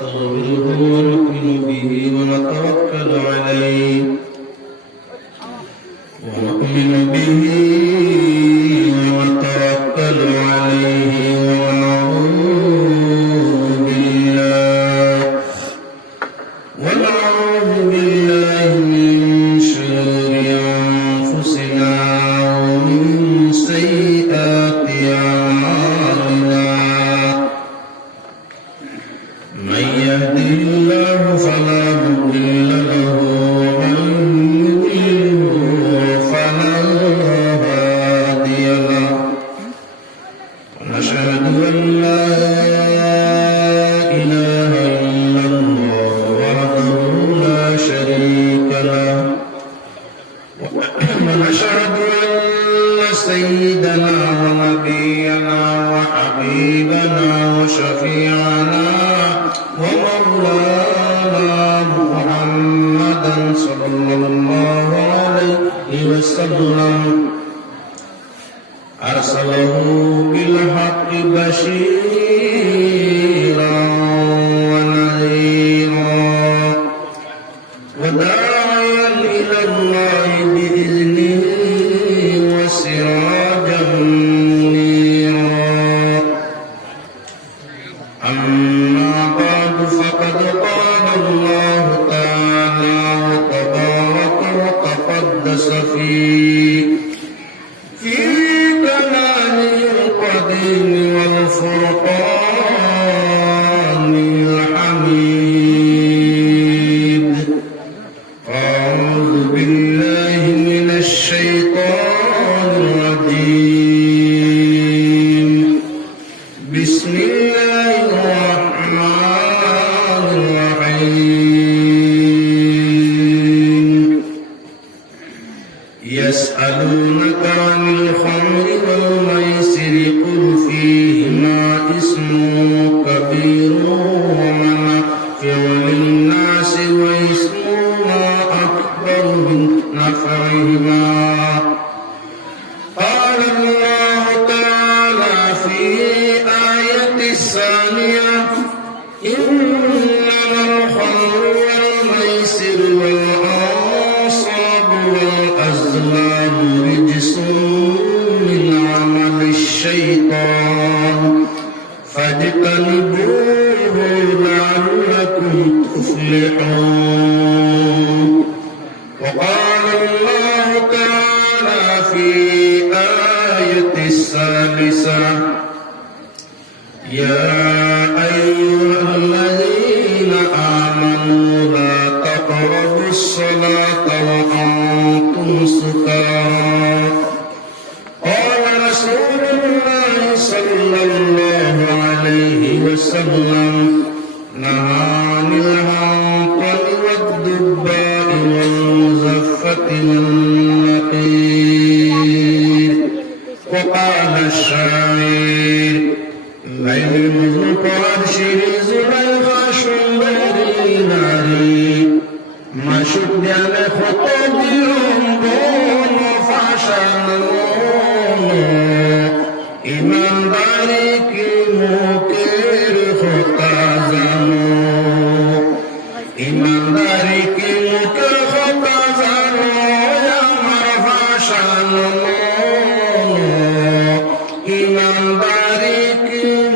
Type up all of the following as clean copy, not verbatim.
ونستغفره ونؤمن به ونتوكل عليه ونعوذ بالله من شرور أنفسنا ومن سيئات أعمالنا من يهده الله فلا مضل له ومن يضلل فلا هادي له ونشهد أن لا إله إلا الله وحده لا شريك له ونشهد أن سيدنا ونبينا وحبيبنا وشفيعنا ومولانا محمدا صلى الله عليه وسلم أرسله بالحق بشيرا ونذيرا وداعيا إلى الله بإذنه وسراجا منيرا أما بعد فقد قال الله تعالى وتبارك وتقدس في كلامه القديم والفرقان الحميد أعوذ بالله من الشيطان الرجيم بسم الله الرحمن الرحيم يسألونك عن الخمر والميسر قل فيهما اسم كبير ومنافع للناس واسمهما أكبر من نفعهما قال الله تعالى في آية الثانية إنما الخمر والميسر والأنصاب والأزلام رجس من عمل الشيطان فاجتنبوه لعلكم تفلحون وقال الله تعالى في آية الثالثة يا أيها الذين آمنوا لا تقربوا الصلاة وأنتم سكارى قال رسول الله صلى الله عليه وسلم نهى عن العنقل والدباء والمزفة والنقير وقال الشاعر ليل مذكر شير زليخا شمبري ناري ما شد لخطب ينبون فعشان إمام بارك مكير خطازانو إمام بارك مكير خطازانو يا مرفع شانو إمام بارك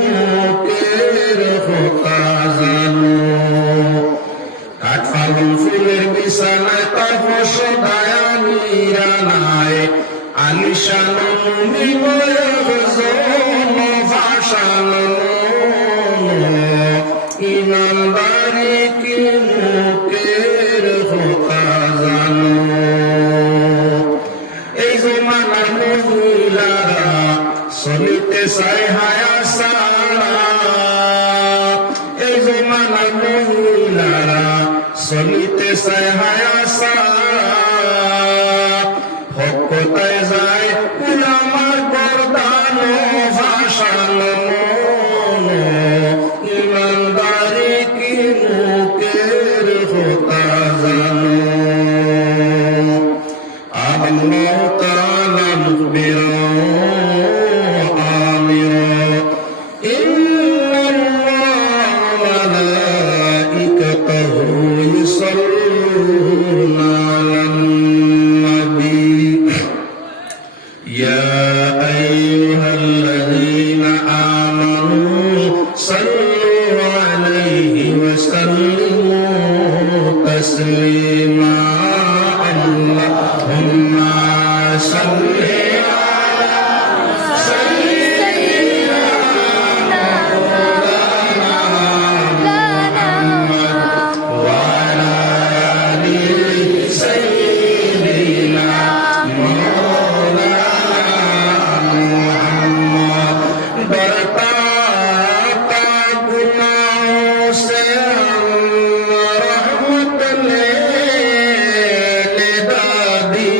مكير خطازانو কাঠফালন ফুলের বিছানায় তার বসে দায়ানি রানায় আলিশান নিময় গজন ভাষান ইমানদারি কি মুখের কথা জানো এই জমানার মহিলারা চলিতে চায় হায়া সারা এই জমানার মহিলারা চলিতে চায় হায়া সারা হকতায় যায় আমার বরদান ভাষান ইমানদারি কি মুখের কথা জানো আল্লাহ তাআলা মুখবিরা আমিরা ইন্নাল্লাহ تسليما اللهم صل على سيدنا مولانا محمد وعلى آل سيدنا مولانا محمد बरता गुनाहों से रहमत ले दादी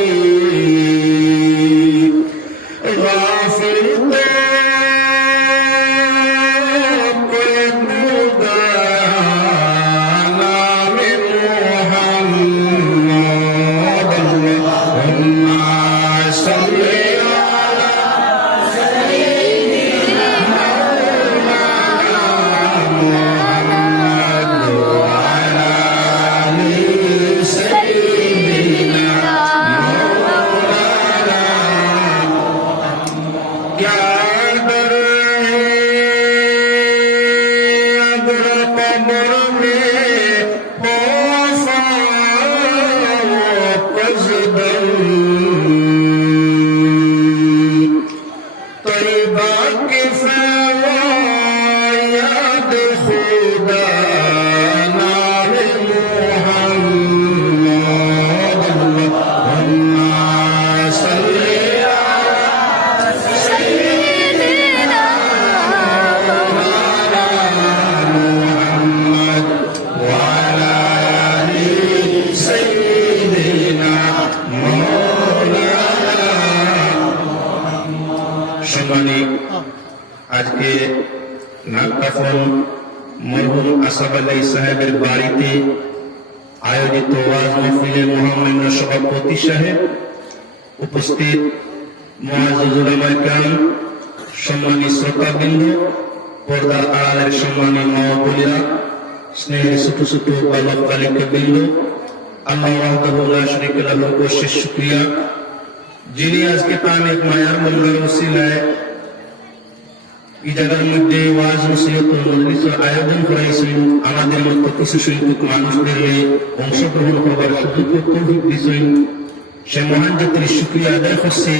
गाफिर को कोई गुरगाना में मोहम्मद अल्लाहुम्मा सल्ली আজকে নাগকাফন মরহুম আসাদ আলী সাহেবের বাড়িতে আয়োজিত ওয়াজ মাহফিলের মহামান্য সভাপতি সাহেব, উপস্থিত মুআজ্জিজ উলামায়ে কেরাম, সম্মানী শ্রোতাবৃন্দ, পর্দার আড়ালের সম্মানী মা ও বোনেরা, স্নেহের ছোট ছোট বালক বালিকাবৃন্দ, আল্লাহ ওয়াহদাহু লা শারীকা লাহু অশেষ শুকরিয়া, যিনি আজকে তার এক মায়ার মূল্যের ওসিলায় এই জায়গার মধ্যে ওয়াজ নসিহত মজলিসের আয়োজন করাইছেন। আমাদের মতো কিছু সংখ্যক মানুষদের অংশগ্রহণ করবার সুযোগ তৌফিক দিয়েছেন। সে মহান জাতির শুকরিয়া আদায় করছে।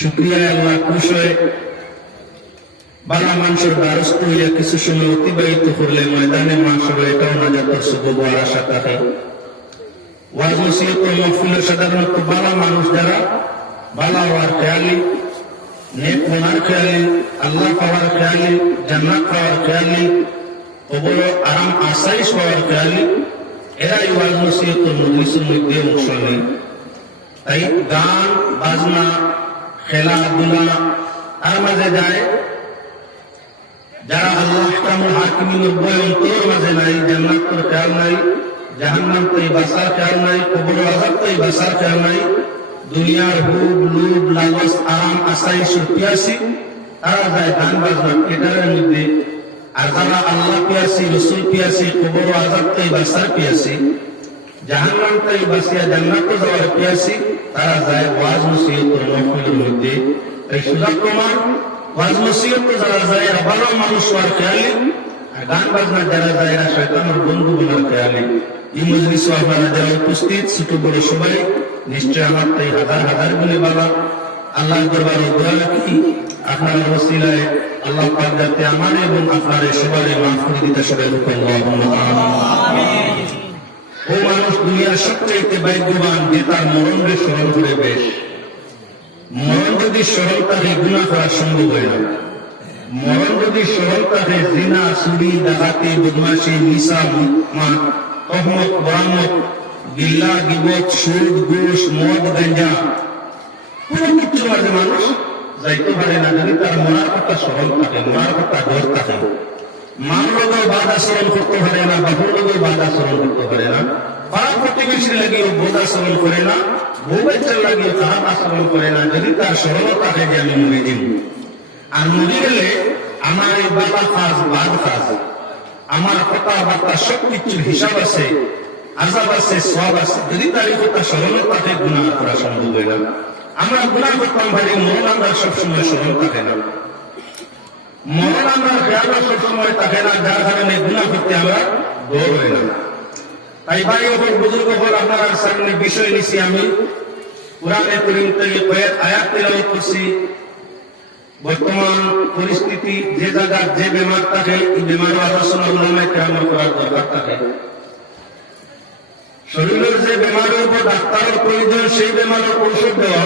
শুকরিয়া আল্লাহ খুশ হয়ে বালা মানুষের দ্বারস্থ হইয়া কিছু সময় অতিবাহিত করলে ময়দানে মাসর এটাও নাজাতের সুযোগ হওয়ার আশা থাকে। ওয়াজ নসিহত মাহফিলে সাধারণত বালা মানুষ যারা বালা হওয়ার খেয়ালি, নেক মনার খেয়ালি, আল্লাহ পাওয়ার খেয়ালি, জান্নাত পাওয়ার খেয়ালি, কবর আরাম আসাইশ পাওয়ার খেয়ালি, এরা এই ওয়াজ নসিহত মজলিসের মধ্যে অংশ নেয়। তাই গান বাজনা খেলাধুলা তার মাঝে যায়। যারা আল্লাহ আহকামুল হাকিমিনের বই অন্তর মাঝে নাই, জান্নাতের খেয়াল নাই, জাহান্নাম তাই বাসার খেয়াল নাই, কবর আযাব তাই বাসার খেয়াল নাই, দুনিয়ার হুব লুব লালস আরাম আসাইশ পিয়াসি, তারা যায় গান বাজনা এটার মধ্যে। আর যারা আল্লাহ পিয়াসি, রসুল পিয়াসি, কবর আযাব তাই বাসার পিয়াসি, জাহান্নাম তাই বাসিয়া জান্নাতে যাওয়ার পিয়াসি, তারা যায় ওয়াজ নসিহতের মাহফিলের মধ্যে। এই সুযোগ প্রমাণ ওয়াজ নসিহতে যারা যায় এরা ভালো মানুষ হওয়ার খেয়ালি, আর গান বাজনা যারা যায় এরা শয়তানের বন্ধু বলার খেয়ালি। এই মজলিসে আপনারা যারা উপস্থিত ছোট বড় সবাই নিশ্চয় আমার তাই হাজার হাজার গুণে বাবা আল্লাহ দরবারে দোয়া রাখি আপনার ওসিলায় আল্লাহ পাক যাতে আমার এবং আপনার সবাই মাফ করে দিতে সবাই আমিন। ও মানুষ দুনিয়ার সবচাইতে ভাগ্যবান যে তার মরণকে স্মরণ করে বেশ। মরণ যদি স্মরণ থাকে গুনাহ করা সম্ভব হয় না। মরণ যদি স্মরণ থাকে জিনা, চুরি, ডাকাতি, বদমাশি, নিশা, তহমত, বরামত, গিল্লা, গিবত, সুদ, ঘুষ, মদ, গাঁজা কোন কিছু মাঝে মানুষ যাইতে পারে না যদি তার মরার কথা স্মরণ থাকে, মরার কথা ডর থাকে। মার লোকেও বাধা স্মরণ করতে পারে না, বাবুর লোকেও বাধা স্মরণ করতে পারে না, পাড়া প্রতিবেশী লাগিয়েও বোধা স্মরণ করে না, বউ বাচ্চার লাগিয়েও তাহার আচরণ করে না যদি তার স্মরণ থাকে যে আমি মরে দিব। আর মরে গেলে আমার এই বাবা কাজ বাদ কাজ, আমার কথাবার্তা সব কিছুর হিসাব আছে, আযাব আছে, সওয়াব আছে। যদি তার কথা স্মরণ থাকে গুনাহ করা সম্ভব হয় না। আমরা গুনাহ করতাম ভাই, মরণ আমরা সবসময় স্মরণ থাকে না, মরণ আমরা খেয়াল সবসময় থাকে না, যার কারণে গুনাহ করতে আমরা ডর হয় না। তাই ভাই ওপর বুজুর্গ হল আপনার সামনে বিষয় নিছি আমি কুরআনে কারীম থেকে কয়েক আয়াত তেলাওয়াত করছি। বর্তমান পরিস্থিতি যে জায়গা যে বেমার থাকে এই বেমারের আলোচনা উলামায়ে কেরামের করার দরকার থাকে। শরীরের যে বেমারের উপর ডাক্তারের প্রয়োজন সেই বেমারের ঔষধ দেওয়া,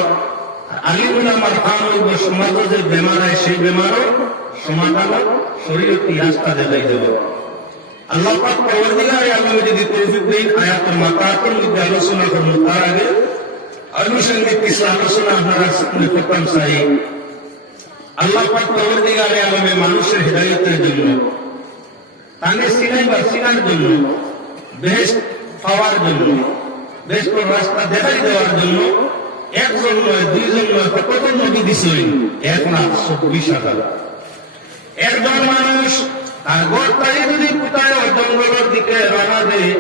আলিম উলামার কাম হইব সমাজে যে বেমার হয় সেই বেমারও সমাধান শরীরের ইতিহাসটা দেখাই দেওয়া। আল্লাহ পাক পরবর্তীকালে আল্লাহ যদি তৌফিক দেন আয়াতের মাতাতের মধ্যে আলোচনা করব, তার আগে আনুষঙ্গিক কিছু আলোচনা আপনারা সামনে করতাম চাই। আল্লাহ পাক পরবর্তীকালে আলমে মানুষের হেদায়েতের জন্য, তাকে চিনার জন্য, বেহেশত পাওয়ার জন্য, বেহেশতের রাস্তা দেখাই দেওয়ার জন্য একজন নয়, দুইজন নয়, কতজন নবী দিছেন? 1,24,000। একজন মানুষ তার ঘরটাই যদি কোথায় জঙ্গলের দিকে রওনা দেয়,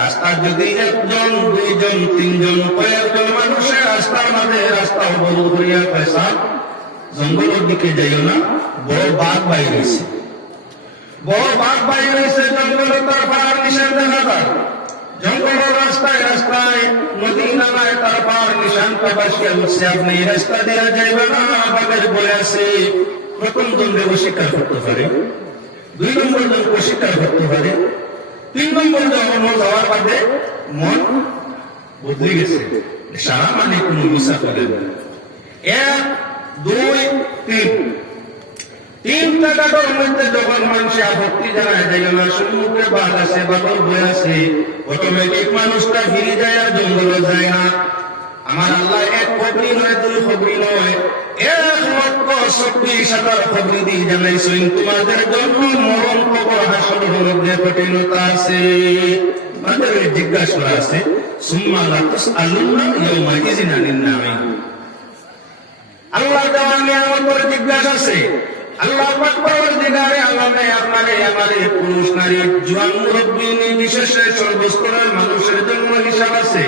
রাস্তা যদি একজন, দুইজন, তিনজন, কয়েকজন মানুষের রাস্তার মাঝে রাস্তা অবরোধ করিয়া পয়সা জঙ্গলের দিকে যাইও না, বড় বাঘ বাইরে হয়েছে, বড় বাঘ বাইরে হয়েছে, জঙ্গলের তার পাহাড় নিশান দেখা যায়, জঙ্গলের রাস্তায় রাস্তায় নদী নালায় তার পাহাড় নিশান প্রবাসিয়া উঠছে, আপনি এই রাস্তা দেওয়া যাইবে না, বাঘের বলে আছে। প্রথম দ্বন্দ্বে অস্বীকার করতে পারে, 2 নম্বর জন অস্বীকার করতে পারে, 3 নম্বর জন যাওয়ার বাদে মন বদলে গেছে, সারা মানে কোনো মিশা করে না। 1, 2, 3 তিনটা কাটার মধ্যে যখন মানুষের আপত্তি জানায় যায় না, সম্মুখে বাঘ আছে, বাঘর বই আছে, অটোমেটিক মানুষটা ফিরে যায় আর জঙ্গলে যায় না। আমার আল্লাহ 1 খবরি নয়, 2 খবরি নয়, 1,24,000 খবরি দিয়ে জানাইছেন তোমাদের জন্য মরণ কবর হাসর মধ্যে কঠিনতা আছে। আমাদের জিজ্ঞাসা করা আছে, সুম্মা লা তুসআলুনা ইয়াওমা ইযিন আনিন নাঈম। আল্লাহ দেওয়া নিয়ামতের জিজ্ঞাসা আছে। আল্লাহ পাক পরবর্তীকালে আল্লাহে আপনারে আমারে পুরুষ নারী জওয়ান মুরব্বী নির্বিশেষে সর্বস্তরের মানুষের জন্য হিসাব আছে,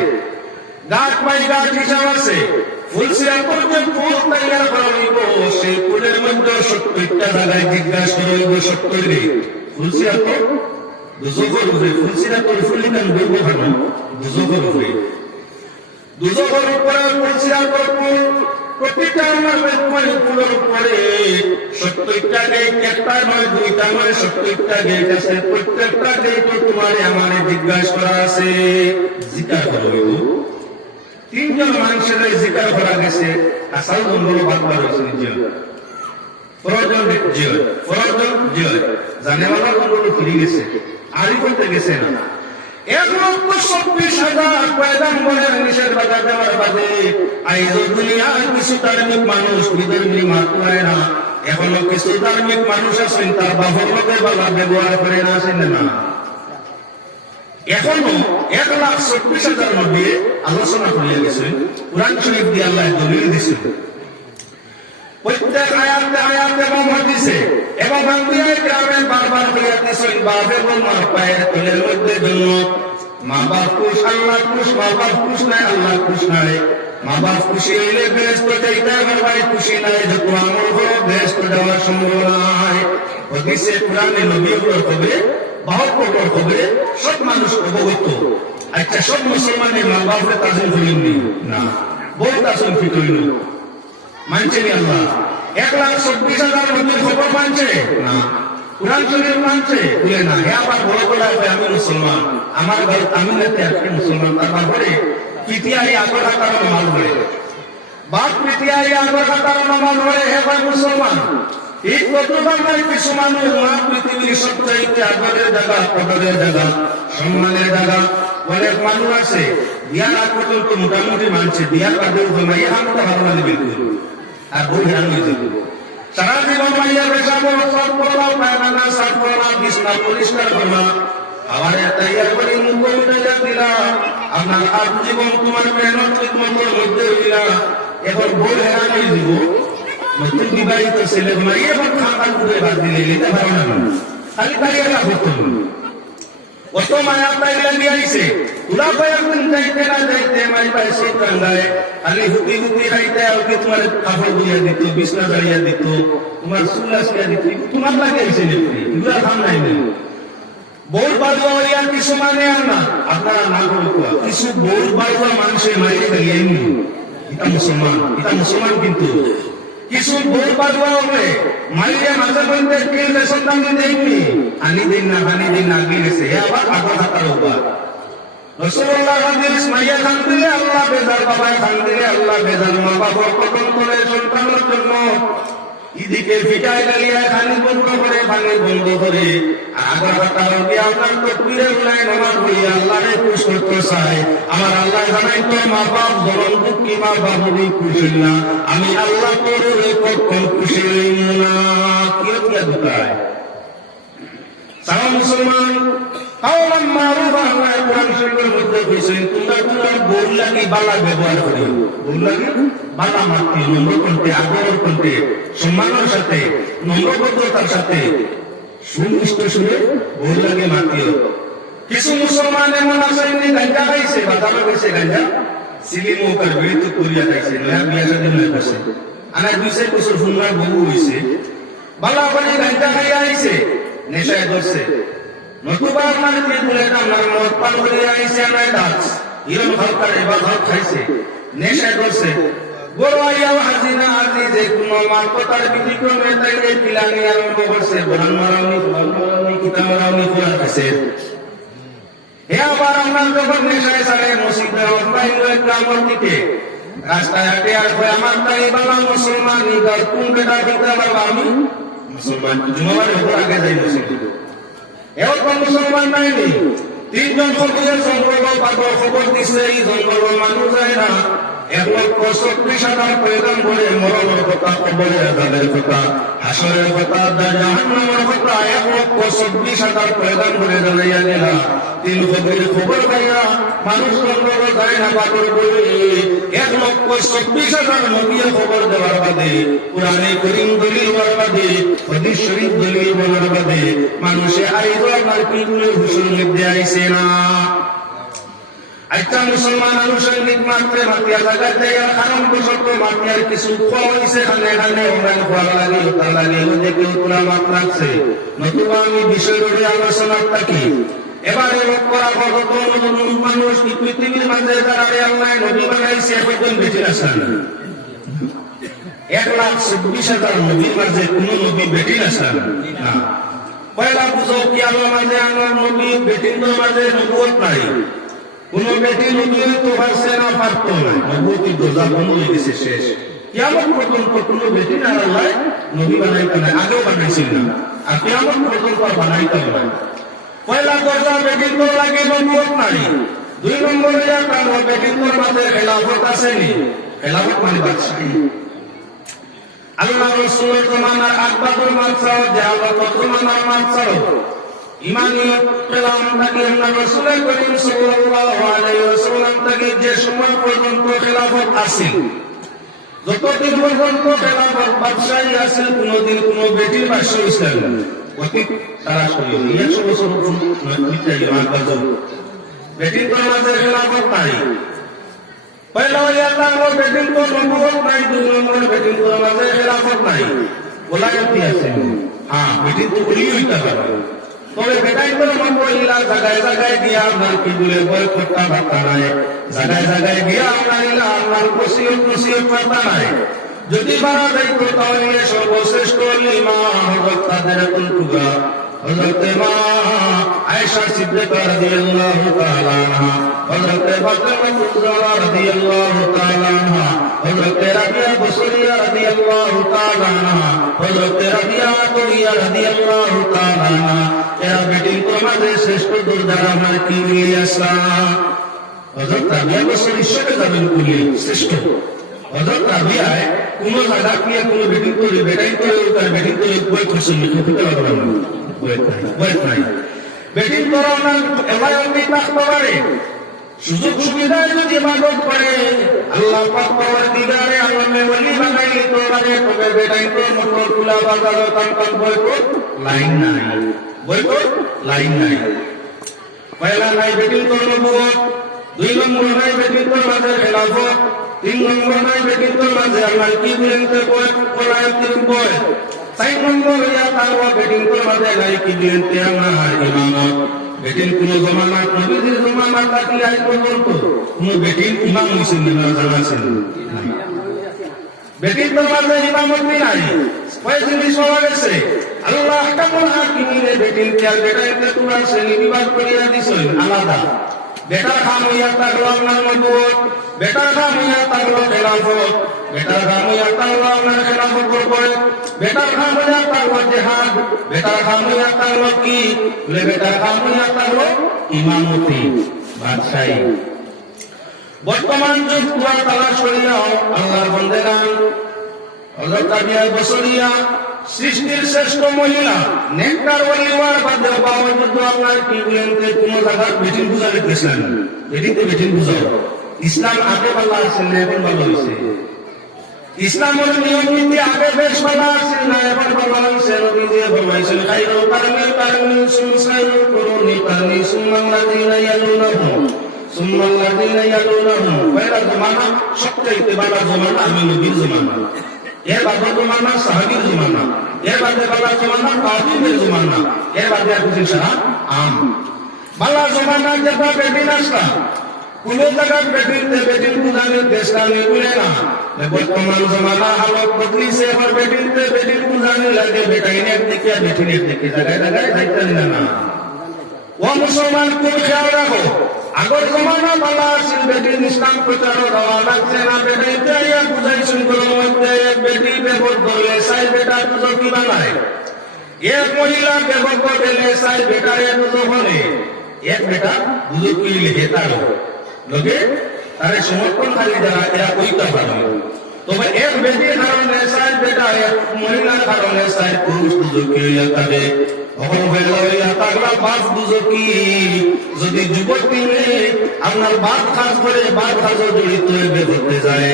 গাছ পাই গাছ হিসাব আছে। ফুলসিরাতের যে ফুল তৈয়ার করা হইব সেই ফুলের মধ্যে 70টা জায়গায় জিজ্ঞাসা করা হইব 70 রে। ফুলসিরাত দুজখের উপরে, ফুলসিরাতের ফুল কেন বলবো ভালো, দুজখের উপরে, দুজখের উপরে ফুলসিরাতের ফুল প্রতিটা ফুলের উপরে 70টা গেট, একটা নয়, 2টা নয়, 70টা গেট আছে। প্রত্যেকটা গেট তোমারে আমারে জিজ্ঞাসা করা আছে, জিজ্ঞাসা করা হইব। 3 জন মানুষের জিকার করা গেছে, আসল জঙ্গল বাদবার হয়েছে জিয়ল, প্রয়োজন জিয়ল, প্রয়োজন জিয়ল, জানেওয়ালা জঙ্গল ফিরে গেছে, আরি করতে গেছে না। 1,24,000 পয়গম্বরের নিষেধাজ্ঞা দেওয়ার বাদে আইজ দুনিয়ার কিছু ধার্মিক মানুষ বিধর্মী মাত্রায় না, এখনো কিছু ধার্মিক মানুষ আছেন তার বাহর লোকের বালা ব্যবহার করে না, আছেন না। এখনো 1,24,000 মধ্যে আলোচনা করিয়া গেছে, কুরআন শরীফ দিয়ে আল্লাহ দলিল দিছে, প্রত্যেক আয়াতে আয়াতে এবং হাদিসে এবং আম্বিয়ায়ে কেরামের বারবার করিয়া দিছেন, বাপ এবং মা পায়ের তলের মধ্যে জন্য। মা বাপ খুশ, আল্লাহ খুশ, মা বাপ খুশ নাই, আল্লাহ খুশ নাই। মা বাপ খুশি হইলে বেহেশত যাইতে হবে, ভাই খুশি নাই, যত আমল করো বেহেশত যাওয়ার সম্ভাবনা নাই। হাদিসে কুরআনে নবীর হবে 72 হবে, সব মানুষ অবগত। আচ্ছা, সব মুসলমানের মা বাপরে তাজিম করেননি না, বহুত আসন ফিট হইল, মানছে নি আল্লাহ। 1,24,000 নবীর খবর মানছে না, কুরআন শরীফ মানছে বলে না। হে আবার বড় বড় হবে আমি মুসলমান, আমার ঘর তামিলনাড়ুতে আজকে মুসলমান, তারপর পরে পিটিআই আগর হাতার নামাজ পড়ে, বাপ পিটিআই আগর হাতার নামাজ পড়ে, হে ভাই মুসলমান। এই কতবার কিছু মানুষ মা পৃথিবীর সবচাইতে আদরের জায়গা, কদরের জায়গা, সম্মানের জায়গা। অনেক মানুষ আছে বিয়ার আগ পর্যন্ত মোটামুটি মানছে, বিয়ার বাদেও মাইয়া আমরা ভালো লাগে বিলকুল, আর বউ হেরান হয়ে যাবে সারা জীবন। মাইয়া পেশাব সব করলা, পায়খানা সাফ করলা, বিছনা পরিষ্কার করলা, আবার তৈয়ার করে মুখ উঠে দিলা, আপনার আর জীবন তোমার মেহনত মতো মধ্যে হইলা, এখন বউ হেরান হয়ে যাব। নতুন বিবাহিত ছেলে মাইয়া এখন খাবার করে বাদ দিলে নিতে পারো না, খালি তারিয়া করতে অত মায়া তাইলা নিয়ে আইছে। তুলা কয়েকদিন যাইতে না যাইতে মাই পাইছে টাঙ্গায়, খালি হুতি হুতি খাইতে আজকে তোমার কাপড় ধুইয়া দিত, বিছনা জ্বালিয়া দিত, তোমার চুল আসিয়া দিত, তোমার লাগে আইছে নাকি? এগুলা খাম নাই নেই। বোর বাজুয়া কিছু মানে না আপনারা না বলুয়া কিছু বোর বাজুয়া মানুষের মাইরে ফেলিয়েনি এটা মুসলমান কিন্তু কিছু বোর বাজুয়া হবে মাইরে মাঝে মধ্যে কিনলে সন্তান দেয়নি আনি দিন না গিয়েছে আবার আবার হাতার উপর রাসূলুল্লাহ হাদিস মাইয়া খান দিলে আল্লাহ বেজার বাবাই খান দিলে আল্লাহ বেজার মা বাবা কখন করে সন্তানের জন্য ইদিকে ফিটায় গালিয়া খানি বন্ধ করে পানি বন্ধ করে আবার তার দিয়ে আপনার তকবীরে উলাই নামাজ পড়ি আল্লাহরে খুশ করতে চাই আমার আল্লাহ জানাই তো মা বাপ জনম দুঃখী মা বাবুরি খুশি না আমি আল্লাহ তোর কখন খুশি না কি দুটায় সারা মুসলমান কাওলাম মারুফ আল্লাহ কোরআন শরীফের মধ্যে কইছেন তোমরা বউর লাগি বালা ব্যবহার করিও বউর লাগি বালা মাতি নম্র কণ্ঠে আদর কণ্ঠে সম্মানের সাথে নম্রভদ্রতার সাথে সুমিষ্ট সুরে বউর লাগি মাতিও কিছু মুসলমান এমন আছেন গাঞ্জা খাইছে বাদাম খাইছে গাঞ্জা সিলি মৌকার বিড়ি করিয়া খাইছে নয়া বিয়া শাদী নয় করছে আনা 2 বছর ফুলনার বউ হইছে বালা বাড়ি গাঞ্জা খাইয়া আইছে নেশায় ধরছে নতুবা আপনার কি বলে আমার মত পান করে আইছে না ডাক ইরম হলকার ইবাদত খাইছে নেশায় ধরছে বড় আইয়া হাজিনা আজি যে কোনো মার্কতার বিধিক্রমে তাইলে পিলানি আরম্ভ করছে বরান মারানি কিতাব মারানি কোরআন আছে হে আবার আমরা যখন নেশায় সারে মসজিদে অনলাইন গ্রামের দিকে রাস্তায় হাঁটে আর কই আমার তাই বাংলা মুসলমান নিগার কোন বেটা দিতে পারবো আমি মুসলমান জুমাবারে উপর আগে যাই মসজিদে এরকম মুসলমান নাইনি 3 জন ফকিরের জঙ্গল পাগল খবর দিছে এই জঙ্গল মানুষ যায় না 1,36,000 পয়গাম বলে মরণের কথা কবরে আযাবের কথা হাসরের কথা জাহান্নামের কথা 1,36,000 পয়গাম বলে জানাইয়া গেলা 3 ফকিরের খবর পাইয়া মানুষ জঙ্গল যায় না পাগল বলে 1,36,000 নবীর খবর দেওয়ার বাদে কুরআনে কারীম দলিল দেওয়ার বাদে হাদিস শরীফ দলিল বলার বাদে মানুষে আইলো আমার পিগুলো হুসুর মধ্যে আইছে না আচ্ছা মুসলমান আনুষঙ্গিক মাত্রে মাতিয়া জায়গায় দেয়ার কারণ বসত মাতিয়ার কিছু হয়েছে খানে ওরান খোয়া লাগে ওটা লাগে ও দেখে তোলা মাত লাগছে নতুবা আমি বিষয় রোডে আলোচনার থাকি এবারে করা ভগত মানুষ কি পৃথিবীর মাঝে যারা আল্লাহ নবী বানাইছে এখন বেঁচে আছেন 1,26,000 নবীর মাঝে কোন নবী বেটি আছেন না পয়লা বুঝো কি আল্লাহ মাঝে আমার নবী বেটির মাঝে নবুয়ত নাই কোন বেটি নবী তো পারছে না পারত না নবুয়তি দরজা বন্ধ হয়ে গেছে শেষ কিয়ামত পর্যন্ত কোন বেটি না আল্লাহ নবী বানাইতে না আগেও বানাইছিল না আর কিয়ামত পর্যন্ত বানাইতে না পয়লা দরজা বেটির তো লাগে নবুয়ত নাই 2 নম্বরে আপনার বেটির মাঝে খেলাফত আসেনি খেলাফত মানে বাদশাহী আল্লাহ রাসূলের জমানার আকবর মানসাও জাহালত জমানার মানসাও ইমানিয়ত কালাম থেকে রাসূল করিম সাল্লাল্লাহু আলাইহি ওয়াসাল্লাম থেকে যে সময় পর্যন্ত খেলাফত আছে যতদিন পর্যন্ত খেলাফত বাদশাহী আছে কোনদিন কোন বেটির বাদশা হইছিল অতীত তারা সরিয়ে 100 বছর মিটাই মাগবাজ বেটির মাঝে খেলাফত নাই पहला यात्रा में बेटिंग को नबूवत नहीं 2 नंबर बेटिंग को माঝে খেলাফত নাই ওলায়তি আছে हां बेटिंग तो বলি হইতা পারে তবে বেটাই করে মন কইলা জায়গায় জায়গায় গিয়া আপনার কি বলে বই করতে পারতা নাই জায়গায় জায়গায় গিয়া আপনারা আপনার নসিহত করতে নাই যদি বাড়া দায়িত্ব তাহলে সর্বশ্রেষ্ঠ লিমা হযরত কাদেরাতুল কুবরা হযরত মা আয়েশা সিদ্দিকা রাদিয়াল্লাহু তাআলা আনহা হযরত ফাতিমা কুবরা রাদিয়াল্লাহু তাআলা আনহা হযরত রাবিয়া বসরিয়া রাদিয়াল্লাহু তাআলা আনহা হযরত রাবিয়া তুরিয়া রাদিয়াল্লাহু তাআলা আনহা এরা বেটির প্রমাদে শ্রেষ্ঠ দরজার আমার কি মিলিয়াসা হযরত রাবিয়া বসরির সাথে যাবেন বলি শ্রেষ্ঠ হযরত রাবিয়া কোন জায়গা কি কোন বেটিং করে বেটাই করে তার বেটিং করে বই করছে লিখতে পারবে না বই নাই বেটিং করা না এলাই অনেক থাকতে পারে সুযোগ সুবিধা যদি ইবাদত করে আল্লাহ পাক পরদিগারে আলমে ওলি বানাইলে তো পারে তবে বেটাই তো মোটর তুলা বাজার কান বই কো লাইন নাই পয়লা নাই বেটিং তো নবুয়ত 2 নম্বর নাই বেটিং তো মাঝে খেলাফত 3 নম্বর নাই বেটিং তো মাঝে আল্লাহ কি বলেনতে বই কোরআন বই 4 নম্বর ইয়া তাওয়া বেটিং তো মাঝে নাই কি বলেনতে আমার ইমামত বেটিন কোন জমানা নবীদের জমানা থাকি আজ পর্যন্ত কোন বেটিন ইমাম হইছেন না জানা আছেন বেটিন তো মাঝে ইমামতি নাই ওই জিনিস হওয়া গেছে আল্লাহ আহকামুল হাকিমিনে বেটিন আর বেটাইতে তোমরা শ্রেণী বিভাগ করিয়া দিছেন আলাদা বেটার খাম হইয়া থাকলো আপনার নবুয়ত বেটার খাম হইয়া থাকলো খেলাফত বেটার খাম হইয়া থাকলো আপনার খেলাফত করে বেটার খাম হইয়া থাকলো জিহাদ বেটার খাম হইয়া থাকলো কি বলে বেটার খাম হইয়া থাকলো ইমামতি বাদশাহী বর্তমান যুগ পুরা তালাশ করিয়াও আল্লাহর বন্দেগান হযরত তাবিয়া বসরিয়া সৃষ্টির শ্রেষ্ঠ মহিলা নেককার ওলিওয়ার বাদে বাওয়াজুদ আপনার কি বলেন কোন জায়গা বেটিন বুঝা রেখেছেন বেটিন বুঝাও ইসলাম আগে ভালো আছে না এখন ভালো হয়েছে ইসলামের নিয়ম নীতি আগে বেশ ভালো আছে না এখন ভালো হয়েছে নবী যে ফরমাইছেন খায়রুল কারনি সুনসাইরুল কুরুনি কারনি সুন্নাল্লাযিনা ইয়ালুনাহুম সুন্নাল্লাযিনা ইয়ালুনাহুম পয়লা জমানা সবচেয়ে ভালো জমানা আমি নবীর জমানা এর বাদে জমানা সাহাবীর জমানা এর বাদে ভালো জমানা তাবিঈনের জমানা এর বাদে আর কিছু সারা আম ভালো জমানা যেটা বেটিন আসলা কোন জায়গায় বেটিন বুঝানোর চেষ্টা নেই বলে না বর্তমান জমানা হালত বদলিছে এবার বেটিন বুঝানো লাগে বেটাইনের দিকে বেটিনের দিকে জায়গায় জায়গায় যাইতে না ও মুসলমান কোন খেয়াল রাখো আগর জমানা ভালো আছে বেটিন ইসলাম প্রচার দেওয়া লাগছে না বেটাইতে আইয়া বুঝাইছেন কোনো মধ্যে এক বেটি বেবর ধরলে সাই বেটা তুজো কি বানায় এক মহিলা বেবর ধরলে সাই বেটা এক তুজো বলে এক বেটা বুঝো কি লিখে তার লোকে তারে সমর্থনকারী যারা এরা কইতে পারে তবে এক বেটির কারণে সাই বেটা এক মহিলার কারণে সাই পুরুষ দুজকে হইয়া থাকে তখন হইয়া থাকলা বাপ দুজকি যদি যুবতী আপনার বাপ খাস করে বাপ খাসও জড়িত হয়ে করতে যায়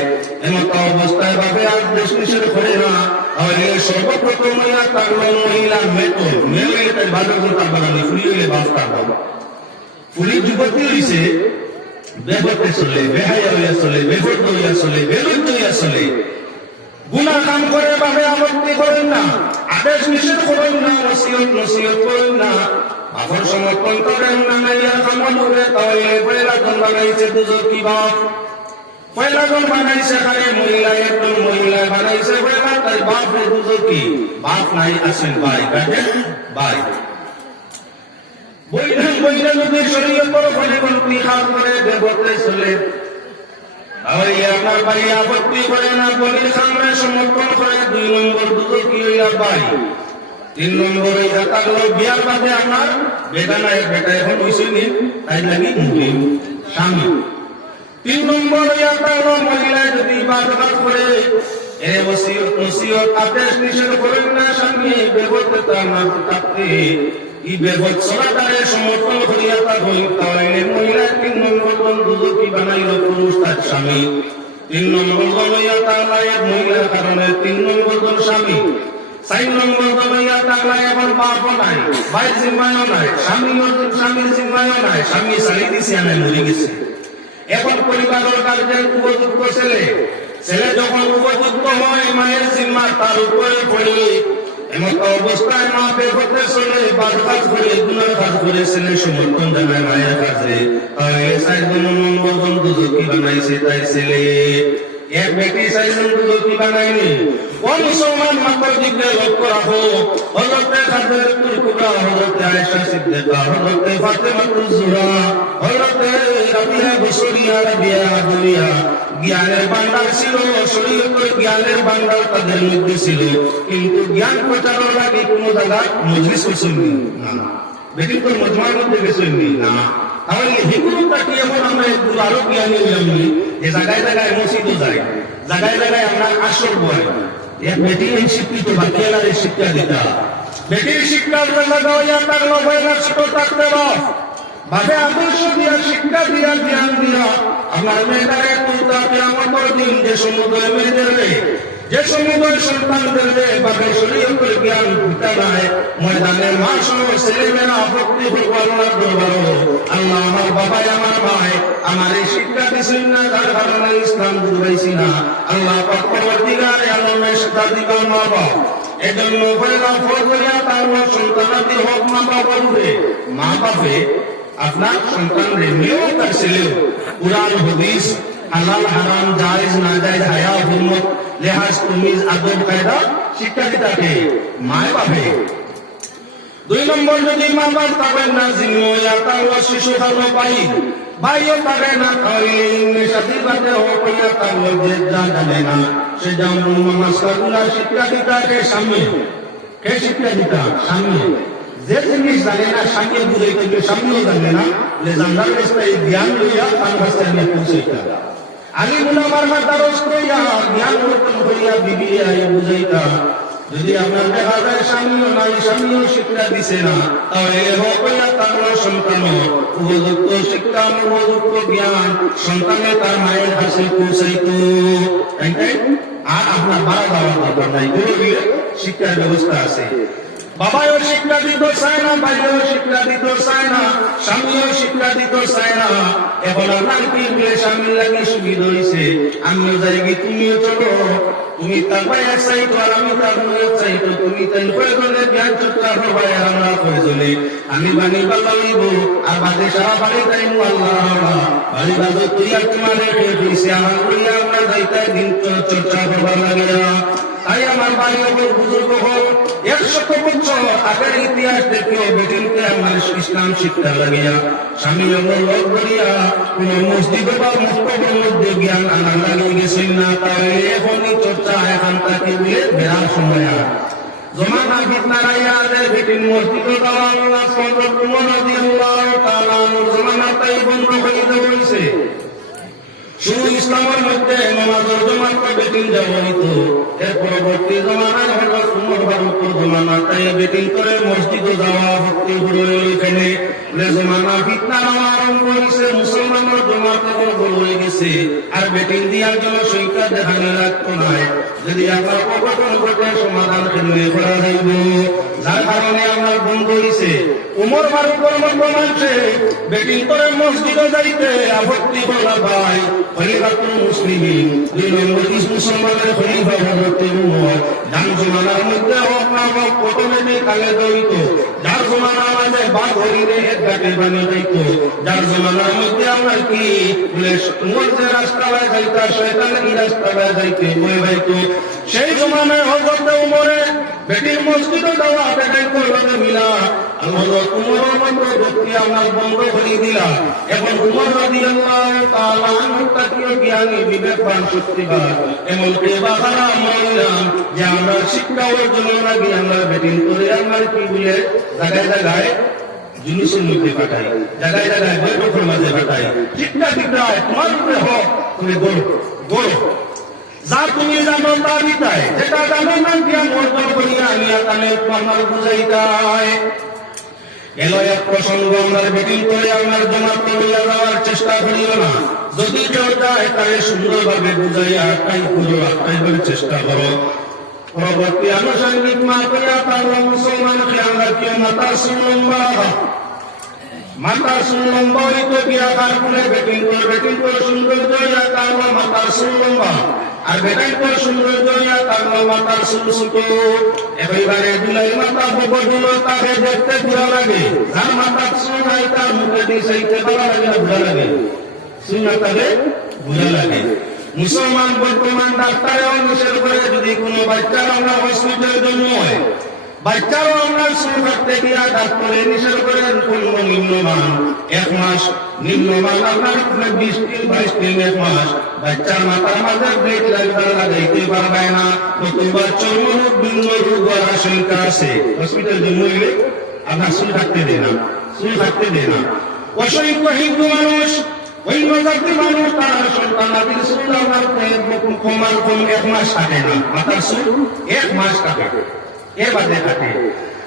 এমন অবস্থায় ভাবে আর দেশ নিষেধ করে না তাহলে সর্বপ্রথম হইয়া থাকলো মহিলা মেটল মেয়ে তাই ভালো তার বাগানে ফুলি হইলে বাপ থাকবো ফুলি যুবতী হইছে বেহতে চলে বেহায়া হইয়া চলে বেহত হইয়া চলে বেলুদ্ধ হইয়া চলে গুনাহ কাম করে ভাবে আপত্তি করেন না আদেশ নিষেধ করেন না ওসিয়ত নসিহত করেন না বাবার সমর্থন করেন না নাইয়া কামল হবে তাহলে পয়লা জন বানাইছে দুজো কি বাপ পয়লা জন বানাইছে খালি মহিলা একজন মহিলা বানাইছে পয়লা তাই বাপ দুজো কি বাপ নাই আসেন ভাই কাটে ভাই বইরা যদি শরীয়তের পরিপন্থী কাজ করে দেবতে চলে তাহলে আপনার ভাই আপত্তি করে না বলির সামনে সমর্থন করে 2 নম্বর দুটো কি হইয়া ভাই 3 নম্বর হইয়া থাকলো বিয়ার বাদে আপনার বেগানা এক বেটা এখন হইছেনি তাই লাগি মুসলিম স্বামী 3 নম্বর হইয়া থাকলো মহিলা যদি বাদ করে এ ওসিয়ত নসিহত আদেশ নিষেধ করেন না স্বামী বেবতে না থাকতে ই বেবত সরাতারে সমর্থন করিয়া থাকুন তাহলে মহিলা 3 নম্বর দুটো কি বানাইল পুরুষ তার স্বামী 3 নম্বর হইয়া তাহলে মহিলার কারণে 3 নম্বর স্বামী 4 নম্বর হইয়া তাহলে এখন বাপও নাই ভাই জিম্মায়ও নাই স্বামীর জিম্মায়ও নাই স্বামী ছাড়ি দিছে আমি মরে গেছে এখন পরিবারের কাজের উপযুক্ত ছেলে যখন উপযুক্ত হয় মায়ের জিম্মা তার উপরে পড়ে এমন অবস্থায় মা বেহতে চলে বাদ কাজ করে গুনার কাজ করে ছেলে সমর্থন জানায় মায়ের কাছে তাহলে 4 নম্বর দুটো কি বানাইছে তাই ছেলে এক বেটি 4 নম্বর দুটো কি বানাইনি কোন মুসলমান মাত্র দিকে লক্ষ্য রাখো হযরতে খাদিজাতুল কুবরা হযরতে আয়েশা সিদ্দিকা হযরতে ফাতেমাতুজ জোহরা হযরতে রাবিয়া বসরিয়া রাবিয়া দুনিয়া জ্ঞানের ভান্ডার ছিল শরীয়তের জ্ঞানের ভান্ডার তাদের মধ্যে ছিল কিন্তু জ্ঞান প্রচারের লাগে কোন জায়গায় মজলিস করছেননি না বেটির তো মজমার মধ্যে গেছেননি না তাহলে হিকুমটা কি এমন আমরা একটু আরো জ্ঞানী হইলাম যে জায়গায় জায়গায় মসজিদও যায় জায়গায় জায়গায় আমরা আসর বয় এক বেটি এই শিক্ষিত বাকিয়ালার শিক্ষা দিতা বেটির শিক্ষার জায়গা হইয়া থাকলো বইলা ছোট থাকতে ভাবে আদর্শ দিয়া শিক্ষা দিয়া জ্ঞান দিয়া আপনার মেয়েটারে তুলতা কিয়ামতের দিন যে সমুদয় মেয়েদেরকে যে সমুদয় সন্তানদেরকে ভাবে শরীয়তের জ্ঞান দিতে নাই ময়দানের মা সহ ছেলেমেয়েরা আপত্তি করবো আল্লাহর দরবারে আল্লাহ আমার বাবাই আমার ভাই আমার এই শিক্ষা দিছেন না তার কারণে ইসলাম বুঝাইছি না আল্লাহ পাক পরবর্তীকালে আলমের শিক্ষা দিবা মা বাবা এজন্য বললাম ফরজয়া তার সন্তানাদি হোক মা বাবার উপরে মা বাপে আপনার সন্তানরে মেয়েও তার ছেলেও কুরআন হাদিস হালাল হারাম জায়েজ না জায়েজ হায়া হুরমত লিহাজ তমিজ আদব কায়দা শিক্ষা দিতে মায় বাপে। 2 নম্বর যদি মা বাপ পাবেন না জিম্মা তাহলে শিশু ধর্ম ভাইও পাবে না তাহলে সাথী বাদে হইয়া তাহলে যে যা জানে না সে যেমন নমস্কারগুলা শিক্ষা দিতে সামনে কে শিক্ষা দিতা সামনে যে জিনিস জানে না সামনে বুঝাইতে সামনেও জানে না যে জানার রাস্তায় জ্ঞান লইয়া তার রাস্তায় নিয়ে পৌঁছাইতা আলী মুলামার মাদারস কইয়া জ্ঞান অর্জন করিয়া বিবিয়া বুঝাইতা। যদি আপনার দেখা যায় স্বামীও নাই স্বামীও শিক্ষা দিছে না তাহলে হইয়া তার সন্তান উপযুক্ত শিক্ষা উপযুক্ত জ্ঞান সন্তানে তার মায়ের কাছে পৌঁছাইতো। আর আপনার বাড়া যাওয়ার দরকার নাই, শিক্ষার ব্যবস্থা আছে। বাবাও শিক্ষা দিতে চায় না, ভাইও শিক্ষা দিতে চায় না, স্বামীও শিক্ষা দিতে চায় না। এখন আপনার কি বলে স্বামীর লাগে সুবিধা হয়েছে আমিও যাই তুমিও চলো, তুমি তার ভাইয়া চাইতো আর আমি তার মেয়ে চাইতো, তুমি তাই প্রয়োজনে জ্ঞান চুক্তা ভাই আর আমরা প্রয়োজনে আমি বাণী বাবা লইব আর বাদে সারা বাড়ি তাইব আল্লাহ বাড়ি বাদে তুই আর তোমার দিয়েছে আমার লইয়া আমরা যাইতে দিন চর্চা করবার লাগে। তাই আমার ভাই বুজুর্গ হল 100 বছর আগের ইতিহাস দেখে বেটিনকে আমার ইসলাম শিক্ষা লাগিয়া স্বামী লোক করিয়া কোন মসজিদ বা মস্তকের মধ্যে জ্ঞান আনা লাগিয়ে গেছেন না। তাই এখনই চর্চা এখন তাকে বলে বেড়ার সময় জমানা ফিতনা রাইয়া বেটিন মসজিদ আল্লাহ জমানা তাই বন্ধ হয়ে হয়েছে। শুধু ইসলামের মধ্যে নামাজের জমানটা বেটিন যাওয়া হইতো, এর পরবর্তী জমানায় হঠাৎ উমর ফারুক জমানা তাই বেটিন করে মসজিদে যাওয়া ভক্তি হলো এখানে জমানা ফিতনা আরম্ভ হয়েছে। মুসলমানের জমাতে বড় হয়ে গেছে আর বেটিন দিয়ার জন্য সংখ্যা দেখানো লাগতো না। যদি আপনার অঘটন ঘটে সমাধান কেমনে করা যাইব, যার কারণে আমার বন্ধ হয়েছে। উমর ফারুকের মতো মানুষে বেটিং করে মসজিদে যাইতে আপত্তি বলা ভাই খলিফাতুল মুসলিমিন 2 নম্বর মুসলমানের খলিফা হযরত উমর। যার জমানার মধ্যে হোক না হোক প্রথমে কালে দইত, যার জমানার মাঝে বাঘ হরিণে এক ঘাটে বানিয়ে যাইত, যার জমানার মধ্যে আমরা কি বলে উমর যে রাস্তায় যাইতা শয়তান এই রাস্তায় যাইতে বয়ে যাইত, সেই জমানায় হযরত উমরে বেটির মসজিদে যাওয়া বেটাই করবে মিলা হযরত উমরের মতো ব্যক্তি আমার বন্ধ করে দিলা। এখন উমর রাদিয়াল্লাহু তাআলা আনহু তাকিয়ে জ্ঞানী বিবেকবান শক্তিবান এমন কে বাহারা মহিলাম যে আমরা শিক্ষা অর্জন লাগি আমরা বেটিং করে আমার কি বলে জায়গায় জায়গায় জিনিসের মধ্যে পাঠাই, জায়গায় জায়গায় বৈঠকের মাঝে পাঠাই। শিক্ষা দিতে হয় তোমার উপরে হোক তুমি গড়ো গড়ো যা তুমি জানো তা দিতাই, যেটা জানো না জ্ঞান অর্জন করিয়া আনিয়া কানে তোমার বুঝাইতাই। এলো এক প্রসঙ্গ আমরা বেটিং করে আমার জমাত করিয়া যাওয়ার চেষ্টা করিও না। যদি কেউ যায় তাহলে সুন্দরভাবে বুঝাইয়া আটকাই করো, আটকাইবার চেষ্টা করো। পরবর্তী আনুষঙ্গিক মা করিয়া তার মুসলমানকে আমরা কেউ মাতা সুলম্বা মাতা সুলম্বা হইতে গিয়া তার ফলে বেটিং করে সৌন্দর্য হইয়া তার মাতা সুলম্বা আর বেটাই করে সৌন্দর্য হইয়া তার মাতার সুলসুত। এবারে দুলাই মাতা বড় তাকে দেখতে বুড়া লাগে, যার মাতা সুলাই তার মুখে দিতে ভালো লাগে না বুড়া লাগে, সুনাতাকে বুড়া লাগে। মুসলমান বর্তমান ডাক্তারেও নিষেধ করে যদি কোনো বাচ্চার আমরা হসপিটালে জন্ম হয়, বাচ্চারও আমরা সুর থাকতে গিয়া ডাক্তারে নিষেধ করেন পূর্ণ নিম্নমান 1 মাস, নিম্নমান আপনার 20 দিন 22 দিন 1 মাস বাচ্চার মাথার মাঝে ব্রেক লাগাইতে পারবে না, নতুবা চর্মরোগ ভিন্ন রোগ হওয়ার আশঙ্কা আছে। হসপিটাল জন্ম হইলে আপনার সুর থাকতে দেয় না, সুর থাকতে দেয় না। অসংখ্য হিন্দু মানুষ ওই প্রজাতির মানুষ তার সন্তান আদির সুর আমার কমার কম 1 মাস কাটে না, মাথার সুর 1 মাস কাটে, এর বাদে কাটে।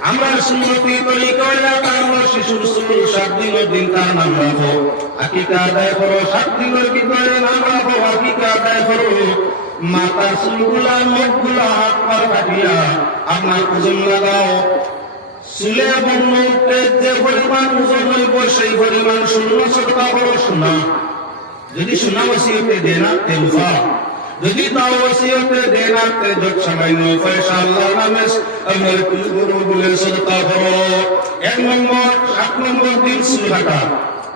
আমরা সুন্নতি তরিকা কারণ শিশুর সুর 7 দিনের দিন তার নাম রাখো, আকিকা আদায় করো, 7 দিনের ভিতরে নাম রাখো, আকিকা আদায় করো। মাথার চুলগুলা মুখগুলা হাত পা কাটিয়া আপনার ওজন লাগাও। চুলে বন্ধুকে যে পরিমাণ ওজন হইব সেই পরিমাণ শূন্য সত্তা বড় শোনা, যদি শোনা বসিয়ে দেয় না তেলফা যদি তাও ওসিয়তে দেন আপনি যত সামান্য পয়সা আল্লাহর নামে আপনার গরু বলে সদকা করো। 1 নম্বর 7 নম্বর দিন সুলহাটা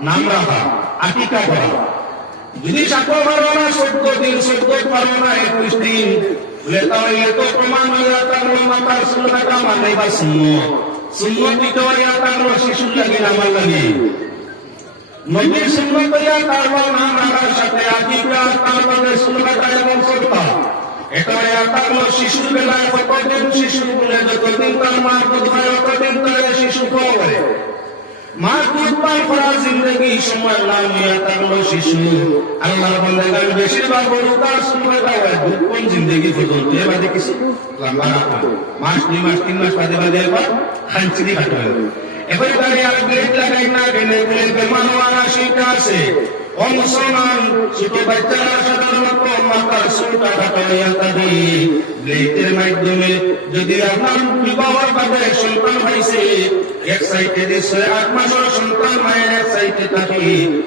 নাম রাখা আকিকা করা। যদি 7 পারো না 14 দিন 14 পারো না 21 দিন বলে তাহলে তো প্রমাণ হয়ে তাহলে মাতার সুলহাটা মানে বা সুন্নত দিতে হয় তাহলে শিশুর লাগে আমার লাগে নবীর সুন্নত হইয়া তারপর নাম রাখার সাথে আকিকা তারপরে সুলহাটা এবং সদকা এটা হইয়া তাহলে শিশুর বেলায় কতদিন শিশু বলে যতদিন তার মা দুধ হয় ততদিন তাহলে শিশু পাওয়া মা দুধ পান করা জিন্দগি সময় নাম হইয়া তাহলে শিশু আল্লাহর বান্দাগণ বেশিরভাগ বড় তার সুলহাটা হয় দুধ কোন জিন্দগি পর্যন্ত এবার কিছু লম্বা মাস 2 মাস 3 মাস বাদে বাদে একবার খানচিনি কাটা হয়। এবার তাহলে আর ব্লেড লাগাই না কেনে বেমানওয়ালা সেটা আছে ও মুসলমান ছোট বাচ্চারা সাধারণত মাথার চুলটা কাটাইয়া থাকে ব্লেডের মাধ্যমে। যদি আপনার বিবাহের বাদে সন্তান হয়েছে এক সাইডে যে 8 মাসের সন্তান মায়ের এক সাইডে থাকে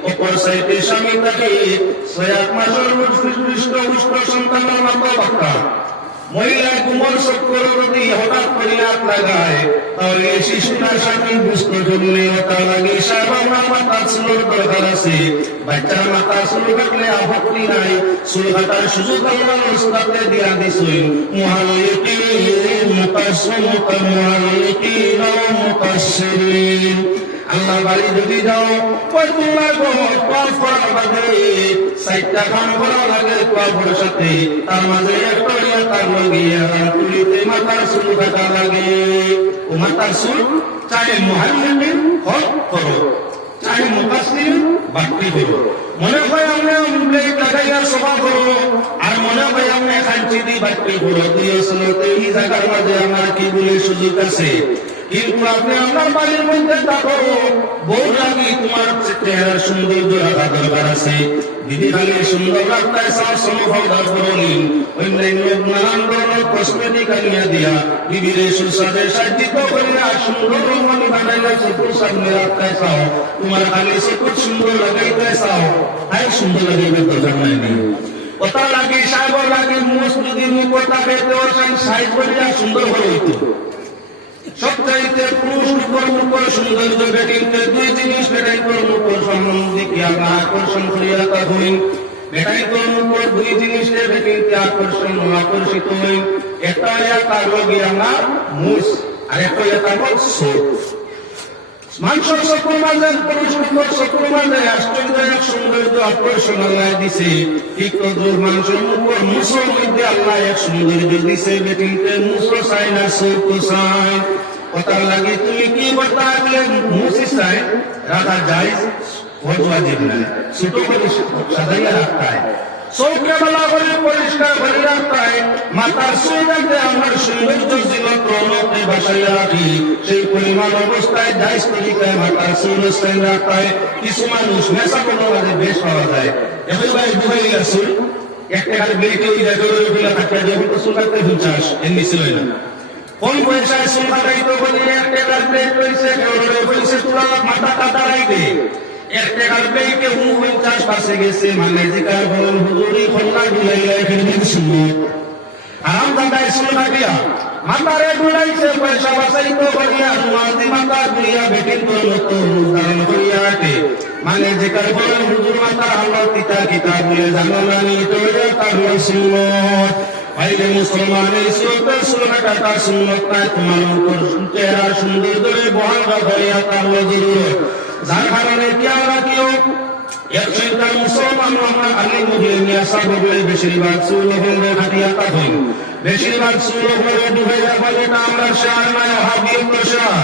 অপর সাইডে স্বামী থাকে 8 মাসের উষ্ট সন্তানের মাথা বাঁকা মহিলা কুমোর চক্কর যদি হঠাৎ করে হাত লাগায় তাহলে শিশুটার সাথে বুঝতে জরুরি হতা লাগে সাধারণ মাথা চুলোর দরকার আছে। বাচ্চার মাথা চুল কাটলে আপত্তি নাই, চুল কাটার সুযোগ আল্লাহ রাস্তাতে দিয়া দিছে। আল্লাহ বাড়ি যদি যাও তোমার পাঁচ করার বাদে 4টা কাম করা লাগে পাপড়ের সাথে তার মাঝে একটা তার লগে তুলিতে মাথার চুল কাটা লাগে। ও মাথার চুল চাই মুহাল্লিম হক করো চাই মুফাসসির বাট্টি করো। মনে হয় আমরা ব্লেড লাগাইয়া সভা করো আর মনে হয় আমরা খাঞ্চি দি বাট্টি করো দুই আসলতে এই জায়গার মাঝে আমার কি বলে সুযোগ আছে। কিন্তু আপনি আপনার বাড়ির মধ্যে থাকো বউ লাগি তোমার চেহারা সৌন্দর্য রাখা দরকার আছে। দিদি খালি সুন্দর রাখতে চাও সমভাবদার করলেন অন্যান্য নানান ধরনের কসমেটিক আনিয়া দিয়া বিবিরে সুস্বাদে সাজ্জিত করিয়া সুন্দর রমণী বানাইয়া চতুর সামনে রাখতে চাও। তোমার খালি চতুর সুন্দর লাগাইতে চাও তাই সুন্দর লাগাইবে দরকার নাই। ওটা লাগে সাগর লাগে মুখ যদি মুখ থাকে তো সাইজ করিয়া সুন্দর হয়ে হইত। সবচাইতে পুরুষ মুখর সৌন্দর্য বেটিনতে 2 জিনিস বেটাই কর মুখর সম্বন্ধে আমরা আকর্ষণ করিয়া তা হই। বেটাই কর মুখর 2 জিনিসে বেটিনতে আকর্ষিত হই। একটা হইয়া তার লগে আমার মুখ আর একটা হইয়া তার চোখ। মানুষের চকুর মাঝে পুরুষ মুখর চকুর মাঝে আশ্চর্যজনক সৌন্দর্য আকর্ষণ আল্লাহ দিছে। ঠিক তদ্রুপ মানুষের মুখর মুসর মধ্যে আল্লাহ এক সৌন্দর্য দিছে বেটিনতে মুসর চাই না চোখ চাই। ওটার লাগে তুমি কি করতে আসলে মুসি চাই রাখা যায় ওয়াজিব নাই ছোট করে সাজাইয়া রাখতে হয় চৌকে বেলা করে পরিষ্কার করে রাখতে হয়। মাথার চুলটাকে আমার সৌন্দর্য জীবন রৌনকে বাসাইয়া রাখি সেই পরিমাণ অবস্থায় দায়িত্ব তরিকায় মাথার চুল স্থায়ী রাখতে হয়। কিছু মানুষ নেশা কোনো মাঝে বেশ পাওয়া যায় এখন ভাই দুহাই চুল একটা খালি বেরিয়ে ওই জায়গায় কাটিয়া দিয়ে চুল কাটতে ভুলছাস এমনি ছিল না কোন পয়সায় চুল কাটাইতো বলি 1 টাকার প্লেট রয়েছে বলছে তোরা মাথা কাটা রাইবে 1 টাকার প্লেটে 49 পাশে গেছে মানে জিকার বলেন হুজুরি খোলা ঢুলাইয়া এখানে শুনবো আরাম দাদায় চুল কাটিয়া মাথারে ঢুলাইছে পয়সা বাঁচাইতো বলিয়া মাঝি মাথা ঘুরিয়া বেটিন করতো উদাহরণ করিয়া রাখে মানে জিকার বলেন হুজুর মাথা আল্লাহ পিতা কিতা বলে জানো না নি তো তার সুন্নত। ভাইরে মুসলমান এই সুন্নত কাটা সুন্নত নাই তোমার উপর চেহারা সুন্দর করে বহাল রাখিয়া তার জরুরত যার কারণে কি আমরা কেউ এক সন্তান মুসলমান আমরা আলী মুসলিম আসা বলে বেশিরভাগ চুল হলে কাটিয়া তা হই বেশিরভাগ চুল হলে ডুবাইয়া বলে এটা আমরা শাহ নয় ওয়াহাবিয়ত শাহ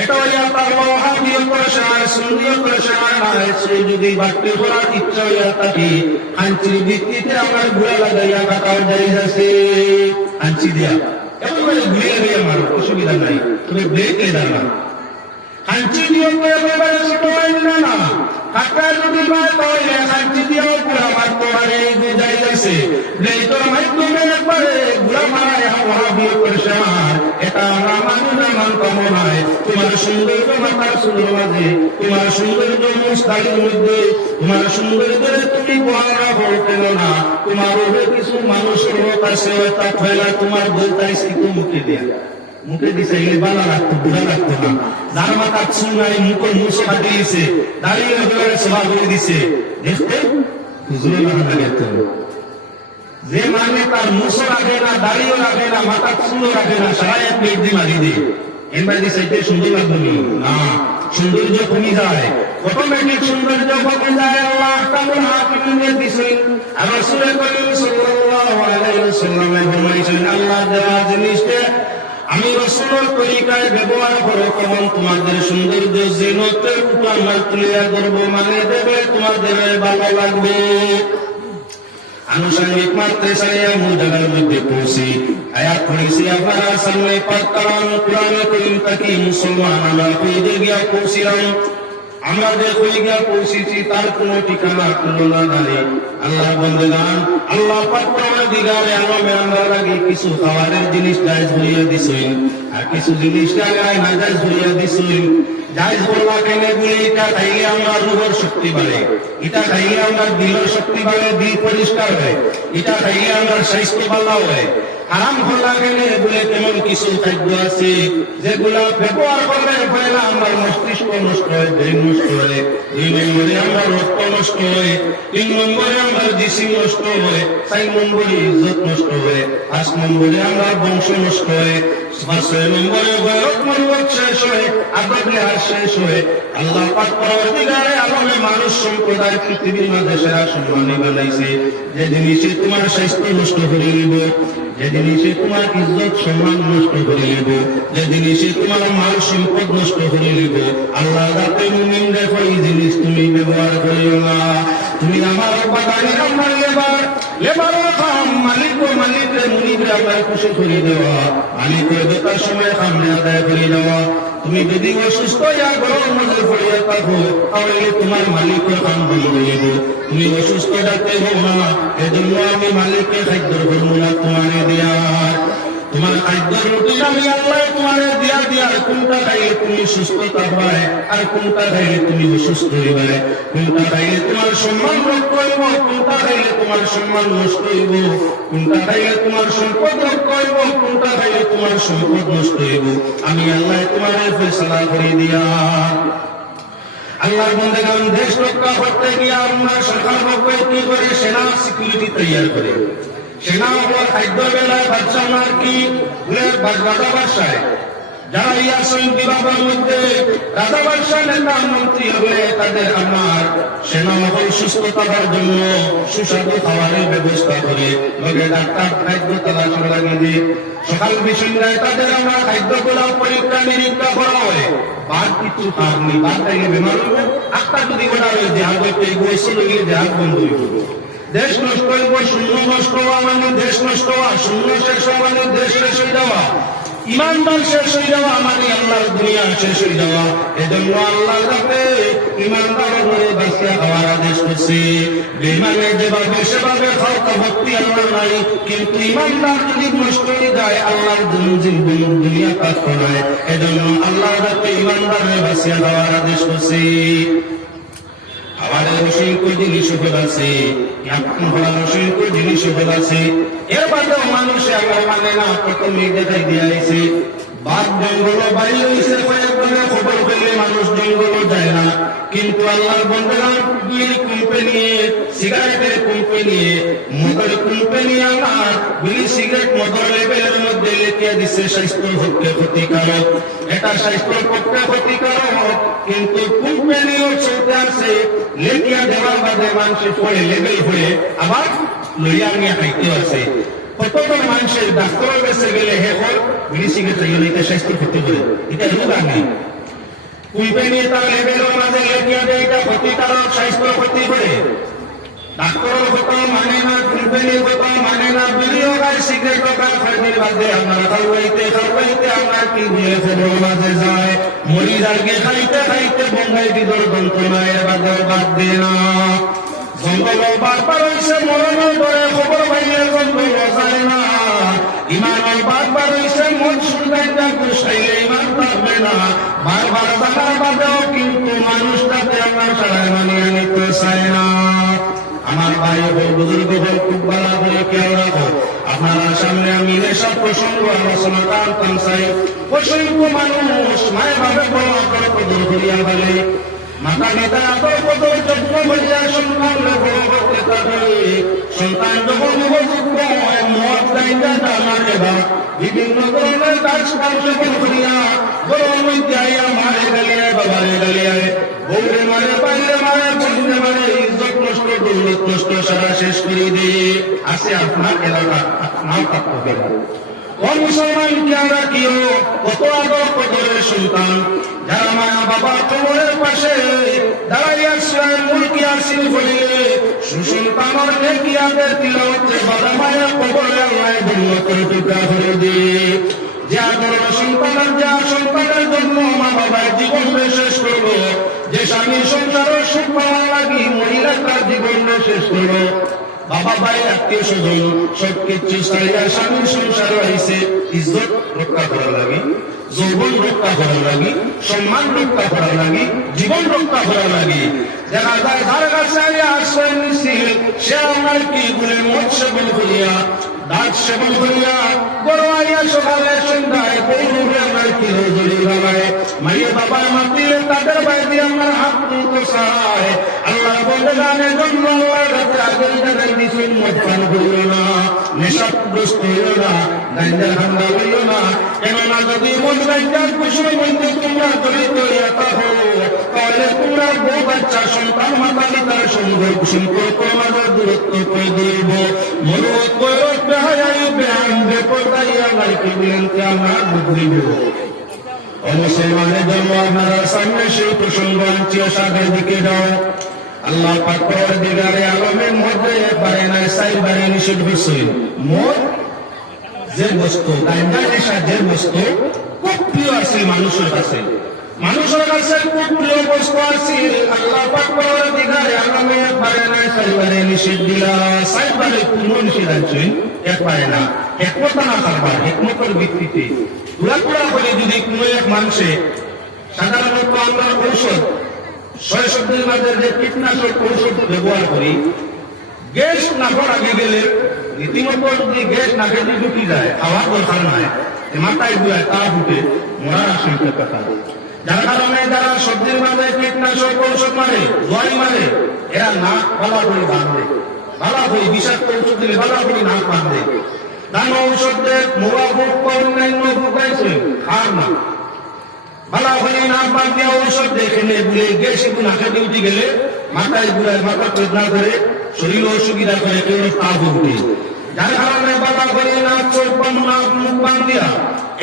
এটা হইয়া তার ওয়াহাবিয়ত শাহ সুন্নিয়ত শাহ নয়। সেই যদি বাড়তে করার ইচ্ছা হইয়া থাকে আঞ্চির ভিত্তিতে আমরা ঘুরে লাগাইয়া কাটাও যাই আছে আঞ্চি দিয়া একেবারে ঘুরে গিয়ে আমার অসুবিধা নাই তুমি ব্রেকে দাঁড়া আঞ্চি দিয়ে একেবারে ছোট হইল না কাটা যদি পায় তাহলে আঞ্চি দিয়েও পুরা মারতে পারে বুঝাই যাচ্ছে ব্রেকের মাধ্যমে একবারে ঘুরা মারায় ওয়াহাবিয়ত শাহ এটা এটা আমরা মানি না মানতাম নয়। তোমার সৌন্দর্য মাথার চুলের মাঝে, তোমার সৌন্দর্য মুস্তাকির মধ্যে, তোমার সৌন্দর্যের তুমি বহারা বলতেন না। তোমার ওদের কিছু মানুষের লোক আছে তা ফেলা তোমার বলতাই শিখু মুখে দেয়া, মুখে দিছে এগুলি বালা রাখতো, বুড়া রাখতো না। যার মাথা চুল নাই মুখের মুছে কাটিয়ে দিছে, দাঁড়িয়ে সভা করে দিছে, দেখতে হুজুরে না লাগে। যে মানে তার মুছও লাগে না, দাড়িও লাগে না, মাথার চুলও লাগে না, সারা এক মিনিট দিয়ে মারি দিয়ে এবার দিছে এতে সুন্দর লাগবে না, সৌন্দর্য কমে যায়, অটোমেটিক সৌন্দর্য কমে যায়। আল্লাহ তাআলা হাকিমে দিছেন, আর রাসূল করিম সাল্লাল্লাহু আলাইহি ওয়াসাল্লামে ফরমাইছেন, আল্লাহ দেওয়া জিনিসটা আমি রাসূলের তরিকায় ব্যবহার করো, তখন তোমাদের সৌন্দর্য জিনতের উপর আমরা তুলিয়া করব, মানে দেবে তোমাদের ভালো লাগবে। আনুষঙ্গিক মাত্রে সারিয়া মূল জায়গার মধ্যে পৌঁছি আয়াত পড়েছি আপনারা সামনে পাঠ করান কোরআনে কারীম থেকে মুসলমান আমরা পেয়ে গিয়া পৌঁছিলাম। আমরা যে হয়ে গিয়া পৌঁছেছি তার কোনো ঠিকানা তুলনা নাই। আল্লাহ বন্দেগান, আল্লাহ পাক পরওয়ারদিগারে আলমে আমরা লাগে কিছু খাবারের জিনিস জায়েজ হইয়া দিছেন, আর কিছু জিনিস না জায়েজ হইয়া দিছেন। জায়েজ বলবা কেন বলে এটা খাইলে আমরা রূহের শক্তি বাড়ে, এটা খাইলে আমরা দিলের শক্তি বাড়ে, দিল পরিষ্কার হয়, এটা খাইলে আমরা স্বাস্থ্য ভালো হয়। হারাম বলবা কেন বলে তেমন কিছু খাদ্য আছে যেগুলা ব্যবহার করলে পয়লা আমার মস্তিষ্ক নষ্ট হয়, ব্রেন নষ্ট হয়, 2 নম্বরে আমরা রক্ত নষ্ট হয়, 3 নম্বরে আমরা জিসিম নষ্ট হয়, 4 নম্বরে ইজ্জত নষ্ট হয়, 5 নম্বরে আমরা বংশ নষ্ট হয়, 6 নম্বরে গয়রত মরবত শেষ হয়, আদব-লেহাজ শেষ হয়। আল্লাহ পাক পরওয়ারদিগারে আলমে মানুষ সম্প্রদায় পৃথিবীর মাঝে সেরা সম্মানী বানাইছে। যে জিনিসে তোমার স্বাস্থ্য নষ্ট করে নিব, যে জিনিসে তোমার ইজ্জত সম্মান নষ্ট করে নিব, যে জিনিসে তোমার মাল সম্পদ নষ্ট করে নিব, আল্লাহ যাতে মুমিন দেখো এই জিনিস তুমি ব্যবহার করিও না। তুমি আমার বাগানে আমার লেবারও খাম, মালিককে মুনিবরে আল্লাহ খুশি করে দেওয়া, মালিকের বেতার সময় সামনে আদায় করে দেওয়া। তুমি যদি অসুস্থ ইয়া গরম মধ্যে পড়িয়া থাকো তাহলে তোমার মালিকের কাম বন্ধ হয়ে যাবে। তুমি অসুস্থ ডাকতে হো না, এজন্য আমি মালিকের খাদ্যের ফর্মুলা তোমার দেওয়ার, তোমার খাদ্যের রুটিন আমি আল্লাহ তোমার দিয়া কোনটা খাইলে তুমি সুস্থতা পাবে আর কোনটা খাইলে তুমি অসুস্থ হইবে, কোনটা খাইলে তোমার সম্মান রক্ষা হইব, কোনটা খাইলে তোমার সম্মান নষ্ট হইব, কোনটা খাইলে তোমার সম্পদ রক্ষা হইব, কোনটা খাইলে তোমার সম্পদ নষ্ট হইব, আমি আল্লাহ তোমার ফয়সালা করে দিয়া। আল্লাহর বান্দাগণ দেশ রক্ষা করতে গিয়ে আমরা সরকার পক্ষ কি করে সেনা সিকিউরিটি তৈরি করে, সেনা হলো খাদ্য বেলায় বাচ্চা মার কি রাজা বাদশায় যারা ইয়াসিন বিভাগের মধ্যে রাজা বাদশাহ নেতা মন্ত্রী হবে তাদের আমার সেনা মহল সুস্থ থাকার জন্য সুস্বাদু খাবারের ব্যবস্থা করে লগে ডাক্তার খাদ্য তালাশ লাগিয়ে দিয়ে সকাল বিসন্ধ্যায় তাদের আমরা খাদ্যগুলো পরীক্ষা নিরীক্ষা করা হয়। বাদ কিছু খাওয়ানি, বাদ থেকে বেমার হবে, একটা যদি ওটা হয়ে দেহাত করতে গিয়ে গিয়ে দেহাত বন্ধ হয়ে যাবে। দেশ নষ্ট হইব, শূন্য নষ্ট হওয়া মানে দেশ নষ্ট হওয়া, শূন্য শেষ হওয়া মানে দেশ শেষ হয়ে যাওয়া, ইমানদার শেষ হয়ে যাওয়া মানে আল্লাহর দুনিয়া শেষ হয়ে যাওয়া। এজন্য আল্লাহ যাতে ইমানদার ঘরে বাঁচিয়া খাওয়ার আদেশ করছে। বেঈমানে যেভাবে সেভাবে খাওয়া ভক্তি আল্লাহ নাই, কিন্তু ইমানদার যদি নষ্ট হয়ে যায় আল্লাহর দুনিয়া কাজ করে। এজন্য আল্লাহ যাতে ইমানদারে বাঁচিয়া খাওয়ার আদেশ করছে। আমাদের অসংখ্য জিনিস আছে, অসংখ্য জিনিস আছে, এর বাদেও মানুষে আল্লাহ মানে না, প্রথমে দেখাই দিয়েছে বাঘ জঙ্গল বাইরে হয়েছে কয়েকজনে খবর পেলে মানুষ জঙ্গল যায় না, কিন্তু আল্লাহর বান্দারা বিড়ি কোম্পানি, সিগারেটের কোম্পানি, মদের কোম্পানি আমার বিড়ি সিগারেট মদের লেভেলের মধ্যে লিখে দিচ্ছে স্বাস্থ্যের পক্ষে ক্ষতিকারক, এটা স্বাস্থ্যের পক্ষে ক্ষতিকারক, কিন্তু কোম্পানিও চলতে আসছে লেখিয়া দেওয়ার বাদে মানুষের পড়ে লেভেল হয়ে আবার লইয়া নিয়ে খাইতে আছে। কতজন মানুষের ডাক্তারের কাছে গেলে হে বিড়ি সিগারেট এটা স্বাস্থ্য ক্ষতি করে, এটা রোগ আনে কোম্পানি তার লেভেলের মাঝে লেখিয়া দেয় এটা ক্ষতিকারক, স্বাস্থ্য ক্ষতি করে। ডাক্তারের কথা মানে না, কোম্পানির কথা মানে না, বিড়িও খায় সিগারেটও খায়, খয়দিন বাদে আপনারা খাওয়াইতে আমরা কি দিয়ে খবর মাঝে যায় মরি যাকে খাইতে খাইতে বঙ্গাই বিদর যন্ত্রণা এর বাদে বাদ দিয়ে না। জঙ্গল বারবার হয়েছে মরণের পরে খবর পাইলে জঙ্গল যায় না ইমান বারবার হয়েছে মন শুনতে গুছাইলে ইমান পারবে না বারবার জানার বাদেও কিন্তু মানুষটাকে আমরা সবাই মানিয়ে নিতে চাই না আমার ভাই হল বুজুর্গ হল খুব ভালো করে খেয়াল রাখো আপনার সামনে আমি এসব প্রসঙ্গ আলোচনা টানতাম চাই অসংখ্য মানুষ মায়ের ভাবে বড় করে কদর করিয়া বলে মাতা পিতা এত কদর যত্ন করিয়া সন্তান বড় করতে থাকে সন্তান যখন উপযুক্ত হয় মদ গাইজা মারে বা বিভিন্ন ধরনের কাজ কার্যক্রম করিয়া বড় মধ্যে আইয়া মারে গালিয়ায় বাবারে গালিয়ায় বৌরে মারে বাইরে মারে বন্ধে মারে ইজ্জত নষ্ট দৌলত নষ্ট সারা শেষ করে দিয়ে আসে আপনার এলাকা আপনার প্রাপ্য ও মুসলমান যারা কিও কত আদর কদরের সন্তান যারা মা বাবা কবরের পাশে দাঁড়াইয়া ছিলেন মুলকি আসিল বলিলে সুসন্তানের নেকিয়াদের তিলাওয়াতে বাবা মায়ের কবরে আল্লাহ ধন্য করে টুকরা করে দিয়ে যে আদর সন্তানের জন্য মা বাবার জীবন শেষ করলো যে স্বামী সংসারের সুখ পাওয়ার লাগি মহিলা তার জীবন শেষ করলো বাবা ভাই আত্মীয় স্বজন সবকিছু ছাড়িয়া স্বামীর সংসার হয়েছে ইজ্জত রক্ষা করার লাগে যৌবন রক্ষা করার লাগে সম্মান রক্ষা করার লাগে জীবন রক্ষা করার লাগে দেখা যায় যার কাছে আশ্রয় নিচ্ছিল সে আমার কি বলে মদ সেবন করিয়া দাঁত সেবন করিয়া বড় আইয়া সকালে সন্ধ্যায় বৌরূপে আমার কি জড়ি বাবায় মাইয়া বাবা আমার দিলে তাদের বাইরে আমার হাত তুলতে চায় আল্লাহ বলে গানের জন্য আল্লাহর কাছে আগে তাদের বিষয় মদ পান করিও না নেশাগ্রস্ত হইও না গাঞ্জার হামলা হইও না কেননা যদি মদ গাঞ্জার বিষয় মধ্যে তোমরা জড়িত হইয়া থাকো তাহলে তোমরা বউ বাচ্চা সন্তান মাতা পিতার সম্পর্ক আমাদের দূরত্ব করে দিব মনোত বয়স বেহাই বেআইন বেপরদাই আমার কি বিনতে আমার বুঝিব মুসলমানের জন্য আপনারা সামনে সেই প্রসঙ্গ আনছি সাগের দিকে যাও আল্লাহ পাক পরদিগারে আলমের মধ্যে পারে না সাইবারে নিষেধ করছে মদ যে বস্তু গাঞ্জা নেশা যে বস্তু খুব প্রিয় আছে মানুষের কাছে খুব প্রিয় বস্তু আছে আল্লাহ পাক পরদিগারে আলমের পারে না সাইবারে নিষেধ দিলা সাইবারে পূর্ণ নিষেধ আছে একবারে না একমত না কারবার একমতের ভিত্তিতে পুরা করে যদি কোনো এক মানুষে সাধারণত আমরা ঔষধ শৈশবের মাঝে যে কীটনাশক ঔষধ ব্যবহার করি গ্যাস নাফার আগে গেলে রীতিমতো যদি গ্যাস না খেতে ঢুকি যায় খাওয়ার দরকার নয় মাথায় গুয়ায় তা ঢুকে মরার আশঙ্কা কথা যার কারণে যারা সবজির মাঝে কীটনাশক ঔষধ মারে জয় মারে এরা নাক ভালো করে বাঁধবে ভালো করে বিষাক্ত ঔষধ দিলে ভালো করে নাক বাঁধবে দান ঔষধ দেয় মোয়া ভোগ অন্যান্য ভোগাইছে আর না ভালো করে নাক বাঁধবে ঔষধ দেখে বলে গ্যাস একটু না খেতে উঠে গেলে মাথায় ঘুরায় মাথা বেদনা করে শরীর অসুবিধা করে কেউ তাপ উঠে যার কারণে বাবা করে নাক চোখ নাক মুখ বাঁধ দিয়া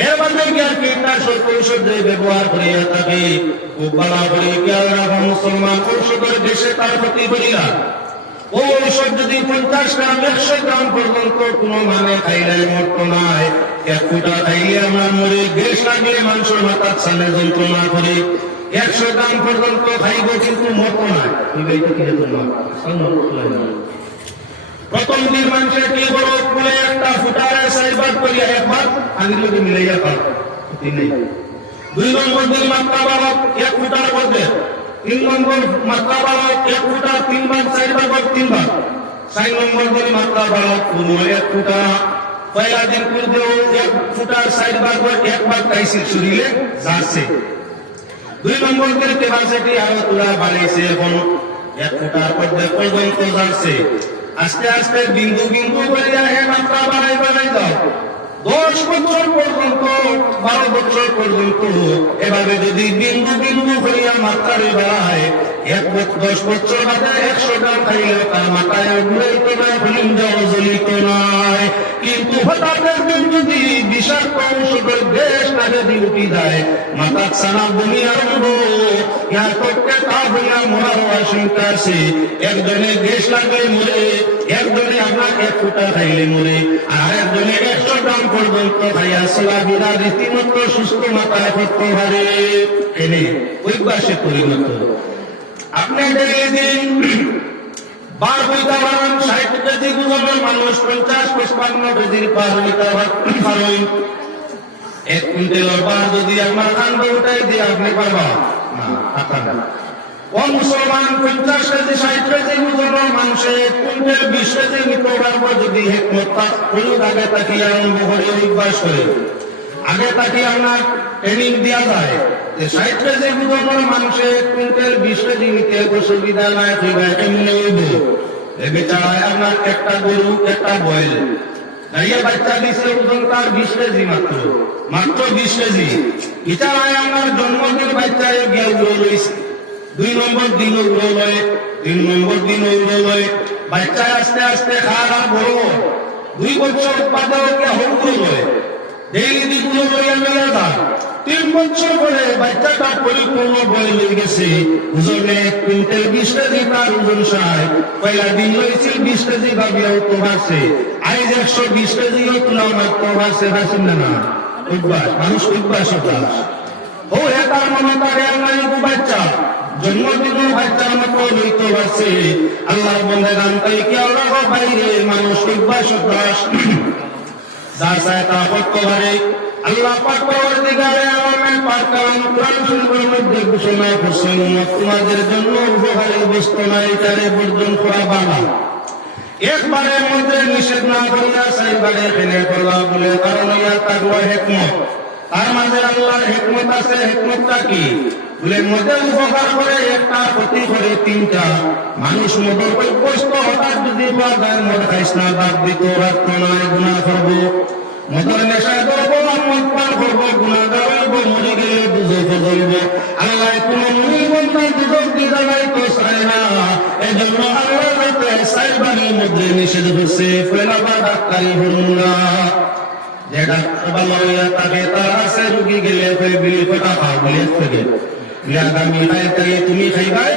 এর মধ্যে গিয়ে কীটনাশক ঔষধ ব্যবহার করিয়া থাকে খুব ভালো করে খেয়াল রাখা মুসলমান ঔষধের দেশে তার ক্ষতি করিয়া ও ঔষধ যদি 50 গ্রাম 100 গ্রাম পর্যন্ত কোনো মানে খাইলে মরতো নাই 1 ফুটা খাইলে আমার মরে গ্যাস লাগলে মানুষের মাথার সামনে যন্ত্রণা করে 100 গ্রাম পর্যন্ত খাইব কিন্তু মরতো না প্রথম দিন মানুষের কি বড় বলে একটা ফুটারে সাইবার করিয়া একবার আগের লোকে মিলাইয়া পার নেই 2 নম্বর দিন মাত্রা বালক 1 ফুটার মধ্যে 3 নম্বর মাত্রা বালক 1 ফুটা 3 বার 4 বার 3 বার 4 নম্বর দিন মাত্রা বালক পুরো 1 ফুটা পয়লা দিন পূর্বে 1 ফুটার 4 বার 1 বার খাইছে শরীরে যাচ্ছে 2 নম্বর দিন ক্যাপাসিটি আরো তোলা বাড়াইছে এখন 1 ফুটার পর্যন্ত যাচ্ছে আস্তে আস্তে বিন্দু বিন্দু করে যায় মাত্রা বাড়াই দাও 10 বছর পর্যন্ত 12 বছর পর্যন্ত এভাবে যদি বিন্দু বিন্দু করিয়া মাত্রারে বাড়ায় 10 বছর বাদে 100 গ্রাম খাইলে তার মাথায় ঘুরাইতো না ফিলিঞ্জাও জ্বলিত নয় কিন্তু হঠাৎ একদিন যদি বিষাক্ত ঔষধের দেশ না যদি উঠি যায় মাথার ছানা বমি আরম্ভ ইয়ার করতে তা হইয়া মরার আশঙ্কা আছে একজনে দেশ লাগলে মরে একজনে আপনার 1 ফুটা খাইলে মরে আর একজনে 100 গ্রাম পর্যন্ত খাইয়া চলাফেরা রীতিমতো সুস্থ মাথায় করতে পারে এনে অভ্যাসে পরিণত আপনি দেখে দিন বার হইতে পারেন 60 কেজি ওজনের মানুষ 50-55 কেজির পার হইতে পারেন। 1 কুইন্টালের বার যদি আমার কান্দে উঠাই দিয়ে আপনি পারবা না, আপনারা ও মুসলমান 50 কেজি 60 কেজি ওজনের মানুষে 1 কুইন্টাল 20 কেজি নিতে পারবো যদি হিকমত প্রয়োগ আগে তাকিয়ে আরম্ভ করে অভ্যাস করে আগে তাকিয়ে আপনার ট্রেনিং দেওয়া যায় যে 60 কেজি ওজনের মানুষে 1 কুইন্টাল 20 কেজি নিতে অসুবিধা নাই, এমনি হইব। এ বেচারায় আপনার একটা গরু একটা বয়েল গাইয়া বাচ্চা দিছে ওজন তার 20 কেজি মাত্র 20 কেজি। বেচারায় আপনার জন্মদিন বাচ্চায় গিয়ে উড়ো লইছে, 2 নম্বর দিন উড়ো লয়, 3 নম্বর দিন উড়ো লয়, বাচ্চায় আস্তে আস্তে খাওয়া বড় 2 বছর বাদে ওকে উড়ো লয়, ডেইলি দিগুলো লইয়া লইয়া যায়। 3 বছর পরে বাচ্চাটা পরিপূর্ণ বয়ে লই গেছে, ওজনে 1 কুইন্টাল 20 কেজি তার ওজন 60। পয়লা দিন লইছিল 20 কেজি ভাবিয়াও তো ভাবছে, আজ 120 কেজিও তুলা মাত্র ভাবছে, ভাবছেন না অভ্যাস, মানুষ অভ্যাস অভ্যাস ও তার মনে তার বাচ্চা জন্মদিন বাচ্চার মতো লইতে পারছে। আল্লাহ বন্ধে গান তাই কি আল্লাহ বাইরে মানুষ অভ্যাস অভ্যাস যার চায় তা করতে পারে। আল্লাহ পাক পরবর্তীকালে আলামিন পাক কালাম কোরআন শরীফের মধ্যে ঘোষণা করছেন, তোমাদের জন্য উপকারী বস্তু নাই তারে বর্জন করা বালা। একবারের মধ্যে নিষেধ না করিয়া 4 বারে ফেলে করলা বলে, কারণ ইয়া তাকওয়া হিকমত। তার মাঝে আল্লাহর হিকমত আছে। হিকমতটা কি বলে, মধ্যে উপকার করে একটা, ক্ষতি করে 3টা। মানুষ মদের অভ্যস্ত হঠাৎ যদি বাদায় মদ খাইস না, বাদ দিত রাখতো নয়, গুনাহ করবো। মদের নেশায় ধরবো, মদ পান করবো, গুনাহ ধরবো, মরে গেলে দুজকে জ্বলব। আল্লাহ কোন মুমিন দুজক দিতে যাইতো চায় না, এজন্য আল্লাহ হইতে 4 বারের মধ্যে নিষেধ করছে। ফেলাবা ডাক্তারি হরুন না, যে ডাক্তার ভালো হইয়া থাকে তার আছে, রুগী গেলে বিলি কটা খাও বিলে থেকে আগামী খাই তুমি খাইবাই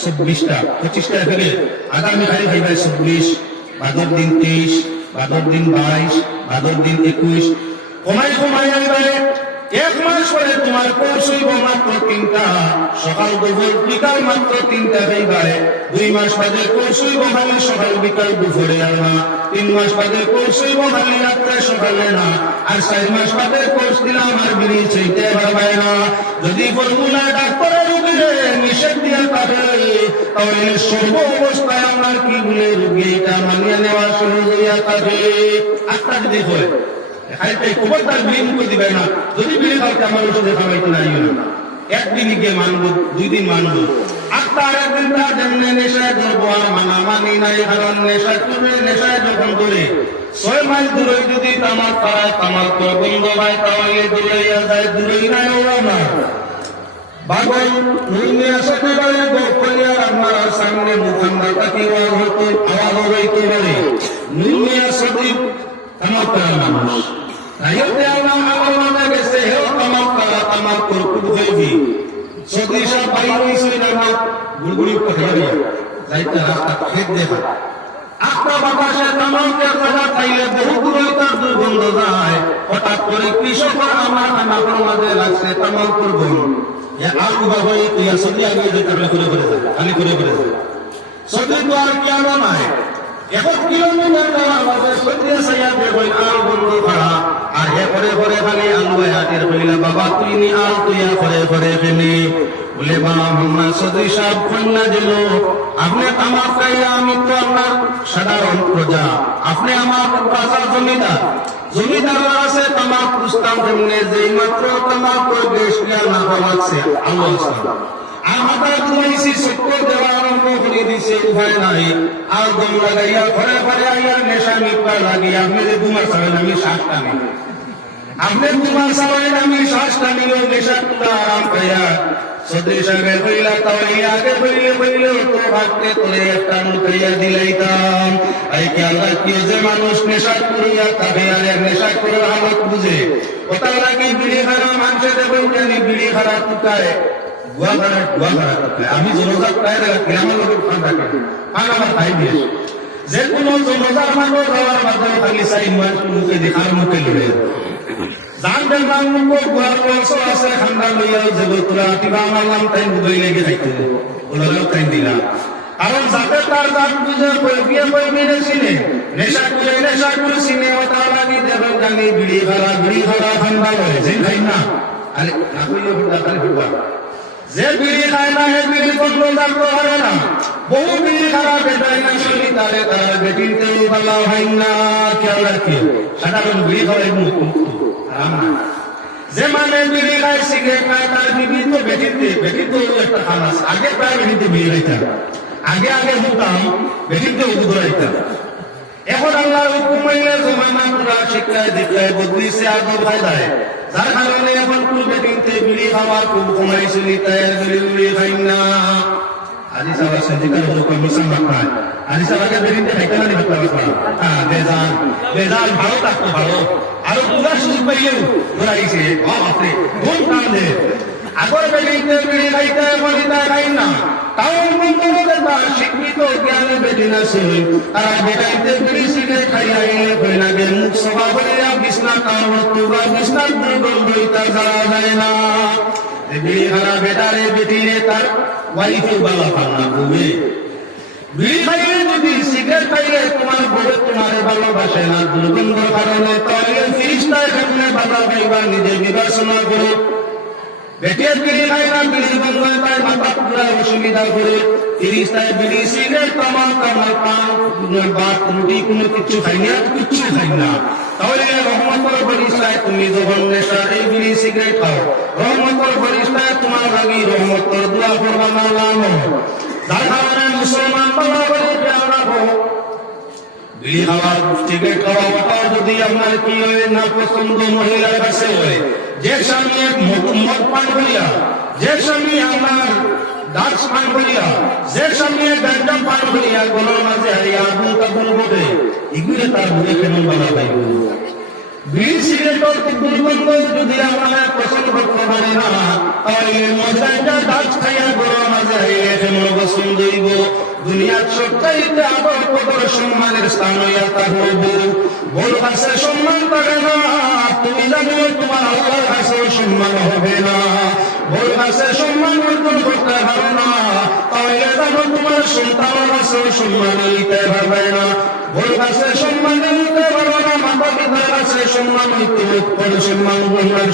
24টা 25টা থেকে আগামী খাইবাই 24, ভাদর দিন 23, ভাদর দিন 22, ভাদর দিন 21, কমাই আইবাই। 1 মাস পরে তোমার কোর্স হইব মাত্র 3টা, সকাল দুপুর বিকাল মাত্র 3টা খাইবাই। 2 মাস বাদে কোর্স হইব খালি সকাল বিকাল দুপুরে আনা। 3 মাস বাদে কোর্স হইব খালি রাত্রে সকালে না। আর 4 মাস বাদে কোর্স দিলাম আর বিড়ি চাইতে পারবে না। যদি ফর্মুলা ডাক্তারের রুগীরে নিষেধ দিয়ে থাকে, তাহলে সর্ব অবস্থায় আমার কি বলে রুগী এটা মানিয়ে নেওয়া সহজ হইয়া থাকে। আত্মা যদি হয় খাইতে খবরদার বিড়ি মুখে দিবে না। যদি বিড়ি খাইতে আমার ওষুধে খাওয়াইতে নাই না, 1 দিন গিয়ে মানবো, 2 দিন মানবো। আত্মার একদিন তার জন্য নেশায় ধরবো আর মানামানি নাই। কারণ নেশায় করবে, নেশায় যখন ধরে 6 মাইল দূরে যদি তামাক খায়, তামাক তো বন্ধ হয়, তাহলে দূরাইয়া যায়, দূরেই নাই ওরা না। বাগল নুইমিয়া সাথে বাড়ি গোপলিয়া আমার সামনে মুখান্দাটা কি হতো, আওয়াজ হইতে পারে। নুইমিয়া সাথে তামাক খায় মানুষ নাইতে আল্লাহ আল্লাহ গেছে, হেও তামাক খায়, তামাক করকুট হইবি। সদৃশা বাইরে হইছে না গুড়গুড়ি কথা দিয়া যাইতে রাস্তা খেত দেখা আত্মা বাতাসে তামাকের কথা খাইলে বহু দূরে তার দুর্গন্ধ যায়। হঠাৎ করে কৃষকরা আমার মাঝে লাগছে তামাক করবো, আলু বাবা তুই সত্যি আগে যেতে করে যায়, খালি করে যায়। সত্যি তো আর কি আলো নাই। 1 কিলোমিটার যাওয়ার মাঝে সত্যি সাইয়া দেখো আল বন্ধ করা, আর করে খালি আলু হাতের কইলা, বাবা তুই নি আল তুই করে খেলি বলে। বাবা মোহাম্মদ সদরি সাহেব কন্যা দিল, আপনি তামাক খাইয়া, আমি তো আপনার সাধারণ প্রজা, আপনি আমার বাজার জমিদার আছে তামাক পুস্তাম তেমনি, যেই মাত্র তামাক দেশ না পাওয়াচ্ছে আল্লাহ আমাদের ঘুমাইছি চক্কর দেওয়া আরম্ভ করে দিছে, উপায় নাই। আর দম লাগাইয়া ঘরে আইয়ার নেশা মিটবা লাগিয়ে আপনি যে তোমার চাবেন আমি শ্বাস টানি, আপনি তোমার চাবেন আমি শ্বাস টানিও নেশা তুলা আরাম পাইয়া। সদরি সাহেবের কইলা তাহলে আগে বইলে তো ভাবতে তোরে একটা নুকাইয়া দিলাইতাম। এই কি আল্লাহ কি যে মানুষ নেশা করিয়া তবে আর নেশা করে হালত বুঝে, ওটা লাগে বিড়ি খারা মানুষের দেখবেন জানি বিড়ি খারা টুকায় গুয়া খারা আমি জনজাত পাই গ্রামের লোকের ফান থাকে, ফান আমার খাই দিয়ে যে কোনো জনজাত মানুষ যাওয়ার মাধ্যমে খালি চাই মুখে দেখার মুখে লড়ে জানবেন মুখ গুয়ার অংশ আছে ঠান্ডা লইয়া জগতুরা কিবা আমার নাম তাই বুঝাই লেগে থাকতো, ওনারাও তাই দিলাম। কারণ যাতে তার জাত বুঝে কইবিয়ে কইবিয়ে চিনে নেশা করে চিনে ওটা লাগি দেবেন জানি বিড়ি খারা ঠান্ডা হয়েছে খাই না আরে না কইও ফুটা খালি ফুটা যে বিড়ি খায় না হে বিড়ি কন্ট্রোল রাখতে পারে না বহু বিড়ি খারা বেটাই না শুনি তারে তার বেটিতে বালা হয় না খেয়াল রাখি সাধারণ বিড়ি খাওয়াই মুক্ত হারাম না যে মানে বিড়ি খায় সিগারেট খায় তার বিবি তো বেটিতে একটা খালাস আগে প্রায় বেটিতে বিয়ে খাইতাম আগে হতাম বেটিতে উদুরাইতাম এখন আল্লাহর হুকুম হইলে জমানা পুরা শিক্ষায় দীক্ষায় বদলিছে আদর ফায়দায় যার কারণে এখন কোন বেটিতে বিড়ি খাওয়ার খুব কমাইছে তাই বিড়ি খাই না আজি সারা সঞ্জিকার লোক মিশন রাখায় আজি সারাকে বেটিতে খাইতে না নিতে পারবা হ্যাঁ বেজাল ভালো থাকতো ভালো আরো পুরা সুযোগ পাইলেও ঘুরাইছে বাপরে ঘুম কাঁদে আগর বেটিতে বিড়ি খাইতে মরিতা খাই না টাউন বন্ধুদের বা শিক্ষিত জ্ঞানী বেটি না শুনি তারা বেটাইতে বিড়ি সিগারেট খাইয়া এলে কই লাগে মুখ সভা করিয়া বিছনা কামড় বা বিছনার দুর্গন্ধ ইতা যাওয়া যায় না বিড়ি খানা বেটারে বেটিরে তার ওয়াইফে বালা পান্না বউয়ে বিড়ি খাইলে যদি সিগারেট খাইলে তোমার বউ তোমার ভালোবাসে না দুর্গন্ধর কারণে তাহলে ফিরিস্তায় সামনে বাধা পাইবা নিজে বিবেচনা করো বেটির বিড়ি খাই না বিড়ি বন্ধ তাই মাথা পুরা অসুবিধা করে ফিরিস্তায় বিড়ি সিগারেট তামাক পান ভাত রুটি কোনো কিছু খাই না তাহলে রহমতের ফেরেশতায় তুমি যখন নেশা এই বিড়ি সিগারেট খাও রহমতের ফেরেশতায় তোমার লাগি রহমতের দোয়া করবা না লানো যার কারণে মুসলমান বাবা বলে রাখো বিড়ি খাওয়া সিগারেট খাওয়া ওটাও যদি আপনার কি হয় না পছন্দ মহিলার কাছে হয় যে স্বামী মদ পান করিয়া যে স্বামী আপনার দাস পান করিয়া যে স্বামী গাঁজা পান করিয়া গলার মাঝে হারিয়া আগুন কাগুন ঘটে এগুলো তার ঘুরে কেমন বাধা পাইব বিড়ি সিগারেটের দুর্গন্ধ যদি আপনার পছন্দ করতে পারে না তাহলে মজাটা দাস খাইয়া গলার মাঝে হারিয়ে কেমন পছন্দ হইব দুনিয়ার সবচাইতে আদর কদর সম্মানের স্থান হইয়া তার হইব বড় কাছে সম্মান পাবে না তুমি জানো তোমার আল্লাহর কাছে সম্মান হবে না বড় কাছে সম্মান অর্জন করতে পারবে না তাহলে জানো তোমার সন্তানের কাছে সম্মান নিতে পারবে না বড় কাছে সম্মান নিতে পারবে না মাতা পিতার কাছে সম্মান নিতে পরে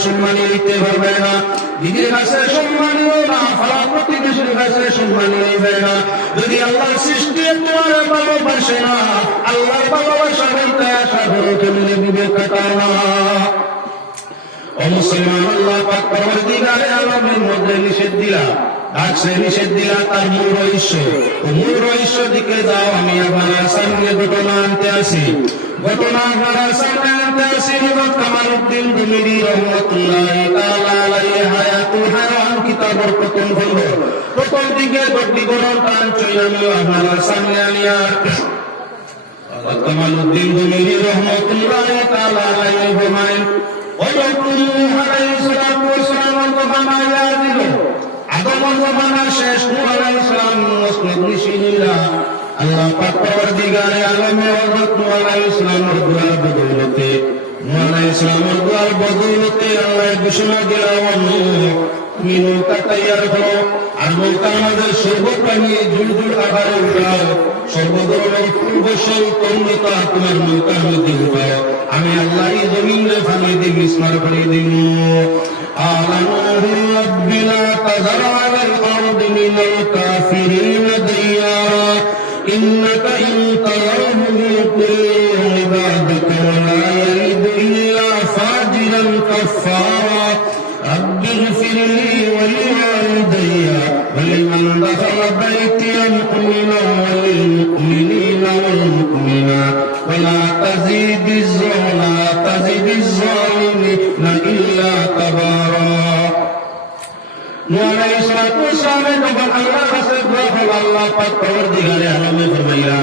সম্মান নিতে পারবে না দিদির কাছে সম্মান নিবে না ফালা প্রতিবেশীর কাছে সম্মান নিবে না যদি আল্লাহর সৃষ্টি তোমার ভালোবাসে না আল্লাহর ভালোবাসা বলতে আশা করো কেমনি বিবেক কাটাও না ও মুসলমান আল্লাহ পাক পরবর্তীকালে আলমের মধ্যে নিষেধ দিলা ডাকছে নিষেধ দিলা তার মূল রহস্য দিকে যাও আমি আপনার সামনে ঘটনা আনতে আসি কামালউদ্দিন দুমিরি রহমতুল্লাহি তাআলা আলাইহি হায়াতুল হায়াওয়ান কিতাবের প্রথম দিকে বিবরণ টান চইলামি আপনার সামনে আনিয়া কামালউদ্দিন দুমিরি রহমতুল্লাহি তাআলা আলাইহি ফরমায় আগমন জমানা শেষ নূহ আলাইহিস সালাম মুসলিম নিশিরা আল্লাহ পাক পরওয়ারদিগারে আলমে হযরত নূহ আলাইহিস সালামের দুআর বদৌলতে আল্লাহ ঘোষণা দিলেন তুমি নৌকা তৈয়ার করো আর নৌকার মাঝে সর্বপ্রাণী জুড় আকারে উঠাও সর্বধরনের ফুল ফসল তরুণতা তোমার নৌকার মধ্যে উঠাও আমি আল্লাহ এই জমিনে ফানি দিয়ে মিসমার করে দিব ربنا تذر على الأرض من الكافرين ديارا إنك إن تذرهم يضلوا عبادك ولا يلد إلا فاجرا كفارا رب اغفر لي ولوالدي ولمن دخل بيتي مؤمنا وللمؤمنين والمؤمنات ولا تزد الظالمين إلا تبارا নূহ আলাইহিস সালাম যখন আল্লাহর কাছে দোয়া করল আল্লাহ পাক পরওয়ারদিগারে আলমে ফরমাইয়া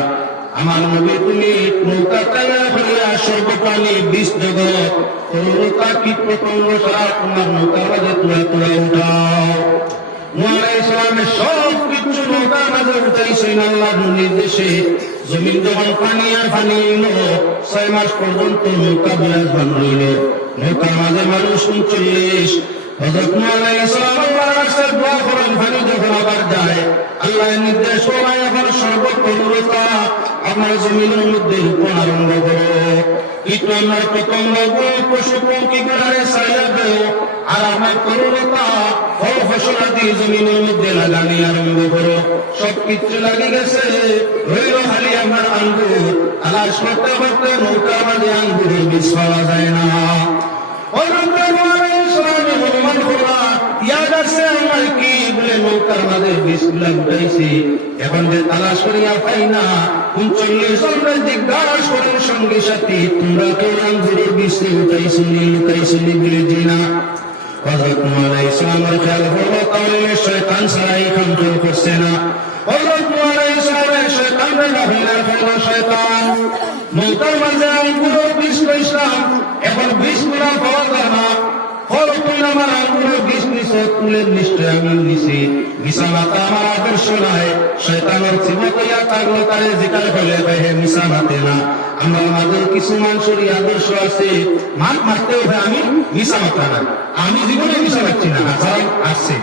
আমার নবী তুমি নৌকা তৈরি করিয়া সর্বপ্রাণী বিশ জগৎ তরুণতা কীট পতঙ্গ সারা তোমার নৌকার মাঝে তুলে উঠাও নূহ আলাইহিস সালামের সব কিছু নৌকার মাঝে উঠাইছেন আল্লাহর নির্দেশে জমিন যখন পানি আর পানি এলো 6 মাস পর্যন্ত নৌকা বিরাজমান রইল নৌকার মাঝে মানুষ 39 হযরত নূহ আলাইহিস সালাম আল্লাহর কাছে দোয়া করেন পানি যখন আবার যায় আল্লাহর নির্দেশ হয় এখন আপনার জমিনের মধ্যে রোপণ আরম্ভ করো। কিন্তু আমার পতঙ্গ পশু পঙ্খী গুলারে ছায়া দেও, আর আমার তরুণতা ফল ফসলাদি জমিনের মধ্যে লাগানি আরম্ভ করো। সবকিছু লাগে গেছে, রইল খালি আমার আঙ্গুর। তালাশ করতে করতে নৌকার মাঝে আঙ্গুরের বীজ পাওয়া যায় না। অনুমান করলা ইয়াদ আছে আমার কি বলে নৌকার মাঝে বীজগুলা উঠাইছি। এখন যে তালাশ করিয়া পাই না, 39 জন জিজ্ঞাসা করেন সঙ্গে সাথী, তোমরা কেউ আঙ্গুরের বীজ লুকাইছুনি বলে জি না। হযরত নূহ আলাইহিস সালামের খেয়াল হলো তাহলে শয়তান ছাড়া এই কাম কেউ করছে না। হযরত নূহ আলাইহিস সালামের শয়তানরে লাভিনা ফেললো শয়তান। নৌকার মাঝে আঙ্গুরের বীজ লইছিলাম, এখন বীজগুলা পাওয়া যায় না। ফল তুলে আমার আঙ্গুরের বীজ নিছে, তুলে নিশ্চয় আমি নিছি। মিশা মাতা আমার আদর্শ নাই। শয়তানের চিমতইয়া থাকলো তারে জিকার ফেলে হে মিশা মাতে না। আমরা আমাদের কিছু মানুষের আদর্শ আছে, মাত মারতে হবে আমি মিশা মাতা না। আমি জীবনে মিশা মারছি না, হাজার আসছে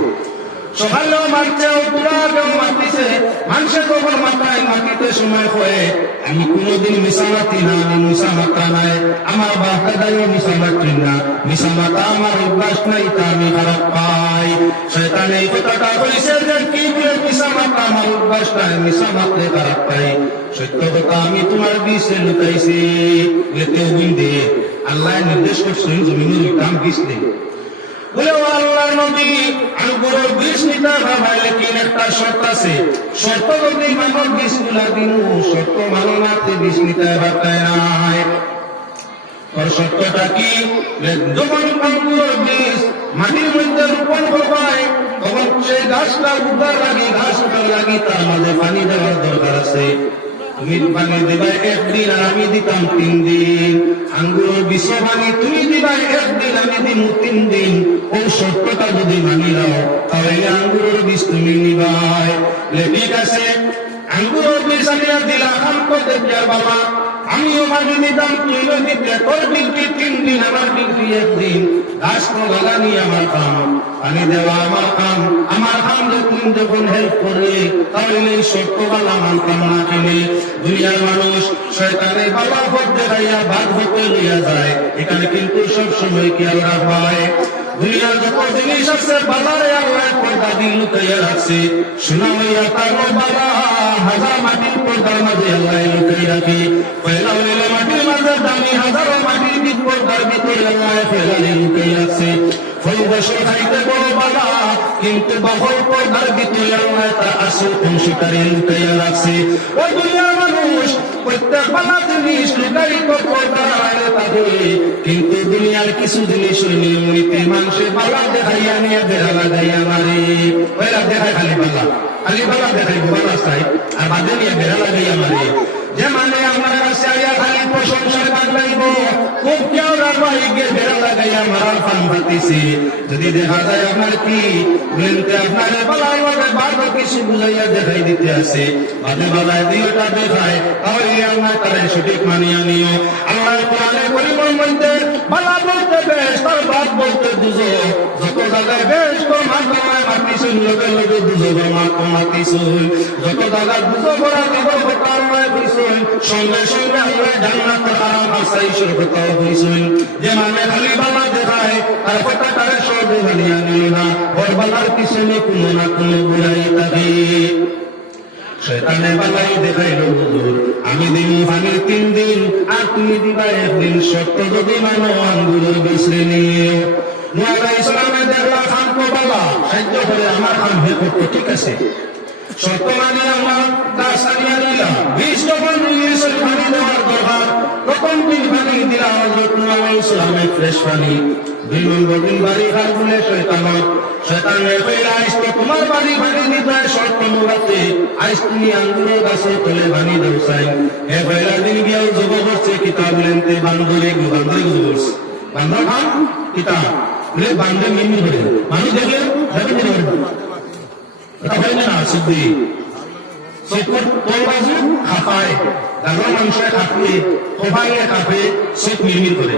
সকালেও মারছে, পুরাকেও মারতেছে। মানুষের কখন মাথায় মাটিতে সময় হয়ে আমি কোনোদিন মিশা মাতি না, আমি মিশা মাতা নাই। আমার বাপ দাদাইও মিশা মারছেন না, মিশা মাতা আমার অভ্যাস নাই, তা আমি খারাপ পাই। শয়তান এই কথাটা বলেছে যে কি বলে মিশা মাতা আমার অভ্যাস নাই, মিশা মারতে খারাপ পাই। সত্য কথা আমি তোমার বীজে লুকাইছি। এতেও বিন্দে আল্লাহ নির্দেশ করছেন জমিনের দাম বীজ নেই বলে আল্লাহর নবী আঙ্গুরের বীজ নিতে হবে, লেকিন একটা শর্ত আছে। শর্ত যদি মানব বীজগুলা দিন, শর্ত মানো না বীজ নিতে পারতে নাই। আর শর্তটা কি? যখন আঙ্গুরের বীজ মাটির মধ্যে রোপণ করবায়, তখন সেই গাছটা উঠার লাগি, ঘাস উঠার লাগি তার মাঝে পানি দেওয়ার দরকার আছে। তুমি পানি দিবা 1 দিন, আর আমি দিতাম 3 দিন। আঙ্গুরের বীজ পানি তুমি দিবা 1 দিন, আমি দিব 3 দিন। ও সত্যটা যদি মানি নাও, তাহলে আঙ্গুরের বীজ তুমি নিবাই। ঠিক আছে, আঙ্গুরের বীজ আনিয়া দিলা, কাম করতে দেয়া বাবা। আমিও মানি নিতাম, তুইও দিতে। তোর ডিগ্রি 3 দিন, আমার ডিগ্রি 1 দিন। গাছ তো লাগানি আমার কাম, পানি দেওয়া আমার কাম। আমার কাম যখন হেল্প করে, তাহলে সত্যবালা মানতাম না কিনে। দুনিয়ার মানুষ শয়তানে বাবা ভোট দেখাইয়া ভাগ হতে লইয়া যায়, এখানে কিন্তু সবসময় কি আল্লাহ পায়। দুনিয়ার যত জিনিস আছে বাজারে আল্লাহ পর্দা দিন লুকাইয়া রাখছে। শোনা হইয়া তার বাবা হাজার মাটির পর্দার মাঝে আল্লাহ লুকাই রাখে। পয়লা হইলে মাটির মাঝে দামি, হাজারো মাটির পর্দার ভিতরে আল্লাহ ফেলালে লুকাই রাখছে। ফল বছর খাইতে বড় বাবা, কিন্তু বাহর পর্দার ভিতরে আল্লাহ তার আসল অংশীকারী লুকাইয়া রাখছে। ওই দুনিয়ার মানুষ প্রত্যেক বালা জিনিস লুকাই তাদের, কিন্তু দুনিয়ার কিছু জিনিস নিয়মিত মানুষের বালা দেখাইয়া নিয়ে বেড়া লাগাইয়া মারে। ওইরা দেখায় খালি বালা দেখাই বালা চাই, আর বাদে নিয়ে বেড়া লাগাইয়া মারে। যে মানে আমার কাছে আইয়া খালি প্রশংসার গান গাইব, খুব কেউ রাখবাইকে বেড়া লাগাইয়া মারার ফান পাতিছে। যদি দেখা যায় আপনার কি বলেনতে আপনার বালাই বাদ কিছু বুঝাইয়া দেখাই দিতে আছে, বাদে বালায় দিওটা দেখায়, তাহলে আমরা তারা সঠিক মানিয়া নিও। আল্লাহ কোরআনে কারীমের মধ্যে বালা বলতে বেশ, তার বাদ বলতে দুজো। যত জায়গায় বেশ তো মাধ্যমায় মাতিছুন, লগে লগে দুজো মাতিছুন। যত জায়গায় দুজো করা খবর হতার নয় হইছুন, সঙ্গে সঙ্গে আমরা জান্নাতের আরাম আসাইশের কথাও হইছুন। যে মানে খালি বালা দেখায়, তার কথা তারা সর্বে মানিয়া নিল না। ওর বালার পিছনে কোনো না কোনো বুড়াই থাকে। শয়তানে বালাই দেখাইল হুজুর, আমি দিন পানির 3 দিন, আর তুমি দিবা 1 দিন। সত্য যদি মানো আঙ্গুরের বীজ নিয়ে। নূহ আলাইহিস সালামে দেখলা খান কো বাবা সাহায্য করে, আমার কাম হয়ে করতো, ঠিক আছে। সত্য মানে আমার গাছ আনিয়া দিলাম, বীজ যখন নিয়েছিল পানি দেওয়ার দরকার, তখন 3 পানি দিলাম। হযরত নূহ আলাইহিস সালামে ফ্রেশ পানি। 2 নম্বর দিন বাড়ি খাল বলে শয়তানের কইলা, আইস তো তোমার বাড়ি পানি দিতে শর্ত মুরাতে, আইস তুমি আঙ্গুরের গাছের তলে পানি দেও চাই। এ পয়লা দিন গিয়াও যোগ করছে কিতাব লেনতে বান্ধরে করছে। বান্ধব খান কিতাব বলে বান্ধে মিমি করে মানুষ দেখলে দেখে না শুদ্ধি চকুর তোর বাজু খাপায়, গাঁর মানুষে খাপলে সবাইয়ে খাপে, চোখ মিরমির করে।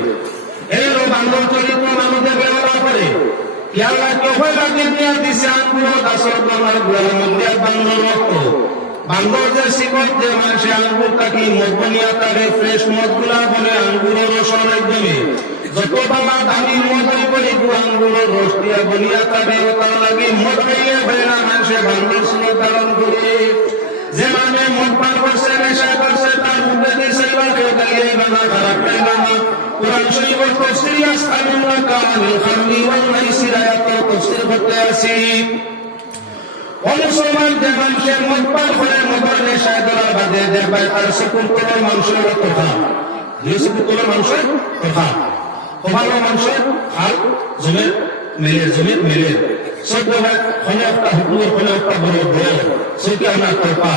এই বান্ধব চরিত্র মানুষের ব্যবহার করে। ইয়াল্লাহ কেউ দিছে আঙ্গুর গাছের তলার গোড়ার মধ্যে বান্ধব রক্ত, বান্দর যে সিবত যে মানুষে আঙ্গুর থাকি মদ বনিয়া থাকে ফ্রেশ মদ গুলা বলে আঙ্গুরের রসের মাধ্যমে যত বাবা দামি মদ করে আঙ্গুরের রস দিয়া বনিয়া থাকে তার লাগে মদ খাইয়ে ভেড়া মানুষে বান্দর সুরত ধারণ করে যে মানে মদ পান করছে নেশা করছে তার মধ্যে দিয়ে সেবা কেউ দাঁড়িয়ে বানা খারাপ পাইবা না কোরআন শরীফের তাফসীর ইয়াসআলুনা কানিল খামরি ওয়াল মাইসির আয়াত তাফসীর করতে আসি ও মুসলমান যে মানুষের মদ পান করে মদের নেশায় ধরার বাদে দেখবে তার সকল কোনো মানুষের কথা যে সকল কোনো মানুষের কথা ভালো মানুষের হাল জমির মেলে সব জায়গায় হলে একটা হুকুমের হলে একটা বড় বড় সেটি আমার কল্পা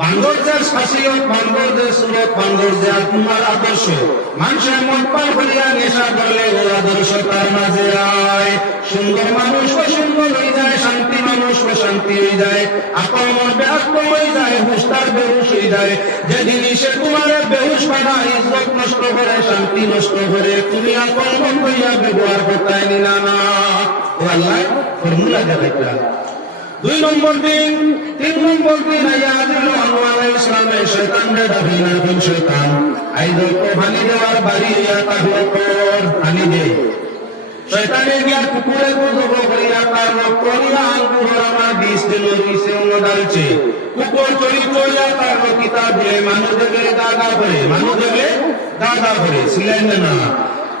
বান্দর যে শাসিয়ত বান্দর যে সুরত বান্দর যে তোমার আদর্শ মানুষের মন পান করিয়া নেশা করলে ও আদর্শ তার মাঝে আয় সুন্দর মানুষ ও সুন্দর হয়ে যায় শান্তি মানুষ ও শান্তি হয়ে যায় আক্রমণ বেআক্রম হয়ে যায় হুস্তার বেহুশ হয়ে যায় যে জিনিসে তোমার বেহুশ বানায় ইজ্জত নষ্ট করে শান্তি নষ্ট করে তুমি আক্রমণ করিয়া ব্যবহার করতে নিনা না ও আল্লাহ ফর্মুলা দেখাইতা 2 নম্বর দিন 3 নম্বর দিন আয়াতুল আনওয়ার ইসলামে শয়তানরে দাবিনা কোন শয়তান আইদো তো ভানি দেওয়ার বাড়ি ইয়া তাহলে কর আনি দে শয়তানে গিয়া কুকুরে গুজব করিয়া তার করিয়া আঙ্গুর আমার 20 দিন রইছে অন্য ডালছে কুকুর চরিত্র ইয়া তার কিতাব দিয়ে মানুষ দেখলে দাগা করে সিলেন না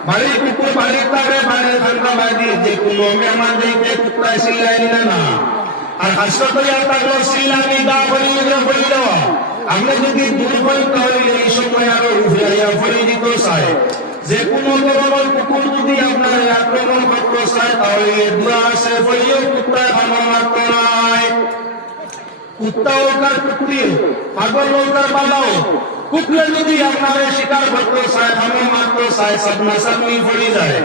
বাড়ির কুকুর বাড়ির তারে বাড়ির ধান্দা বাড়ি যে কোনো মেহমান দেখে কুকুরায় সিলাই না আর হাসপাতালে থাকলো সিলামি গা ভরিয়ে দেওয়া আমরা যদি দূর করি তাহলে এই সময় আরো উভরাইয়া ভরিয়ে দিত চায় যে কোনো ধরনের কুকুর যদি আপনার আক্রমণ করতে চায় তাহলে দূরা আসে ভরিয়েও কুত্তায় ভালো মারত নাই কুত্তা ওকার কুকুরিও পাগল ওকার বালাও কুকুরে যদি আপনার শিকার করতে চায় ভালো মারতে চায় সামনা সামনি ভরি যায়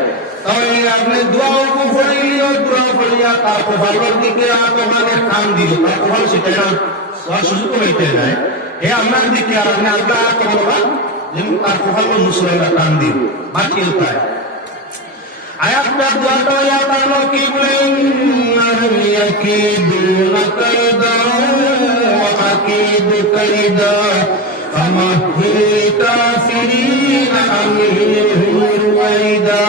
তাহলে আপনি দোয়াও ফড়িলিও দোয়া ফড়িয়া তার কপালের দিকে তোমাদের কান দিল তার কপাল সেটা সুযোগ হইতে যায় এ আপনার দিকে আর আপনি আল্লাহ তোমার যেমন তার কপালের মুসলাইরা কান দিল বাকি তাই আয়াতটা দোয়াটা আয়াত আল্লাহ কি বলেন ইন্নাহুম ইয়াকিদুনা কাইদা ওয়া আকিদু কাইদা ফামাহিল কাফিরিনা আমহিলহুম রুয়াইদা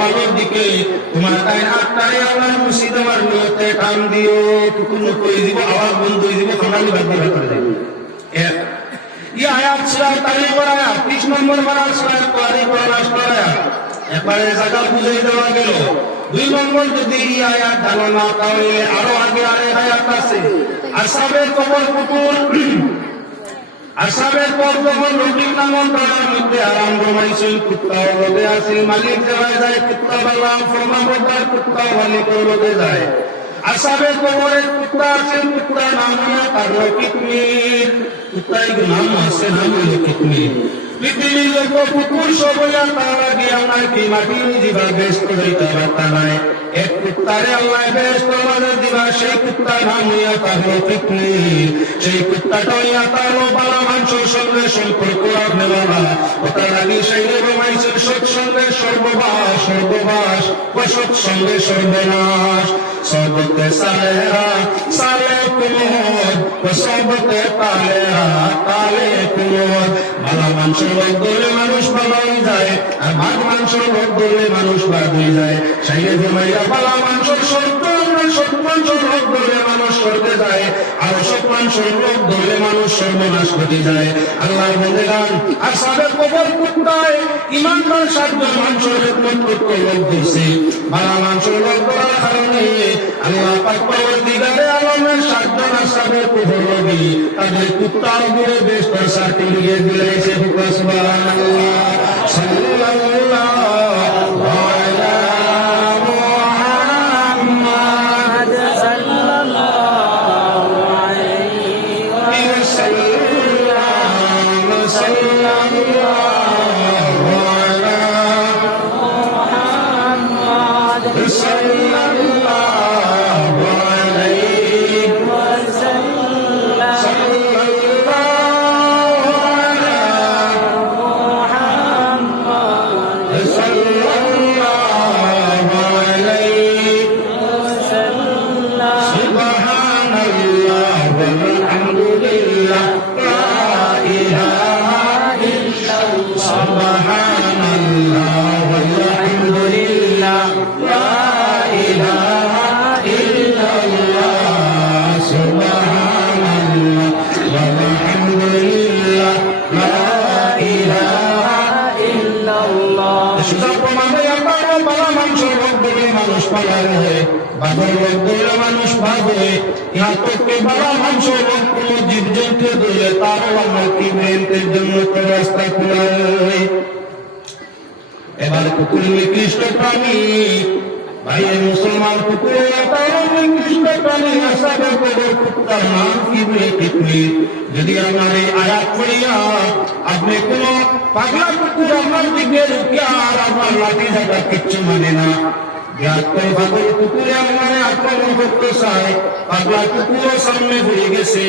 ভালোর দিকে তোমার তাই হাতটারে আল্লাহ মুর্শিদ আমার নিয়তে টান দিও টুকুনো করে দিব আওয়াজ বন্ধ হয়ে দিব খানালি বাদ দিয়ে করে দেব এই আয়াত সূরা তারিখের আয়াত 30 নম্বর পারা সূরা তারিখের লাস্ট আয়াত একবারে জায়গা বুঝাই দেওয়া গেল 2 নম্বর যদি এই আয়াত জানো না তাহলে আরো আগে আরেক আয়াত আছে আসহাবের কবর কুকুর আসাবের পর যখন রুটিন নামন করার মধ্যে আরাম ঘুমাইছিল কুত্তাও লোকে আসিল মালিক দেওয়ায় যায় কুত্তা বললাম ফরমাবরদার কুত্তাও মালিকের লোকে যায় আসাবের কবরে কুত্তা আছে কুত্তা নাম হইয়া তার কিতমির কুত্তাই নাম আছে নাম হইল কিতমির পৃথিবীর যত কুকুর সব হইয়া তার আগে আমার কি মাটি দিবা ব্যস্ত হইতে পারতা নাই এক কুত্তারে আল্লাহ ব্যস্ত মাঝে দিবা সেই কুত্তার নাম হইয়া তার কিতমির সেই কুত্তাটা হইয়া তার বালা মানুষের সঙ্গে সম্পর্ক রাখবে বাবা ওটার আগে সেই রমাইছেন সৎসঙ্গে সর্ববাস অসৎসঙ্গে সর্বনাশ সবতে সালেহা সালে কুমদ সবতে তালেহা তালে কুমদ ভালো মানুষের লোক ধরলে মানুষ ভালো হয়ে যায় আর ভাগ মানুষের লোক ধরলে মানুষ ভাগ হয়ে যায় সেই ঘুমাইয়া ভালো মানুষের সত্য সৎ মানুষের লোক ধরলে মানুষ করতে যায় আর অসৎ মানুষের লোক ধরলে মানুষ সর্বনাশ ঘটে যায় আল্লাহ বলে গান আর সাবের কবর কুত্তায় ইমানদার 7 জন মানুষের খেদমত করতে লোক ধরছে ভালো মানুষের লোক ধরার কারণে আল্লাহ পাক পরওয়ারদিগারে আলমের 7 জন আসহাবের কবর নবী তাদের কুত্তার উপরে বেশ সার্টিফিকেট দিয়েছে সুবহানাল্লাহ সাল্লাল্লাহু আলা মুহাম্মাদ সাল্লাল্লাহু আলাইহি ওয়াসাল্লাম সাল্লাল্লাহু আলা মুহাম্মাদ সাল্লাল্লাহু আলাইহি ওয়াসাল্লাম সাল্লাল্লাহু আলা আলহামদুলিল্লাহ লা ইলাহা ইল্লাল্লাহ সুবহানাল্লাহ ওয়ালহামদুলিল্লাহ লা ইলাহা ইল্লাল্লাহ সুবহানাল্লাহ ওয়ালহামদুলিল্লাহ লা ইলাহা ইল্লাল্লাহ। সুতরাং প্রমাণ হয় আল্লাহর বালা মানুষ বলে মানুষ পালার হয়, বাবার লোক বলে মানুষ ভাগ হয়, ইহা তোকে বালা মানুষ কোন জীবজন্তু বলে তারও আমার কি মেয়েদের জন্য তো রাস্তা খোলা হয়। এবার কুকুর নিকৃষ্ট প্রাণী, ভাইয়ের মুসলমান কুকুর তারও নিকৃষ্ট প্রাণী আসাদের কবর কুত্তার নাম কি বলে পৃথিবী। যদি আপনার এই আয়াত পড়িয়া আপনি কোন পাগলা কুকুর আপনার দিকে রুকিয়া আর আপনার লাঠি ঝাঁটা কিচ্ছু মানে না, পাগল কুকুরে আপনারে আক্রমণ করতে চায়, পাগলা কুকুরও সামনে ঘুরে গেছে,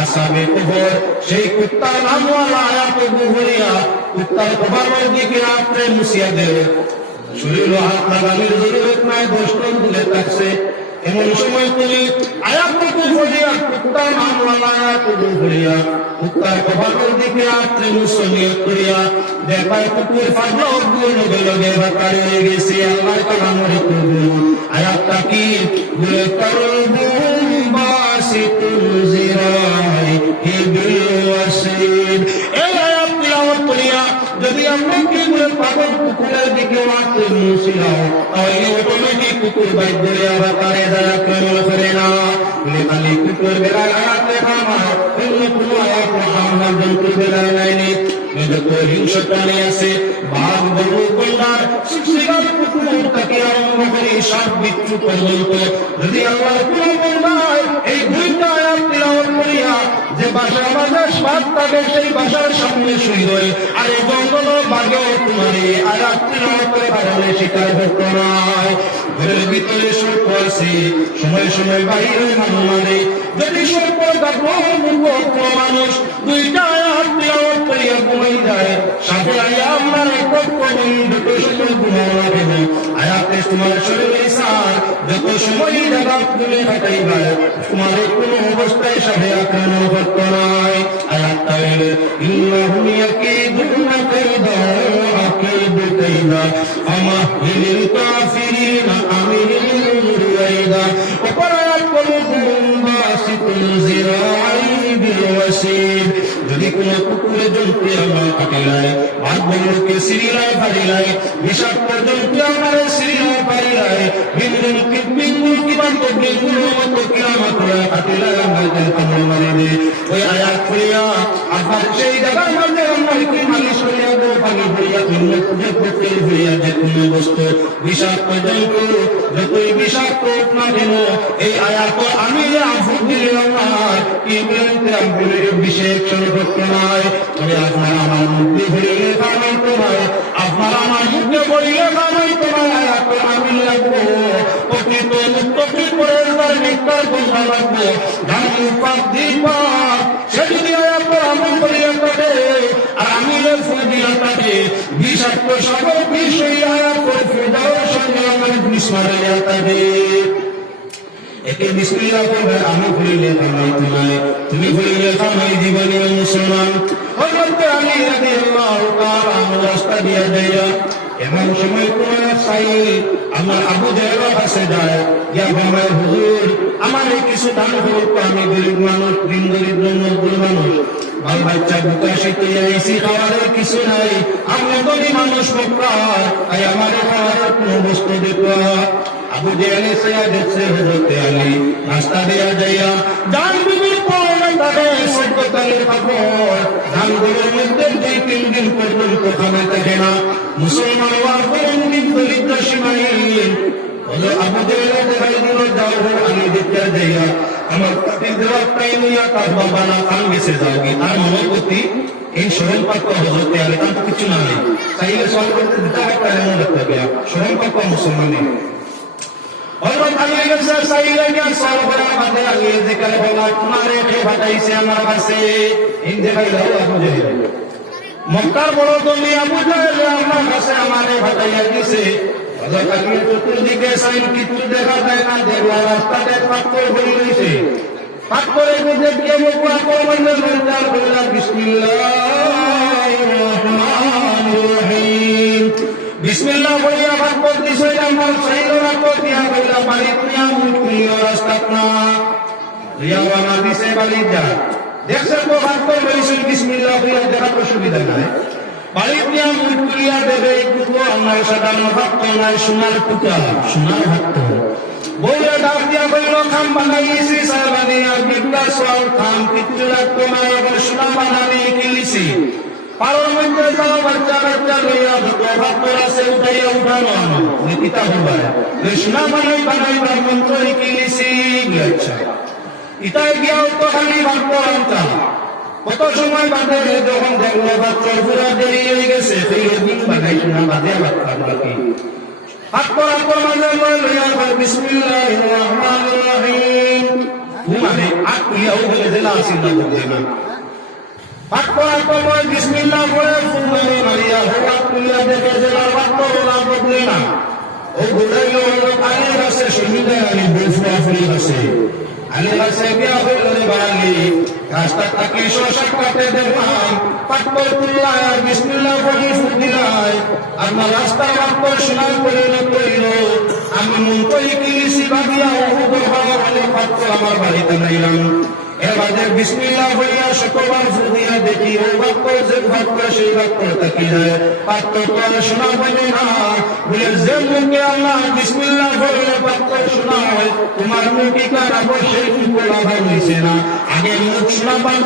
আসামে কবর সেই কুত্তার নামওয়ালা আয়াত ঘুরিয়া কুত্তার কবরের দিকে আপনি মুছিয়া দেবে। শরীর হাত লাগানোর জরুরত নাই, দোষণ দিলে থাকছে। এমন সময় তুমি আয়াতটুকু ঘুরিয়া কুত্তার নামওয়ালা আয়াতটুকু ঘুরিয়া কুত্তার কবরের দিকে আপনি মুসলিয়া করিয়া দেখায় কুকুর পাগলা লগে লগে বাকারে হয়ে গেছে। আল্লাহ কালামের কুকুর আয়াতটা কি বলে কালবুম বাসিতুল জিরাই হিবিল ওয়াসিদ। এই আয়াত তিলাওয়াত করিয়া যদি আমরা কি বলে পাগল কুকুরের দিকে মারতে মুছিলাম তাহলে অটোমেটিক কুকুর বাইক ধরে বাকারে যায়, আক্রমণ করে না। খালি কুকুর বেড়ায় আয়াত লেখা আমার অন্য কোনো আয়াত আমার জন্তুর বেড়ায় নাইনি। যত হিংস্র প্রাণী আছে বাঘ গরু গন্ডার শিকার কুকুর থেকে আরম্ভ করে সাপ বিচ্ছু পর্যন্ত যদি আল্লাহর কোন বন্দায় এই দুইটা আয়াত তিলাওয়াত করিয়া যে বাসার মাঝে সাপ থাকে সেই বাসার সামনে শুই রয়ে আর এই জঙ্গল বাঘেও তোমার এই আয়াত তিলাওয়াত করে বাড়ালে শিকার করতে নয়। ঘরের ভিতরে সর্প আছে, সময় সময় বাহিরে মানুষ মারে, যদি সর্প থাকলো মূর্খ মানুষ দুইটা আয়াত তিলাওয়াত করিয়া ঘুমাই যায়, সাথে আয়া আপনার দুটো সময় ঘুমাও না কেন আয়াতে তোমার শরীরে সার যত সময় জায়গা তুমি কাটাইবা তোমার কোনো অবস্থায় সাথে আক্রমণ করতে নয়। আয়াতটা হইলে ইন্নাহুম ইয়াকিদুনা কাইদা আকিদু কাইদা ফামাহিলিল কাফিরিনা আমিলিল রুয়াইদা। অপর আয়াত কালবুম বাসিতুল জিরাই বিল ওয়াসিদ। যদি কোন কুকুরে জন্তুকে আমার কাটিলায় ভাগ বন্ধুকে সিরিলায় পারিলায় বিষাক্ত জন্তু আমার সিরিলায় পারিলায় বিন্দুন বিন্দুন কিমান তো বিন্দুর মতো কিরামত কাটিলায় আমাদের কামড় মারি দে। ওই আয়াত করিয়া আপনার সেই জায়গার মধ্যে আমার কি মালিশ করিয়া দো পানি ভরিয়া ভিন্ন পুজো করতে ভরিয়া যে কোনো বস্তু বিষাক্ত জন্তু যতই বিষাক্ত না কেন এই আয়াত আমি যে আফুক দিলে আমার কি বলতে আমি বিশেষ করতে নয়। তবে আপনার আমার মুক্তি ভরিলে কামাইতে নয়, আপনার আমার মুখে বলিলে কামাইতে নয়। আয়াত আমি লাগবো প্রকৃত মুক্ত করে মিথ্যার কথা লাগবো ধার্মিক পাপ দিপাপ সে যদি আয়াত আমল করিয়া থাকে আর আমি ফুল দিয়া থাকে বিষাক্ত সকল বিষয় আয়াত করে ফিরে যাওয়ার সঙ্গে আমার বিষ মারিয়া থাকে। একে বিসমিল্লাহ করবে আমি ভুলিলে কামাইতে নয়, তুমি ভুলিলে কামাই জীবনে মুসলমান। হযরত আলী রাদিয়াল্লাহু তাআলা রাস্তা দিয়া যাইয়া এমন সময় কোন সাইল আমার আবু জাহেলের কাছে যায়, ইয়া ভাই হুজুর আমার কিছু দান করুন, আমি গরিব মানুষ, দিন দরিদ্র মজদুর মানুষ, বাল বাচ্চা বুকা শিখতে আইসি, খাওয়ারের কিছু নাই, আমি গরিব মানুষ মক্কার, তাই আমার খাওয়ারের কোনো বস্তু দেখো। আবু জাহেল এসে দেখছে হযরত আলী রাস্তা দিয়া যাইয়া জানবীর পরে তাকে সত্যতালের কাপড় ধানগুলোর মধ্যে 2-3 দিন পর্যন্ত খানা থাকে না। মুসলমান হওয়ার পরে দরিদ্র সীমাহীন হলো। আবু জাহেল দেখাই দিল যাও আলী দেখতে যাইয়া আমার পাতি দেওয়ার টাইম নিয়া তার বাবা না কান গেছে যাও কি তার মনের প্রতি এই স্মরণ পাক্য হযরত আলী তার কিছু না নেই, চাইলে সব করতে দিতে হবে মনে রাখতে হবে স্মরণ পাক্য মুসলমান নেই। হযরত আলী গেছে সাইলে গিয়া সব করা বাদে আলী জিকির বলা তোমারে কে বাতাইছে আমার কাছে ইন দেখাই দাও আবু জাহেল মক্কার বড় দলি আবু জাহেল আমার কাছে আমারে বাতাইয়া দিছে। হযরত আলী চতুর্দিকে সাইন কিছু দেখা যায় না, দেখলা রাস্তাতে পাথর হয়ে রয়েছে, পাঠ করে বুঝে দিয়ে মুকুয়া করবেন রমজান বললা বিসমিল্লাহির রহমানির রহিম বিসমিল্লাহ বলিয়া পাঠ করতেছে আমার শরীররা করিয়া বললা বাড়ি প্রিয়া মুক্তি রাস্তাতনা রিয়াওয়ানা দিছে বাড়ি যা দেখছেন তো পাঠ করে বলিছেন বিসমিল্লাহ বলিয়া দেখা তো সুবিধা নাই বাড়ি প্রিয়া মুক্তিয়া দেবে কুতো আমার সাধারণ ভক্ত নাই সোনার পুকা সোনার ভক্ত বলে ডাক দিয়া বলল খাম বানাইছি সারবানি আর বিদ্যা সোয়াল খাম কিচ্ছু রাখতো না এবার সোনা বানানি কিলিছি পাড়ার মধ্যে যাও বাচ্চা বাচ্চা লইয়া যত ভক্তরা সে উঠাইয়া উঠানো আনো নিকিতা হবার সোনা বানাইবার মন্ত্র কিলিছি আচ্ছা ইটাই গিয়াও তো খালি ভক্ত আনতা কত সময় বাদে যখন দেখলো বাচ্চা পুরা দেরি হয়ে গেছে সেই দিন বানাই সোনা বাদে বাচ্চা বাকি হাত করার পর মাঝে লইয়া বিসমিল্লাহির রহমানির রহিম মানে আকিয়াও বলে দিলা আসিনা বলে না হাত করার পর বিসমিল্লাহ বলে ফুলমানি মারিয়া হাত তুলিয়া দেখে দিলা বাক্য ওলা বদলে না ও গোড়াইলো হলো আলী গাছে শহীদে আলী বেফুয়া ফুলি গাছে আলী গাছে বিয়া হইল বাঙালি গাছটা তাকে শশা কাটে দেখলাম পাঠ করে তুললায় আর বিসমিল্লাহ বলে ফুদিলায় আমার রাস্তা বাক্য শোনার পরিণত হইল আমি মন করে কিলিসি বাগিয়া ওহুদ ভালো পাঠ করে আমার বাড়িতে নাইলাম এবারে বিসমিল্লাহ বলিয়া শতবার ফুদিয়া দেখি ও বাক্য যে বাক্য সেই বাক্য তাকি যায় পাঠ করে শোনা বলে না বলে যে মুখে আল্লাহ বিসমিল্লাহ বলে বাক্য শোনা হয় তোমার মুখে কার অবশ্যই বলা হয়েছে না আগে মুখ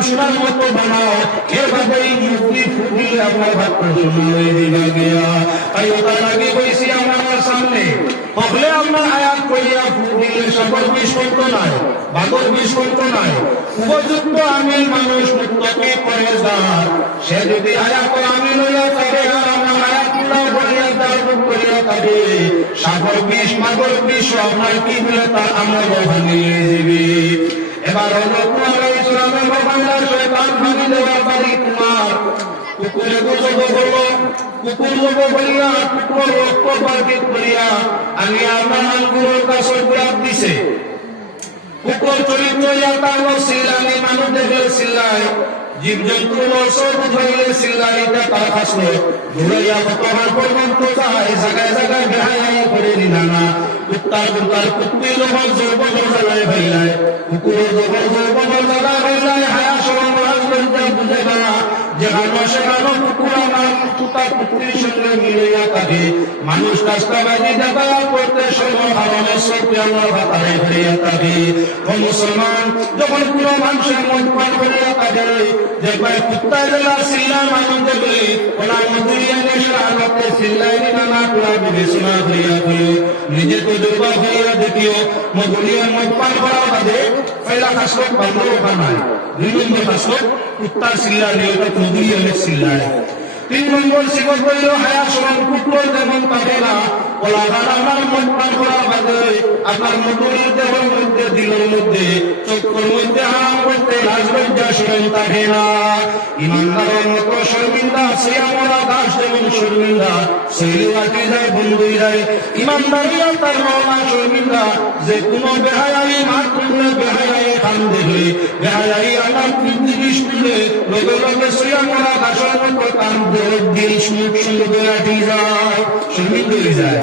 শোনার মতো বানাও এবারে মুখটি ফুদিয়ে আমার বাক্য শোনা হয়ে দিবা গিয়া তাই তার আগে বইছি আমার সামনে তাহলে আমরা আয়াত কইয়া ফুদিলে সকল বিষ করতো নাই বাগর বিষ করতো নাই উপযুক্ত আমিল মানুষ মুক্তকে পরেজগার সে যদি আয়াত আমিল হইয়া থাকে আর আমরা আয়াতুল্লাহ বলিয়া তারপর করিয়া থাকে সাগর বিষ মাগর বিষ আপনার কি বলে তার আমল ভাঙিয়ে দিবি এবার হলো তোমার ইসলামের বাংলা শয়তান ভাঙি দেওয়ার বাড়ি তোমার কুকুরে গোসল করলো কুকুর লোক বলিয়া কুকুর রক্ত পার্কিট করিয়া আমি আমার আঙ্গুরের কাছে গ্রাপ দিছে কুকুর চরিত্র তার সিল্লানি মানুষ দেখলে সিল্লায় জীবজন্তু সব ধরলে সিল্লাইটা তার কাছে ঘুরাইয়া কতবার পর্যন্ত যায় জায়গায় জায়গায় বেহাই করে নিলানা কুত্তার কুত্তার কুত্তির লোক যৌবন জ্বালায় ভাইলায় কুকুরের যৌবন জ্বালা ভাইলায় হায়া সরম রাজবন্ধা বুঝে না যেখানে সেখানে কুকুর আমার কুত্তা কুকুরের সঙ্গে মিলিয়া থাকে মানুষ কাজটাবাজি দেখা করতে সময় হারণের সত্যি আমার ভাতারে ফিরিয়া থাকে ও মুসলমান যখন কোনো মানুষের মন পান করিয়া থাকে দেখবে কুত্তা জেলা সিল্লার মানুষ দেখলে ওরা মধুরিয়া নেশা আলোকে সিল্লাই নানা পুরা বিবেচনা করিয়া করিও নিজে তো দুর্বল হইয়া দেখিও মধুরিয়া মদ পান করা বাদে পয়লা কাশক বন্ধ বানায় 2 নম্বর কাশক কুত্তার সিল্লা নিয়ে মধুরিয়া সিল্লায় 3 নম্বর শিকত করিল হায়া সমান কুকুর যেমন পাবে না ওলা আমার মদ পান করা বাদে আপনার মধুরির দেহের মধ্যে দিলের মধ্যে চক্ষুর মধ্যে হারাম করতে রাজলজ্জা শরম থাকে না ইমানদারের মতো শর্মিন্দা সে আমরা দাস যেমন শর্মিন্দা সেই লাঠি যায় বন্ধুই যায় ইমানদারিয়া তার মৌলা শর্মিন্দা যে কোনো বেহায়াই মাঠ তুললে বেহায়াই খান দেখলে বেহায়াই আমার জিনিস তুলে লগে লগে সে আমরা দাসের মতো তার দিল সুখ সুন্দর লাঠি যায় শর্মিন্দা হয়ে যায়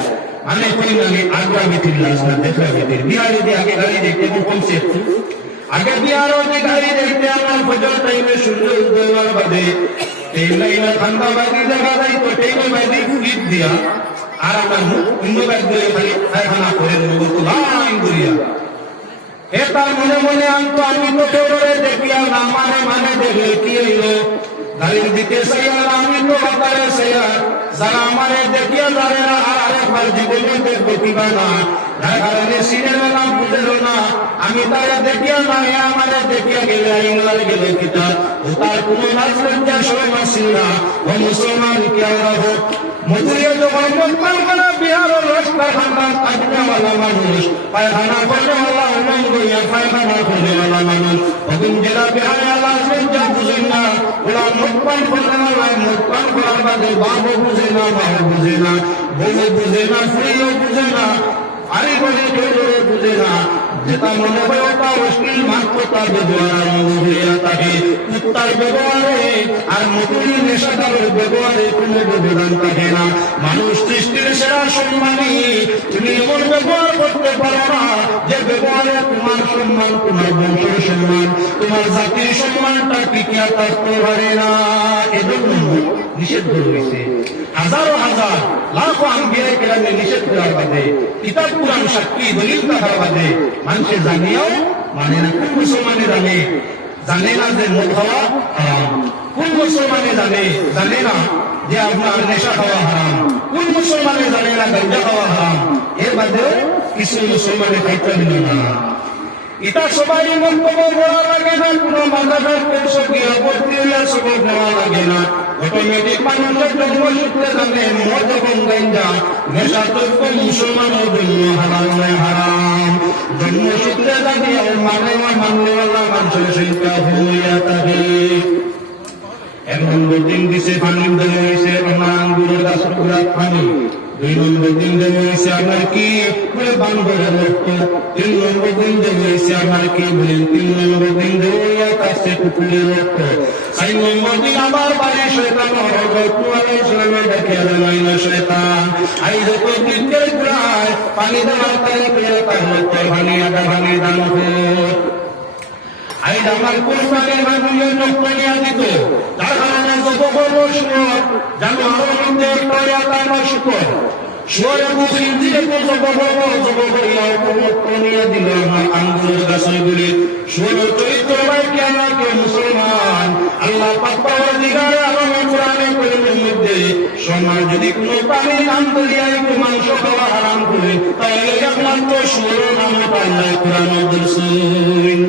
আমি কই লাগে আগ্রা মিটির লাশ না দেখা মিটির বিহারে দিয়ে আগে গাড়ি দেখতে পৌঁছে আগে বিহারও যে গাড়ি দেখতে আমার ফজর টাইমে সুন্দর উদয়বার বাদে এই লাইনে ঠান্ডা বাদি দেখা যায় তো টেইমে বাদি গিট দিয়া আর আমার অন্য ব্যাগ দিয়ে খালি খায়খানা করে দেবো তো লাইন করিয়া এ তার মনে মনে আনতো আমি তো কেউরে দেখিয়া না মানে দেখলে কি হইলো গাড়ির দিকে সেইয়ার আমি তো বাতারে সেইয়ার যারা আমারে দেখিয়া যারে না আর আরেকবার জীবনে দেখবো কিবা না যার কারণে সিনেমা নাম বুঝেল না আমি তারা দেখিয়া না আমারে দেখিয়া গেলে ইংলার গেলে কিতা ও তার কোনো রাজলজ্জা সময় আসিল না ও মুসলমান কি আমরা হোক মধুরিয়া যখন মন করা বিহার রাস্তার খান্ডান আজনাওয়ালা মানুষ পায়খানা করনেওয়ালা উলঙ্গ হইয়া পায়খানা করনেওয়ালা মানুষ তখন জেলা বিহারে রাজলজ্জা বুঝেন না ওরা মুখপান করনেওয়ালা মুখপান করার বাদে বাবু বুঝে না বাবু বুঝে না বউ বুঝে না স্ত্রীও বুঝে না আরে বলে কেউ বুঝে না যেটা মনে হয় ওটা অশ্লীল মাত্র তার ব্যবহার আরম্ভ হইয়া থাকে। কুত্তার ব্যবহারে আর মধুরী নেশাদারের ব্যবহারে কোনো ব্যবধান থাকে না। মানুষ সৃষ্টির সেরা সম্মানী, তুমি এমন ব্যবহার করতে পারো না যে ব্যবহারে তোমার সম্মান, তোমার বংশের সম্মান, তোমার জাতির সম্মানটা টিকিয়া থাকতে পারে না। এজন্য নিষিদ্ধ রয়েছে। হাজারো হাজার লাখো আম্বিয়া কেরামে নিষেধ করার বাদে, কিতাব কুরআন সাক্ষী দলিল থাকার বাদে মানুষে জানিয়েও মানে না। কোন মুসলমানে জানে না যে মদ খাওয়া হারাম? কোন মুসলমানে জানে না যে আপনার নেশা খাওয়া হারাম? কোন মুসলমানে জানে না গাঁজা খাওয়া হারাম? এর বাদেও কিছু মুসলমানে খাইতে দিল না। এটা সবাই মন্তব্য করা লাগে না, কোনো মাদ্রাসার কোর্স গিয়া ভর্তি হইয়া সবক নেওয়া লাগে না। অটোমেটিক মানুষের জন্মসূত্রে জানে মদ এবং গাঁজা নেশা দ্রব্য মুসলমানের জন্য হালাল নয়, হারাম। জন্মসূত্রে জানিয়ে মাননেওয়ালা মানুষের সংখ্যা হইয়া থাকে। 1 নম্বর দিন দিছে পানি দেওয়া হয়েছে আপনার আঙ্গুরের গাছের গোড়ার পানি। 2 নম্বর দিন দেওয়া হয়েছে আপনার কি বলে বান্দরের রক্ত। 3 নম্বর দিন দেওয়া হয়েছে আপনার কি বলেন 3 নম্বর দিন দেওয়া কাছে কুকুরের রক্ত। 4 নম্বর দিন আবার বাড়ি শয়তান দেখিয়া দেয় না শয়তান। আই যত দিনের গোড়ায় পানি দেওয়ার তাই পেয়ে তার রক্ত ভাঙি আটা ভাঙি দান আই আমার কোন পানির ভাঙিয়ে রক্ত নিয়ে দিত। তার কারণে যত বড় শুয়োর জানো আরো মধ্যে তার শুকর শুয়োর এবং ইঞ্জিনে যত করিয়া রক্ত নিয়ে দিল আমার আঙ্গুরের গাছের গুলি। শুয়োর চরিত্র ভাই কেন কেউ মুসলমান আল্লাহ পাক পরদিগার আলমে কোরআনে কারীমের মধ্যে সমাজ যদি কোনো প্রাণীর নাম করিয়া একটু মাংস খাওয়া হারাম করে তাহলে একমাত্র শুয়োরের নামটা আল্লাহ কোরআনে বলছেন।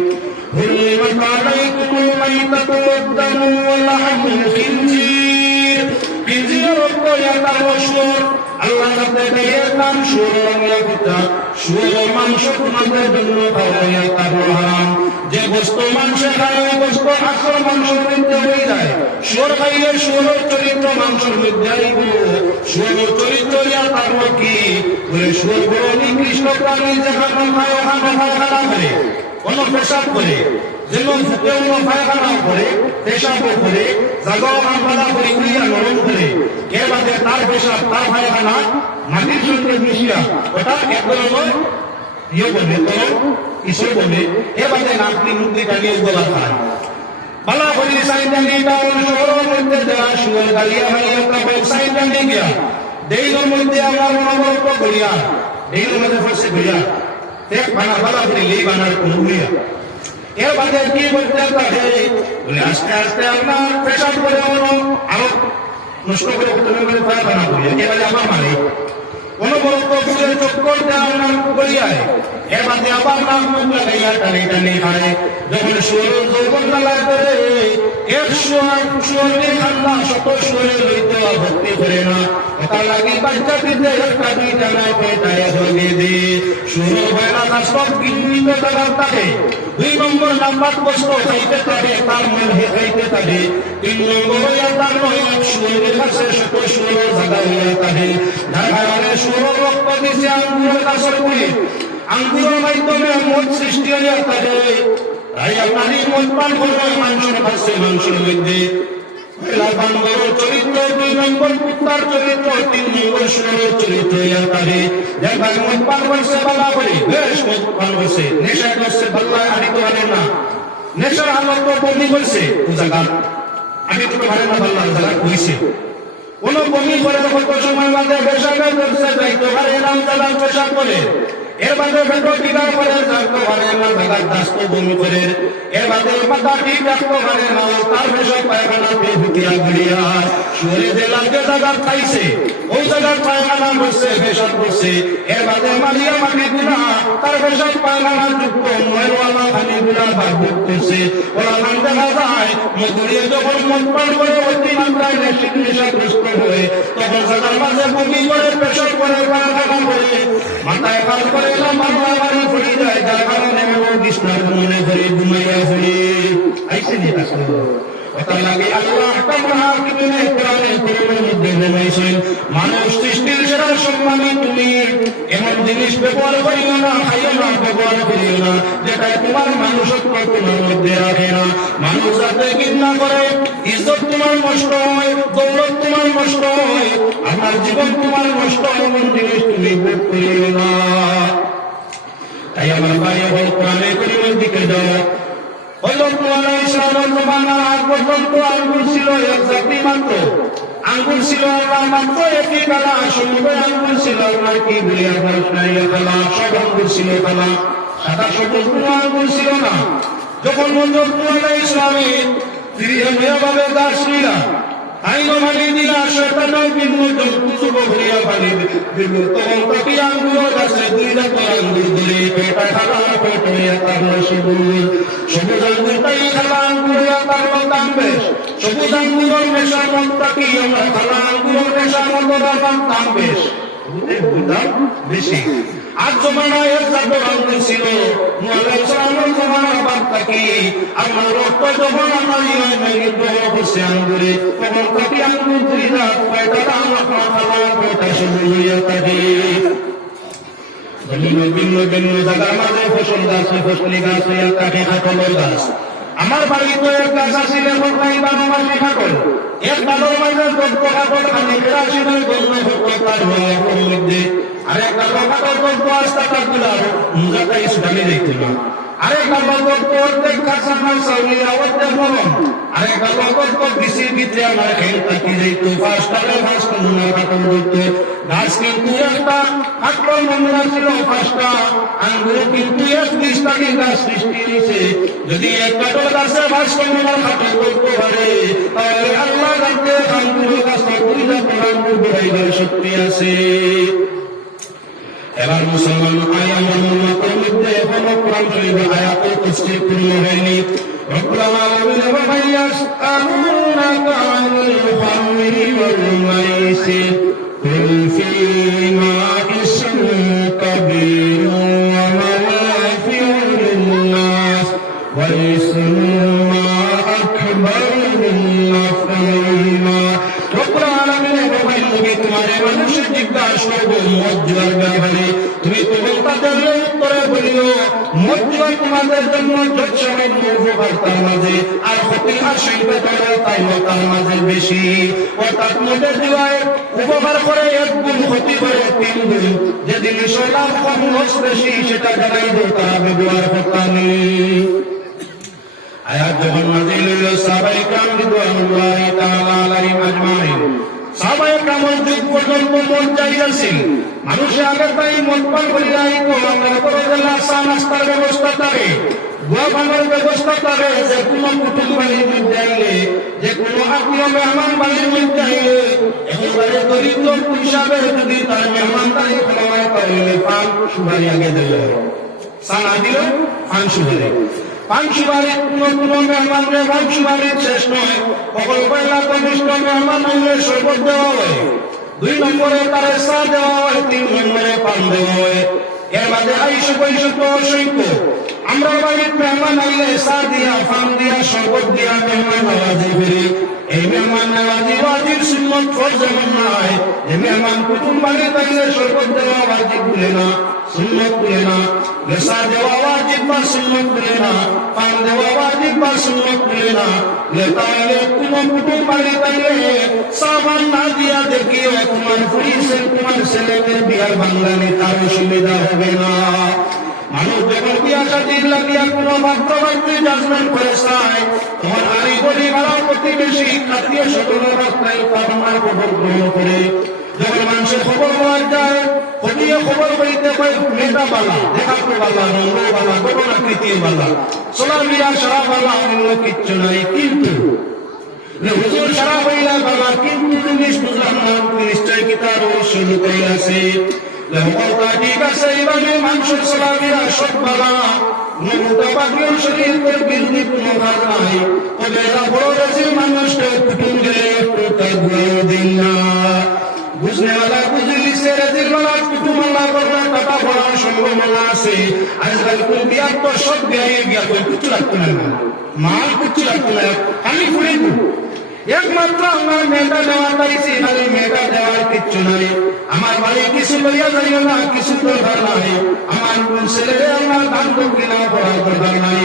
حرمت عليكم الميتة والدم ولحم الخنزير। خنزير الطيب والشور আল্লাহ তাআলার নাম শুয়োরের পিতা। শুয়োরের মাংস তোমাদের জন্য খাওয়া তার হারাম। যে বস্তু মাংস খায় ওই বস্তু আসল মাংসের মধ্যে হয়ে যায়। শুয়োর খাইলে শুয়োরের চরিত্র মাংসের মধ্যে আইব। শুয়োরের চরিত্র তার কি বলে শুয়োর বড় নিকৃষ্ট প্রাণী, যেখানে খায় ওখানে পায়খানা করে, কোনো পেশাব করে, যেমন ফুটে কোনো পায়খানাও করে, পেশাবও করে, জাগাও হামপালা করে উড়িয়া নরম করে। এর বাদে তার পেশাব তার পায়খানা মাটির সঙ্গে মিশিয়া ওটা এক ধরনের বলে তরল ঈশ্বর বলে। এর বাদে নাপনি মুক্তি টানিয়ে উদ্যোগ খায় বালা করি সাইডানি টাউন শহরের মধ্যে দেওয়া শুয়োর গালিয়া ভাইয়া তারপর সাইডানি গিয়া দেইলের মধ্যে আমার মনোবর্ত করিয়া দেইলের মধ্যে ফসে করিয়া এক বানা বালা করে এই বানার কোনো উড়িয়া। এর বাদে কি বলতে থাকে বলে আস্তে আস্তে আপনার পেশাব করে আরো নষ্ট করে মানে পায়খানা করিয়া এবারে আমার মানে অনবরত ফুলের চক্কর দেওয়া আপনার করিয়ায়। এর বাদে আবার নাম মুখ লাগাইয়া টানে টানে খায়। যখন শুয়োরের যৌবন লাগায় করে এক শুয়োরের খান্না শত শুয়োরে লইতে ভক্তি করে না। ওটা লাগি বাচ্চা দিতে একটা দুই জানায় পেটায় ধরে দে। শুয়োর হয় না তার সব গিন্নিত জায়গার থাকে। 2 নম্বর নাম্বার বস্তু খাইতে থাকে, তার মন খাইতে থাকে। 3 নম্বর হইয়া তার নয় শুয়োরের কাছে শত শুয়োরের জায়গা হইয়া থাকে। যার কারণে শুয়োর রক্ত দিছে আঙ্গুরের গাছের গুলি। আঙ্গুরের মাধ্যমে মদ সৃষ্টি হইয়া থাকে। তাই আপনারই মদ পান করবে মানুষের কাছে মানুষের মধ্যে বান্দরের চরিত্র 2 নম্বর, কুত্তার চরিত্র 3 নম্বর, শুয়োরের চরিত্র হইয়া থাকে। যাই মদ পান করছে বাবা বলি বেশ মদ পান করছে, নেশা করছে বাল্লা আদিতে পারে না। নেশার হালত বন্দি করছে ও জায়গা আদিতে পারে না, বাল্লা জায়গা কইছে কোন বমি করে কত সময় বাদে পেশাবে করছে যাইতে পারে না, জায়গা পেশাব করে। এর বাদে ভেতর বিদায় করে যাইতে পারে না, জায়গার দাস্ত বমি করে। এর বাদে মাথা ঠিক রাখতে পারে না, তার পেশাব পায়খানাতে ঢুকিয়া ঘুরিয়া শুয়োরে যে লাগে জায়গা খাইছে ওই জায়গার পায়খানা বসছে পেশাব করছে। এর বাদে মারিয়া মাটি গুলা তার পেশাব পায়খানা যুক্ত ময়ূরওয়ালা খানি গুলা ভাগ করছে। ওরা নাম দেখা যায় মধুরিয়ে যখন মদ পান করে অতিমাত্রায় নেশাগ্রস্ত হয়ে তখন জায়গার মাঝে বমি করে পেশাব করে পায়খানা করে মাথায় কাজ করে মামলা বাড়ি পড়ে যায়। যার কারণে বিষ্ণার মনে করে ঘুমাইয়া পড়ে আইসে নিয়ে কথা লাগে আল্লাহ তাআলা কিনে কোরআনে কারীমের মধ্যে বলেছেন মানুষ সৃষ্টির সেরা সম্মানী তুমি এমন জিনিস ব্যবহার করিও না খাইও না ব্যবহার করিও না যেটা তোমার মানুষত্ব তোমার মধ্যে রাখে না মানুষ যাতে ঘৃণা করে ইজ্জত তোমার নষ্ট হয় দৌলত তোমার নষ্ট হয় আমার জীবন তোমার নষ্ট হয় এমন জিনিস তুমি ভোগ করিও না তাই আমার ভাই এবং কোরআনে কারীমের দিকে যাও হযরত আলাইহিস সালামের জমানার আগ পর্যন্ত আঙ্গুর ছিল এক জাতি মাত্র আঙ্গুর ছিল আল্লাহ মাত্র একই কালা সমুদ্র আঙ্গুর ছিল আল্লাহ কি বলি আপনার কালা সব আঙ্গুর ছিল কালা সাদা সবুজ কোনো আঙ্গুর ছিল না যখন হযরত আলাইহিস সালামের ফিরিয়ে গাছ নিলা আইনো মানি দিলা শয়তানের বিন্দু জন্তু বহরিয়া পানি বিন্দু তখন তাকে আঙ্গুর গাছে দুইটা আঙ্গুর ধরে পেটা খালা পেটে তার সবুজ সবুজ আঙ্গুর তাই খালা আঙ্গুর তার তাম্বে সবুজ আঙ্গুর নেশা মন তাকি আমরা খালা আঙ্গুর নেশা মন তাম্বে বুঝলাম বেশি আজ জমানায় যত আঙ্গুর ছিল মুআল্লাহ সালামের জমানার বাদ থাকি আমার রক্ত যখন আমার ইমান কিন্তু হচ্ছে আঙ্গুরে তখন তাকে আঙ্গুর দুইটা পেটা আমরা খালা পেটা সবুজ হইয়া থাকে ভিন্ন ভিন্ন জায়গার মাঝে ফসল গাছ ফসলি গাছ হইয়া থাকে কাঠলের গাছ আমার বাড়িতে এক গাছ আসিল এখন নাই 12 মাসে কাঠল এক কাঠল মাঝে গল্প কাঠল খালি আসিল গল্প তার মধ্যে আরেক কাঠল গল্প আস্তা কাঠগুলা মুজাটা ইসলামে দেখতে না আরেক গল্প অর্ধেক খাসা খাসা অর্ধেক মরম আরেক গল্প বেশি ভিতরে আমার খেল থাকি যাইতো পাঁচটারে ঘাস না কাঠল ধরতো গাছ কিন্তু একটা কাঠল নমুনা ছিল পাঁচটা আঙ্গুর কিন্তু 20টাকে গাছ সৃষ্টি হয়েছে যদি এক কাঠল গাছে ঘাস নমুনা কাঠল করতে পারে তাহলে আল্লাহ জানতে আঙ্গুর গাছ দুইটা আঙ্গুর বেড়াইবার শক্তি আছে এবার মুসলমান আমার উম্মতের মধ্যে এখনো কোরআন শরীফের আয়াত তাফসীর পূর্ণ হয়নি রব্বুল আলামিন ইয়াসআলুনাকা আনিল খামরি ওয়াল মাইসির কুল ফীমা ইসমুন কাবীরুন ওয়া মানাফিউ লিন-নাস ওয়া ইসমুহুমা আকবারু মিন নাফইহিমা রব্বুল আলামিন বলেন নবী তোমারে মানুষের জিজ্ঞাসা করবে মদ জুয়ার ব্যাপারে তুমি তখন তাদের উত্তরে বলিও মদ জুয়া তোমাদের জন্য যৎসময় উপকার তার মাঝে আর ক্ষতির আশঙ্কা করে তাই তার মাঝে বেশি অর্থাৎ মদের জুয়ায় উপকার করে 1 গুণ ক্ষতি করে 3 গুণ যে জিনিস লাভ কম লস বেশি সেটা জানাই তারা ব্যবহার করতানি আয়াত যখন নাযিল হইল সাহাবায়ে কেরাম রিদওয়ানুল্লাহি তাআলা আলাইহিম আজমাইন সাহাবায়ে কেরামের যুগ পর্যন্ত মদ জায়েজ ছিল মানুষে আগের তাই মদ পান করিয়া আইতো আমরা করে দিলা চা নাস্তার ব্যবস্থা থাকে গোয়া পানের ব্যবস্থা থাকে যে কোনো কুটুম বাড়ির মধ্যে আইলে যে কোনো আত্মীয় মেহমান বাড়ির মধ্যে আইলে একেবারে দরিদ্র হিসাবে যদি তার মেহমানদারি খাওয়ায় তাহলে পান সুপারি আগে দিল চা না দিল পান সুপারি পান সুপারি কোনো মেহমানকে পান সুপারি শেষ নয় সকল পয়লা কনিষ্ঠ মেহমান হইলে শরবত দেওয়া হয় 2 নম্বরে তারে চা দেওয়া হয় 3 নম্বরে পান দেওয়া হয় এর মাঝে আইসু পয়সু তো অসংখ্য আমরা বাড়ির মেহমান আইলে চা দিয়া পান দিয়া শরবত দিয়া মেহমান নওয়াজি করি এই মেহমান নওয়াজি ওয়াজিব সুন্নত ফরজ যেমন নয় এই মেহমান কুটুম বাড়িতে আইলে শরবত দেওয়া ওয়াজিব বলে না সুন্নত বলে না চা দেওয়া ওয়াজিব বা সুন্নত বলে না পান দেওয়া ওয়াজিব বা সুন্নত বলে না তাহলে কোন কুটুম বাড়িতে আইলে চা পান না দিয়া দেখিও তোমার পরিচয় তোমার ছেলেমেয়ের বিয়ার বাংলানি তার সুবিধা হবে না মানুষ যখন বিয়া শাদীর লাগিয়া কোনো বাধ্যবাধী জাজমেন্ট করে চায় তোমার আড়ি গলি ভাড়া প্রতিবেশী আত্মীয় স্বজনের রাস্তায় তোমার খবর গ্রহণ করে যখন মানুষের খবর পাওয়া যায় খতিয়ে খবর করিতে হয় মেয়েটা বালা দেখাতে বালা রঙ্গ বালা গঠনাকৃতির বালা সোলা মিয়া সারা বালা অন্য কিচ্ছু নাই কিন্তু হুজুর সারা হইলা বালা কিন্তু জিনিস বুঝলাম না নিশ্চয় কি তার শুরু করে আছে ঠিক আছে এইভাবে মানুষের সোলামিরা সব বালা মোটাবাগিও শরীরের বিরুদ্ধে কোনো কাজ নাই তবে এরা বড় রাজির মানুষকে কুটুম গেলে একটু তার দিন না বুঝনেওয়ালা বুঝে লিছে আছে রেজিক মালা কুটু মালা করবে টাকা পড়ার সম্ভাবনা আছে আজকাল কোন বিয়ার তো সব বিয়ে বিয়া করে কিছু লাগতো না মাল কিছু লাগতো না খালি ফুড়ে একমাত্র আমার মেয়েটা দেওয়ার পাইছি খালি মেয়েটা দেওয়ার কিচ্ছু নাই আমার বাড়ি কিছু লইয়া যাইও না কিছু দরকার নাই আমার ছেলে আমার ধান কিনা করার দরকার নাই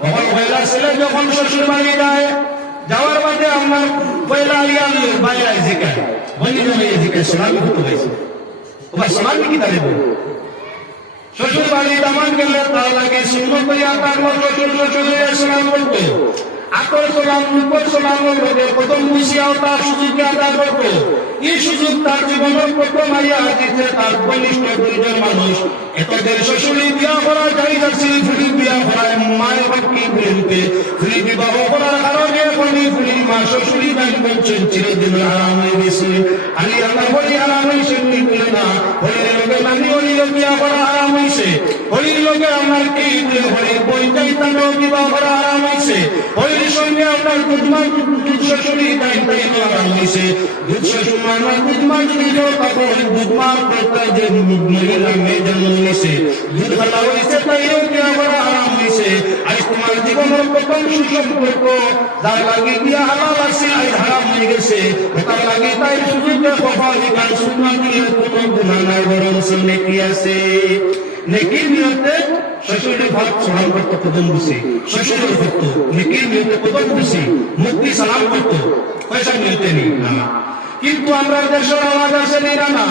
তখন পয়লা ছেলে যখন শ্বশুর বাড়ি যায় যাওয়ার বাদে আমার পয়লা ইয়ার বাইরে জিকায় বলি জমে জিকায় সোনামি হতে হয়েছে ওবার সোনামি কি তাহলে শ্বশুর বাড়ি দামান গেলে তার লাগে শূন্য করিয়া তারপর শ্বশুর শ্বশুরের সোনাম বলতো আকর সোনাম উপর সোনাম বলবে প্রথম মুসিয়াও তার সুযোগকে আদায় করতো এই সুযোগ তার জীবনের প্রথম আইয়া দিতে তার ঘনিষ্ঠ দুইজন মানুষ এতদের শ্বশুরি বিয়া করা যাই যাচ্ছি ফুলি বিয়া করায় মায়ের বাক্যে বিরুদ্ধে ফুলি বিবাহ করার কারণে বলি ফুলির মা শ্বশুরি দান বলছেন চিরদিন আরাম হয়ে গেছে আলি আল্লাহ বলি আরাম হয়েছে বলে না হলির লোকে নানি হলির বিয়া করা আরাম হয়েছে হলির লোকে আমার কি বলে হলির বইটাই তাকেও বিবাহ করা আরাম হয়েছে হলির সঙ্গে আপনার দুধমান দুধ শ্বশুরি দান তাই আরাম হয়েছে দুধ শ্বশুর আমার দুধমান যদি যাও তখন দুধমান করতে যে মহিলা মেয়ে জন্ম নিয়েছে দুধ খালা হয়েছে তাইও বিয়া করা আরাম হয়েছে আজ তোমার জীবনের প্রথম সুসম্পর্ক যার লাগে বিয়া হালাল আছে আজ হারাম হয়ে গেছে তার লাগে তাই সুযোগে কথা অধিকার সুন্নাহ দিয়ে কোনো গুনাহ নাই বরং নেকি আছে নেকির নিয়তে শ্বশুরের ভাত সালাম করতে প্রথম বসে শ্বশুরের ভক্ত নেকির নিয়তে প্রথম বসে মুক্তি সালাম করতো পয়সা নিয়তে নেই না কিন্তু আমরা দেশের আওয়াজ আসে না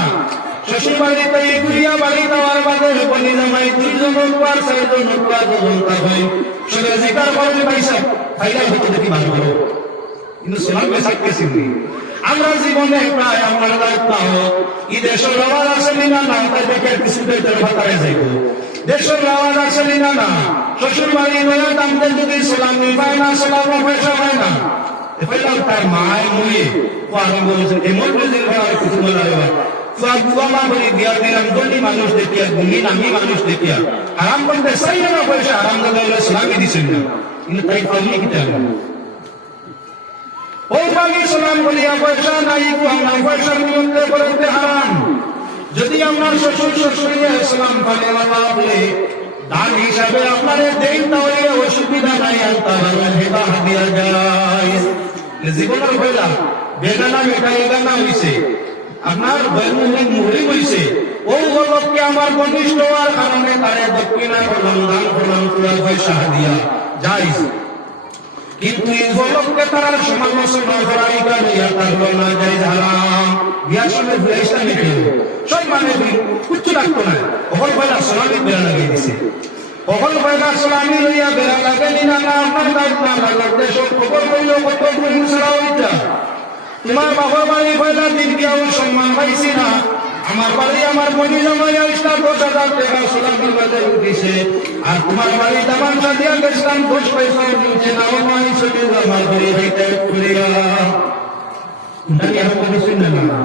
শ্বশুর বাড়িতে ঘুরিয়া বাড়ি দেওয়ার বাদে বলি জামাই দুইজন নোটবার চারজন নোটবার দুজন তা হয় সবে জিকার করবে পয়সা ফাইনাল হতে দেখি ভালো ভালো কিন্তু সোনার পয়সা কেসি আমরা জীবনে প্রায় আমার দায়িত্ব ই দেশের আওয়াজ আসেনি না তাই দেখে কিছু বেতন ভাতারে যাইব দেশের আওয়াজ আসেনি না শ্বশুর বাড়ি নয়া দামতে যদি সোলামি পায় না সোলামা পয়সা পায় না এফাইলাম তার মায় মুয়ে পানি বলছেন এমন বুঝে ঘর কিছু বলা হয় ফুয়া বলি বিয়া দিলাম গলি মানুষ দেখিয়া গুলি নামি মানুষ দেখিয়া আরাম করতে চাই না পয়সা আরাম দাদা সোলামি দিছেন না কিন্তু তাই পাইনি কি তাই ও পানি সোলাম বলিয়া পয়সা নাই আমার পয়সার নিয়ন্ত্রণ করতে হারাম যদি আমার শ্বশুর শ্বশুরিয়া ইসলাম পালে বলে দান হিসাবে আপনারে দেন তাহলে অসুবিধা নাই আল্লাহ হেবা দিয়া যায় জীবনের হইলা বেগানা মেটাই গানা হইছে আপনার মুহরি হইছে ও লোককে আমার ঘনিষ্ঠ হওয়ার কারণে তারে দক্ষিণা করলাম দান করলাম পুরা পয়সা দিয়া যাই কিন্তু এই লোককে তারা সমালোচনা করার কারণে তার না যাই হারাম বিয়ার সময় ভুলাইসা নিতে সব মানে কিচ্ছু লাগতো না ওখান পয়লা সোনালি বেড়া লাগিয়ে দিছে ওখান পয়লা সোনালি লইয়া বেড়া লাগেনি না আপনার দায়িত্ব না লাগতে সব খবর করলেও কত হিংসা হইতা তোমার বাবার বাড়ি পয়লা দিন গিয়াও সম্মান পাইছি না আমার বাড়ি আমার বনি জমাইয়া ইসলাম 10,000 টাকা সোনালি বাজার উঠিছে আর তোমার বাড়ি দামান সাদিয়া গেছিলাম 10 পয়সা নিচে নাও নয় চলে আমার বাড়ি হইতে খুলিয়া উন্ডানি এখন করে শুনলেন না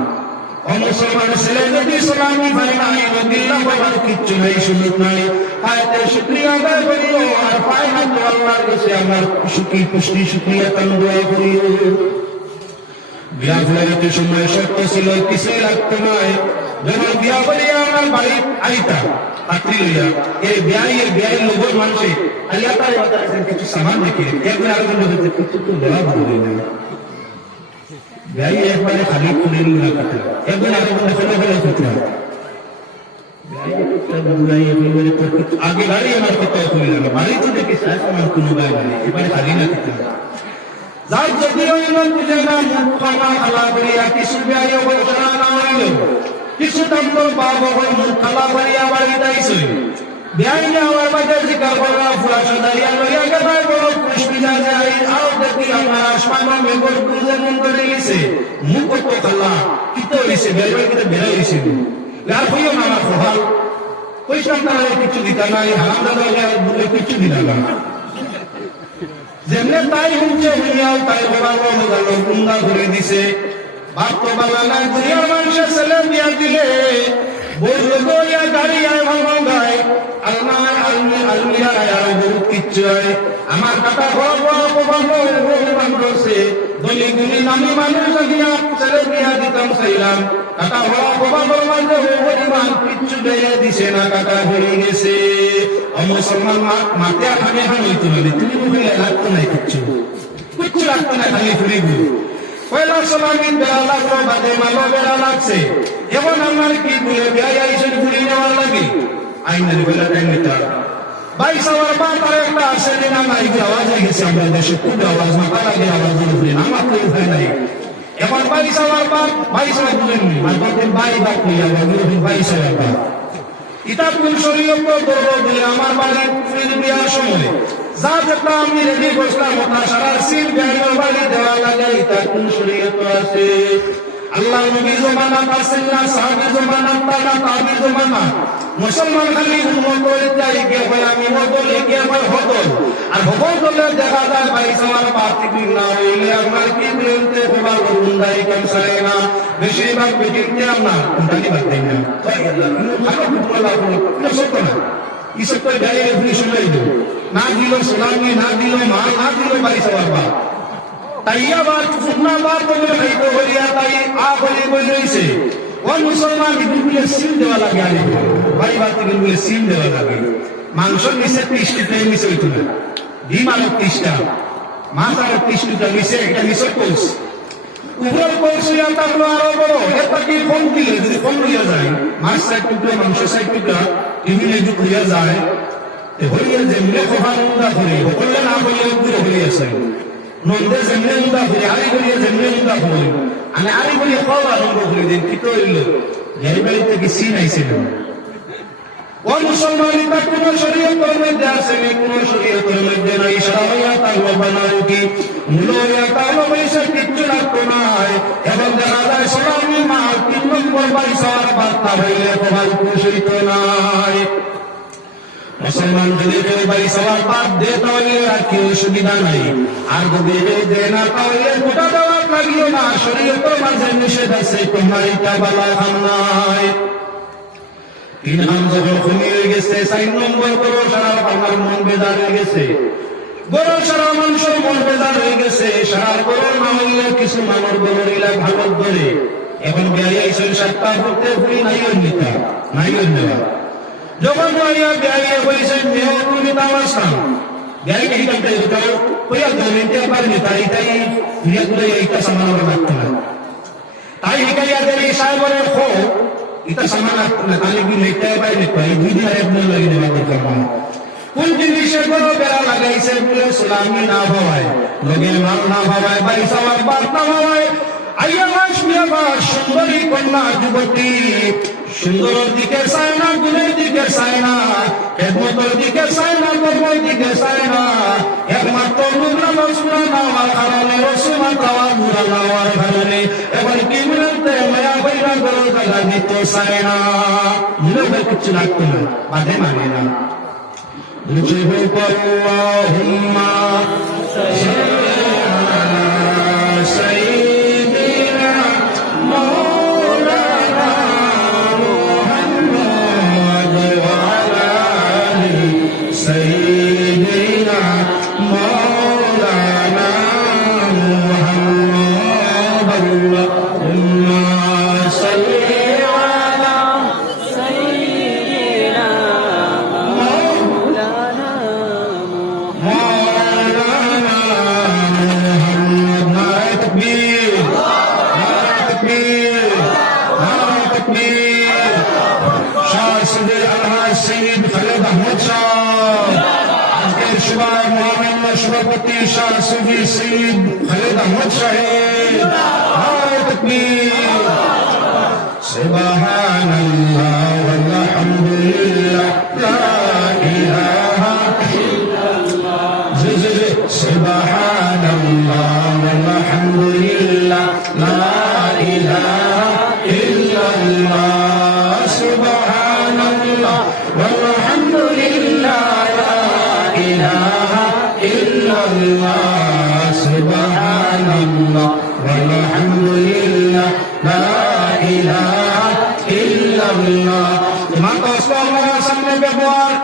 মুসলমান ছেলে যদি সোনামি ভাই নাই নদীল্লা বলার কিচ্ছু নাই সুযোগ নাই হায়তে শুক্রিয়া আদায় করিও আর পায় না তো আল্লাহর কাছে আমার সুখী পুষ্টি শুক্রিয়া তান দোয়া করিও বিয়া ফেলাইতে সময় শর্ত ছিল কিছুই লাগতো নয় যখন বিয়া বলিয়া আমার বাড়ি আইতা পাত্রী লইয়া এই বিয়ায়ের লোভর মানুষে আল্লাহ তার কিছু সামান দেখে একবার আরেকজন হচ্ছে কিছু তো দেওয়া ভালো না বিয়াই একবারে খালি খুলে না কথা একবার আরেকজন ফেলে ফেলে করতে হয় আগে বাড়ি আমার কথা খুলে গেল বাড়ি তো দেখি সাহেব আমার কোনো গায়ে নেই এবারে খালি না করতে হয় যাই যদিও ইমান বুঝে না মুখানা খালা করিয়া কিছু বিয়াই অবসরা না হইল কিছু তাম্বর বাবা হল মুখ খালা করিয়া বাড়ি যাইছে বিয়াই যাওয়ার বাদে জিকার করা ফুলা সদারিয়া লইয়া গেদায় বড় পুষ্পিজা যায় আও দেখি আমার আসমানো মেঘর গুজে মন করে গেছে মুখ তো খালা কিতো হইছে বেরবে কিতো বেরাই হইছে লার হইও না আমার প্রভাব পয়সা তারা কিছু দিতা নাই হারাম দাদা বলে কিছু দিলা না যেমনে তাই হুঁচে হইয়াও তাই বরাবর গেল গুন্ডা ঘুরে দিছে বাপ তো বালা না দুনিয়ার মানুষের ছেলে বিয়া দিলে বললো গইয়া গাড়ি আয় ভালো গায় আলমায় আলমিরা আর বহুত কিচ্ছু হয় আমার কাটা ঘর বান্ধবছে দলি গুলি নামি মানুষ দিয়া ছেলে বিয়া দিতাম চাইলাম কাকা হওয়া বাবার মাঝে পরিমাণ কিচ্ছু দেয়া দিছে না, কাকা হয়ে গেছে। মুসলমান মাতে খানে খান হইতে পারে, তুমি বলে লাগতো না কিচ্ছু লাগতো না, খালি ফুরি গুলো পয়লা সোলামিন বেড়া লাগলো, বাদে মালো বেড়া লাগছে। এখন আমার কি বলে বেড়া এইসব ঘুরিয়ে নেওয়ার লাগে আইনের বেলা টাইম নিতে ভাই সবার পা তার একটা আসে না নাই আওয়াজ হয়ে গেছে। আমরা দেশে খুব আওয়াজ মাথা লাগে আওয়াজ উঠবে না, আমার কেউ হয় নাই। এখন ভাই সবার পা ভাই সবাই বলেননি ভাই বাক নিয়ে আবার ভাই সবার পা ইটা কোন শরীয়ত গর্ব দিয়ে আমার বাড়ি ফিরে বিয়ার সময় যা যেটা আমি রেডি বসলাম ওটা সারা সিল গাড়ির বাড়ি দেওয়া লাগে, ইটা কোন শরীয়ত আছে? আল্লাহ নবী জমানা পাচ্ছেন না, সাহাবী জমানা তারা তাবি জমানা। মুসলমান খালি উন্মত হইতে গিয়ে হয় আমি বদল গিয়ে হয় হদল, আর হদল হলে দেখা যায় ভাই সবার পার্টি না হইলে আপনার কি বলতে তোমার গুন্ডাই কম সারে না, বেশিরভাগ বেটিতে আমরা গুন্ডানি বাদ দেয় না। ভালো ফুটবল সত্য না, কি সত্য গাড়ি এগুলি শুনে না দিল সোলামি, না দিল মা, না দিল ভাই সবার বাপ। তাই আবার ফুটনা বার বলে খাইতে হইয়া তাই আ বলে বলেছে ও মুসলমান এগুলো সিল দেওয়া লাগে, আরে ভাই বাড়িতে এগুলো সিল দেওয়া লাগে। মাংস নিচে 30টা নিচে হইতো না, ডিম আরো 30টা, মাছ আরো 30টা নিচে, একটা নিচে কোর্স উপর কোর্স হইয়া থাকলো আরো বড়, এটা কি ফোন দিলে যদি ফোন হইয়া যায় মাছ 60 টুকরা মাংস 60 টুকরা টিফিনে যুগ হইয়া যায়, হইয়া যেমনি খোফা নন্দা করে বললে না বলে উপরে হইয়াছে নন্দে যেমনি নন্দা করে আরি করিয়া যেমনি নন্দা করে আমি আরি করিয়া খাওয়া আরম্ভ করে দিন কি তো হইল এই বাড়িতে কি সিন আইছিল। ও মুসলমানিতা কোন শরীয়তের মধ্যে আছে না, কোন শরীয়তের মধ্যে নাই। সারাইয়া তাহলে বানারুটি মুলইয়া তাহলে পয়সা কিচ্ছু লাগতো না। এবং দেখা যায় সোলামি মা 3 নম্বর পয়সার বার্তা হইলে তোমার খুশ হইতো নাই। মুসলমান যদি কেউ বাড়ি সবার বাদ দে তাহলে আর কি অসুবিধা নাই, আর যদি কেউ দে না তাহলে গোটা দেওয়ার লাগিও না, শরীয়তের মাঝে নিষেধ আছে, তোমার এটা বালা হাম নাই। 3 হাম যখন কমিয়ে গেছে, 4 নম্বর করো সারা আমার মন বেজার হয়ে গেছে, বড় সারা মানুষের মন বেজার হয়ে গেছে। সারা বড় না হইলে কিছু মানুষ বড় হইলে ভালো ধরে এখন বিয়ে 7টা করতে ভুলি নাই অন্যতা নাই অন্যতা যখন বিয়ে হয়েছে মেয়ে তুমি তামাশাম বিয়ে হিসাবে ধরতে পারেনি, তাই তাই বিয়ে করে এইটা সামান লাগতো না, তাই হিকাইয়া দেয় সাহেবের খো এটা সামান লাগতো না, তাহলে কি লেখতে পারে এই 2 দিন একদিন লাগে নেওয়া দরকার না। কোন জিনিসের কোনো বেড়া লাগাইছে বলে সোলামি না হওয়ায়, লোকের মাল না হওয়ায়, বাড়ি সবার বাদ না হওয়ায়, আইয়া মাস মিয়া বাস সুন্দরী কন্যা যুবতী সুন্দরের দিকে চায় না, গুণের দিকে চায় না, খেদমতের দিকে চায় না, কর্মের দিকে চায় না, একমাত্র মুদ্রা রসুলা নেওয়ার কারণে রসুমা দেওয়া মুদ্রা নেওয়ার কারণে এবার কি বলতে মায়া বইরা গরু জায়গা দিতে চায় না, মুখে কিছু লাগতো না, বাদে মানে না। نجيبك اللهم سيدنا مولانا محمد وعلى آل سيدنا مولانا محمد اللهم صل على سيدنا সভাপতি শাহ সুফি সৈয়দ খালেদ আহমদ সাহেব, সুবহানাল্লাহ ওয়ালহামদুলিল্লাহ লা ইলাহা ইল্লাল্লাহ, সুবহানাল্লাহ ওয়ালহামদুলিল্লাহ লা ইলাহা ইল্লাল্লাহ, সুবহানাল্লাহ ওয়ালহামদুলিল্লাহ লা ইলাহা ইল্লাল্লাহ, সুবহানাল্লাহ ওয়ালহামদুলিল্লাহ লা ইলাহা ইল্লাল্লাহ। মাতা আসলামের সামনে ব্যবহার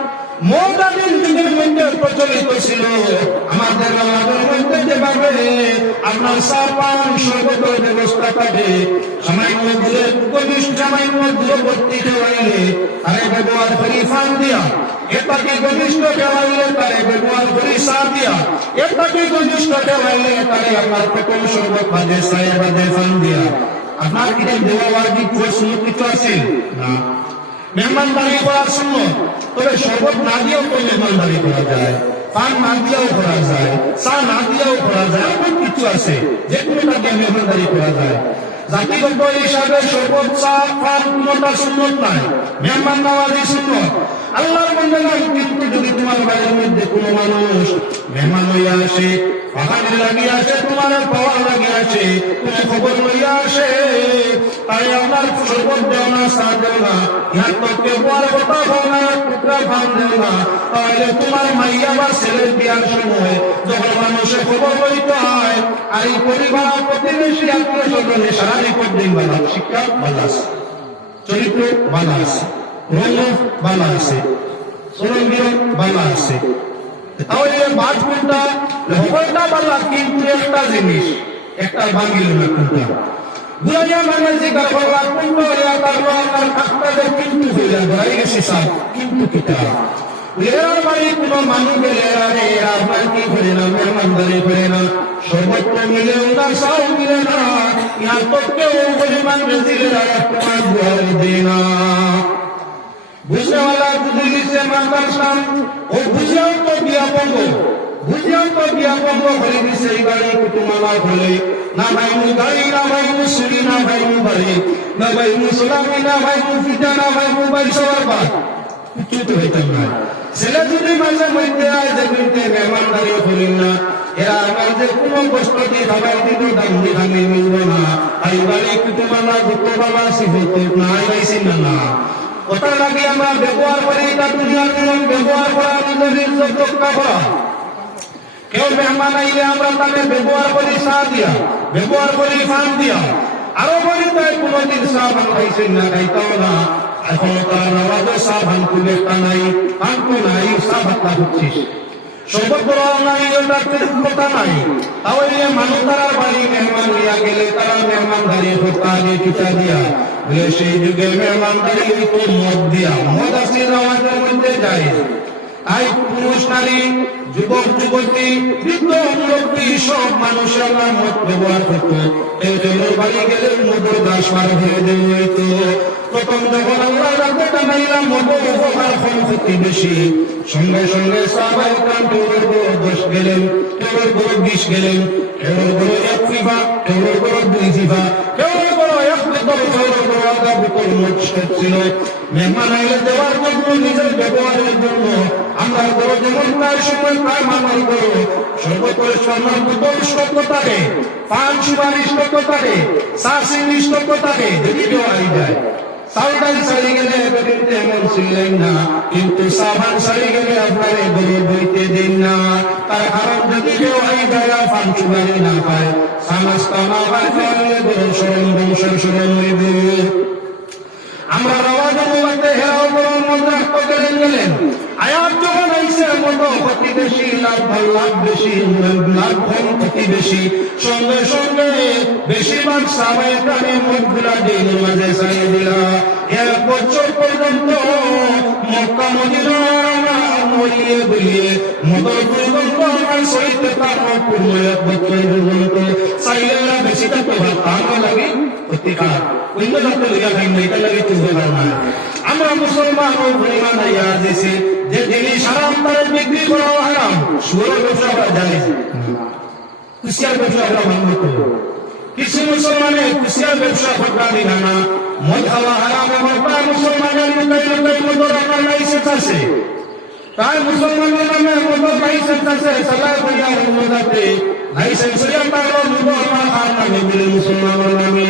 মোদাবিন যুগের মধ্যে প্রচলিত ছিল, আমাদের আমাদের মধ্যে ভাবে আপনার সাপান সর্বতর ব্যবস্থা থাকে সামান্য দূরে সামান্য দূরবর্তী খেলাইলে তারে ব্যবহার করি ফান দিয়া এটাকে ঘনিষ্ঠ খেলাইলে তারে ব্যবহার করি সার দিয়া এটাকে ঘনিষ্ঠ খেলাইলে তারে আপনার প্রথম সর্বত বাদে সায়া বাদে ফান দিয়া আপনার কি দেওয়া ওয়াজিব প্রশ্ন কিছু আছে না মেহমানদারি করার সুন্নত তবে শরবত না দিয়েও তো মেহমানদারি করা যায় পান না দিয়েও করা যায় চা না দিয়েও করা যায় এমন কিছু আছে যে কোনোটা দিয়ে মেহমানদারি করা যায় জাতিগত হিসাবে শরবত চা পান কোনোটা সুন্নত নাই মেহমান নওয়াজি সুন্নত আল্লাহর বন্দেগণ কিন্তু যদি তোমার বাড়ির মধ্যে কোনো মানুষ মেহমান হইয়া আসে পাহাড়ের লাগিয়ে আসে তোমার পাওয়ার লাগিয়ে আসে কোনো খবর লইয়া আসে তাই আমার শরবত দেও না চা দেও না ইহার তো কেউ আর কথা বল না টুকরা ভান দেও না তাহলে তোমার মাইয়া বা ছেলের বিয়ার সময় যখন মানুষের খবর লইতে হয় আর এই পরিবার প্রতিবেশী আত্মীয় স্বজনে সারা রিপোর্ট দিন বালা শিক্ষা ভালো আছে চরিত্র ভালো আছে রঙ ভালো আছে সরঞ্জিরণ ভালো আছে তাহলে বাদ কোনটা খবরটা ভালো কিন্তু একটা জিনিস একটা বাঙিল না কোনটা বুড়াইয়া মানে যে গাড়া কোনটা হইয়া তারপর আপনার আপনাদের কিন্তু হইয়া ধরাই গেছে সাপ কিন্তু কিতা এরার বাড়ি কোনো মানুষ গেলে আরে এরা আপনার কি করে না মেহমানদারি করে না সর্বত্র মিলে ওনার সাও মিলে না ইহার তো কেউ পরিমাণ বেশিরা তোমার দুয়ার দেয় না বুঝনেওয়ালা বুঝে দিচ্ছে মাতার সাম ও বুঝেও তো বিয়া পঙ্গ হয়ে দিচ্ছে এই বাড়ি কুটুমালা হলে না ভাই মু গাড়ি না ভাই মু সুরি না ভাই মু বাড়ি না ভাই মু সোলামি না ভাই মু পিতা না ভাই মু বাড়ি সবার বাদ কিছু তো হইতাম না ছেলে যদি মাঝে মধ্যে আয় দেখতে মেহমানদারিও করেন না এরা আমার যে কোনো কষ্ট দিয়ে খাবার দিব দামি দামি মিলব না এই বাড়ি কুটুমালা দুঃখ বাবা শিবত না আইসি না কথা লাগে আমরা ব্যবহার করি এটা দুনিয়ার নিয়ম ব্যবহার করা নিজের রক্ষা করা কেউ মেহমান আইলে আমরা তাকে ব্যবহার করি চা দিয়া ব্যবহার করি ফান দিয়া আরো বলি তাই কোনোদিন চা ভান খাইছেন না খাইতাও না এখন তার নামাজও চা ভান খুব একটা নাই ফান তো নাই চা ভাতটা হচ্ছিস সর্বত্র নাই ওটা কথা নাই তাহলে মানুষ তারা বাড়ি মেহমান হইয়া গেলে তারা মেহমানদারি করতে আগে কিতা দিয়া সেই যুগে মেহমানদারি তো মদ দিয়া মদ আসি নামাজের মধ্যে যায় তাই পুরুষ নারী যুবক যুবতী বৃদ্ধ মুরব্বী সব মানুষের মদ ব্যবহার করত এই জন্য বাড়ি গেলে মধুর দাস পার হয়ে দেওয়া হইত প্রথম যখন আল্লাহ রাখতে নাইলাম মদ উপহার ক্ষতি বেশি সঙ্গে সঙ্গে সাহাবায়ে কেরাম কেউর বড় 10 গেলেন কেউর বড় 20 গেলেন কেউর বড় 1 ফিফা কেউর বড় 2 ফিফা কেউর বড় 1 বোতল কেউর বড় আধা বোতল মদ ছিল মেহমান আইলে দেওয়ার জন্য নিজের ব্যবহারের জন্য আমরা বড় যেমন প্রায় সময় প্রায় মানার বড় সর্বোপরি স্বর্ণের বোতল স্টক থাকে পান সুপারিশ স্টক থাকে চা চিনি স্টক থাকে যদি কেউ আই যায় সাউদাই সারি গেলে বেদিনতে এমন ছিলেন না কিন্তু সাবান সারি গেলে আপনারে বলে বইতে দিন না তার কারণ যদি কেউ আই যায় পান সুপারি না পায় সামাস্তা না পায় তাহলে বড় স্মরণ বংশের স্মরণ হইবে আমরা রাওয়াজের মধ্যে হেরাও বড় মন্ত্র করে গেলেন আয়াত যখন আইছে মত প্রতিবেশী লাভ বেশি লাভ কম প্রতিবেশী সঙ্গে সঙ্গে বেশিরভাগ সাহাবায়ে কেরাম মদগুলা দিয়ে নামাজে সারিয়ে দিলা 1 বছর পর্যন্ত মক্কা মদিনা মরিয়ে বলিয়ে মদর পর্যন্ত আমার সহিতে তার পূর্ণ 1 বছর পর্যন্ত সাইলেরা বেশি থাকতে ভালো লাগে প্রতিকার অন্য যাতে লেখা খাই না এটা লাগে তুই না আমরা মুসলমান ও পরিমাণ ইয়া দিছি যে জিনিস হারাম তার বিক্রি করা হারাম সুরের ব্যবসা করা জায়েজ কুশিয়ার ব্যবসা করা মানব কিছু মুসলমানের কুশিয়ার ব্যবসা করতে দিনা না মদ খাওয়া হারাম এবং প্রায় মুসলমানের মধ্যে আপনার লাইসেন্স আছে তাই মুসলমানের নামে মদ লাইসেন্স আছে সালাহ ভাইয়া মদাতে লাইসেন্স হইয়া তার মদ আমার খান নামে বলে মুসলমানের নামে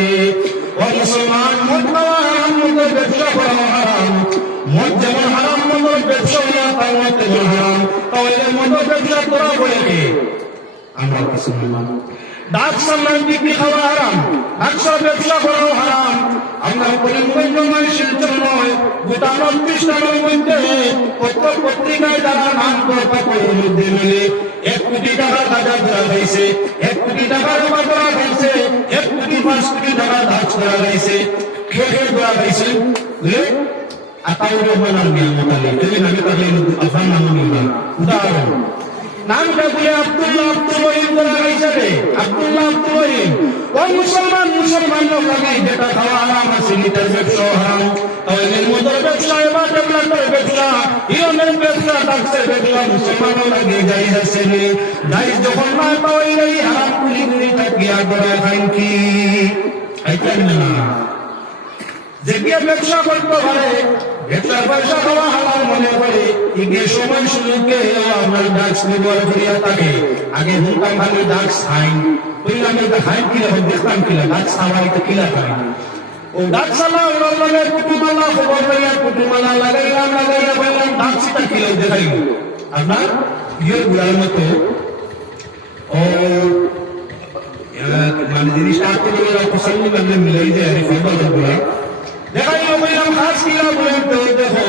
ও মুসলমান মদ খাওয়া হারাম মদের ব্যবসা করা হারাম মদ যেমন হারাম মদের ব্যবসা হইয়া তার মধ্যে হারাম তাহলে মদের ব্যবসা করা বলে আমরা কিছু ডাক সামলান বিক্রি খাওয়া হারাম ডাকসা ব্যবসা করাও হারাম আমরা করিমগঞ্জ মানুষের জন্য গোটা 29টার মধ্যে পত্রিকায় যারা নাম করে মধ্যে মিলে 1 কোটি টাকা বাজার ধরা হয়েছে 1 কোটি টাকার বাজার হয়েছে 1 কোটি 5 কোটি টাকা ধার্য করা হয়েছে কে দেওয়া হয়েছে বুঝলে আতাউর রহমান আল-মিয়ামতালি এই নামে তাহলে আফান নাম নিলাম উদাহরণ নামটা বলে আব্দুল্লাহ আব্দুল রহিম করা হয়েছে আব্দুল্লাহ আব্দুল রহিম ওই মুসলমান লোক লাগে যেটা খাওয়া হারাম আছে লিটার ব্যবসা হারাম তাহলে মোটর ব্যবসা এবার ডেভেলপের ব্যবসা ইরানের ব্যবসা ডাক্তার ব্যবসা মুসলমানও লাগে যাই আছে যাই যখন না পাওয়াই নাই হারাম কুলি কুলি থাকিয়া করা খাইন কি খাইতেন না যে গিয়ে ব্যবসা করতে পারে ব্যবসার পয়সা খাওয়া হালাল মনে করে ইগে সময় সুযোগে আমার ডাক্স ব্যবহার করিয়া থাকে আগে হুনকাম ভালো ডাক্স খাইন পরিণামে তা খাইন কিলা হোক দেখতাম কিলা ডাক্স খাওয়াই তো কিলা খাই ও ডাক্সালা ওরা লাগে কুটুমালা খবর লইয়া কুটুমালা লাগাইলাম বললাম ডাক্সিটা কিলো দেখাইল আপনার ইয়ের গুড়ার মতো ও মানে জিনিসটা আটকে দিলে পছন্দ করলে মিলাই যায় ফলবাল গুড়া দেখাইল বললাম খাস কিলা বলেন তো দেখো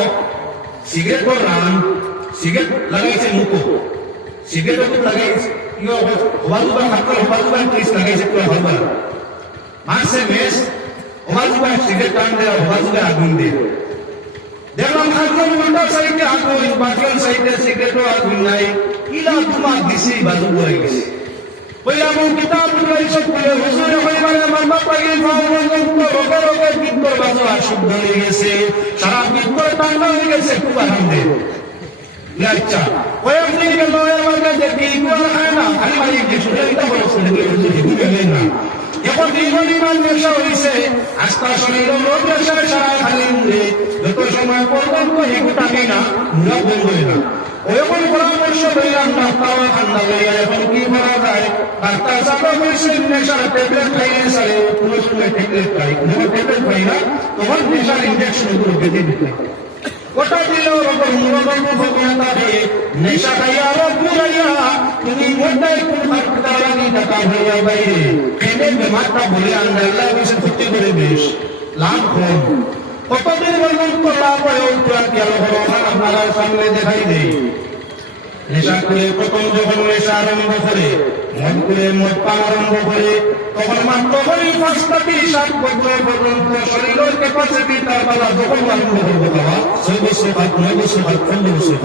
সিগারেট কর রান সিগারেট লাগাইছে মুখো সিগারেট লাগাইছে ইয়ে হবাজুবা খাতর হবাজুবা ট্রিস লাগাইছে পুরো হলবা মাসে মেস হবাজুবা সিগারেট টান দেয় হবাজুবা আগুন দিয়ে দেখলাম খাতর উল্টা সাইডে আগুন বাকির সাইডে সিগারেটও আগুন নাই ইলা তোমার দিছি বাজু পড়ে গেছে বললাম কিতাব উল্লাইছে পড়ে হুজুরে হইবারে মারবা পাইয়ে রোগে রোগে বিদ্যর বাজু অশুদ্ধ হয়ে গেছে সারা বিদ্যর টান্ডা হয়ে গেছে খুব আনন্দে আচ্ছা কয়েকদিন গেল আমার কাছে বিদ্যর খায় না খালি মারি কিছু এটা বলে শুনে হুজুরে না এখন দীর্ঘদিন নেশা হয়েছে আস্থা শরীর রোগ নেশায় সারা খালি মুড়ে যত সময় পর্যন্ত এগুলো থাকে না মুড়া বন্ধ হয় না ওইরকম পরামর্শ লইলাম ডাক্তার ঠান্ডা লইয়া এখন কি করা যায় ডাক্তার সাহেব বলছেন নেশার ট্যাবলেট খাইয়ে সারে কোনো সময় ট্যাবলেট খাই কোনো ট্যাবলেট খাই না তখন নেশার ইঞ্জেকশন গুলো বেঁধে দিতে ওটা দিলেও ওরকম মনোরম ভোগনা থাকে নেশা খাইয়া রোগ বুঝাইয়া তুমি মোটাই কোন হাসপাতালি টাকা হইয়া বাইরে খেলে বেমারটা বলে আন্দাল্লাহ বেশি ক্ষতি করে বেশ লাভ কম কতদিন পর্যন্ত লাভ হয় ওই পুরান গেল আপনারা সামনে দেখাই দেয় নেশা করে প্রথম যখন নেশা আরম্ভ করে মদ করে মদ পান আরম্ভ করে তখন মাত্র করে 5 থেকে 7 বছর পর্যন্ত শরীরের ক্যাপাসিটি তার বেলা যখন আরম্ভ করবো খাওয়া 6 বছর 9 বছর 15 বছর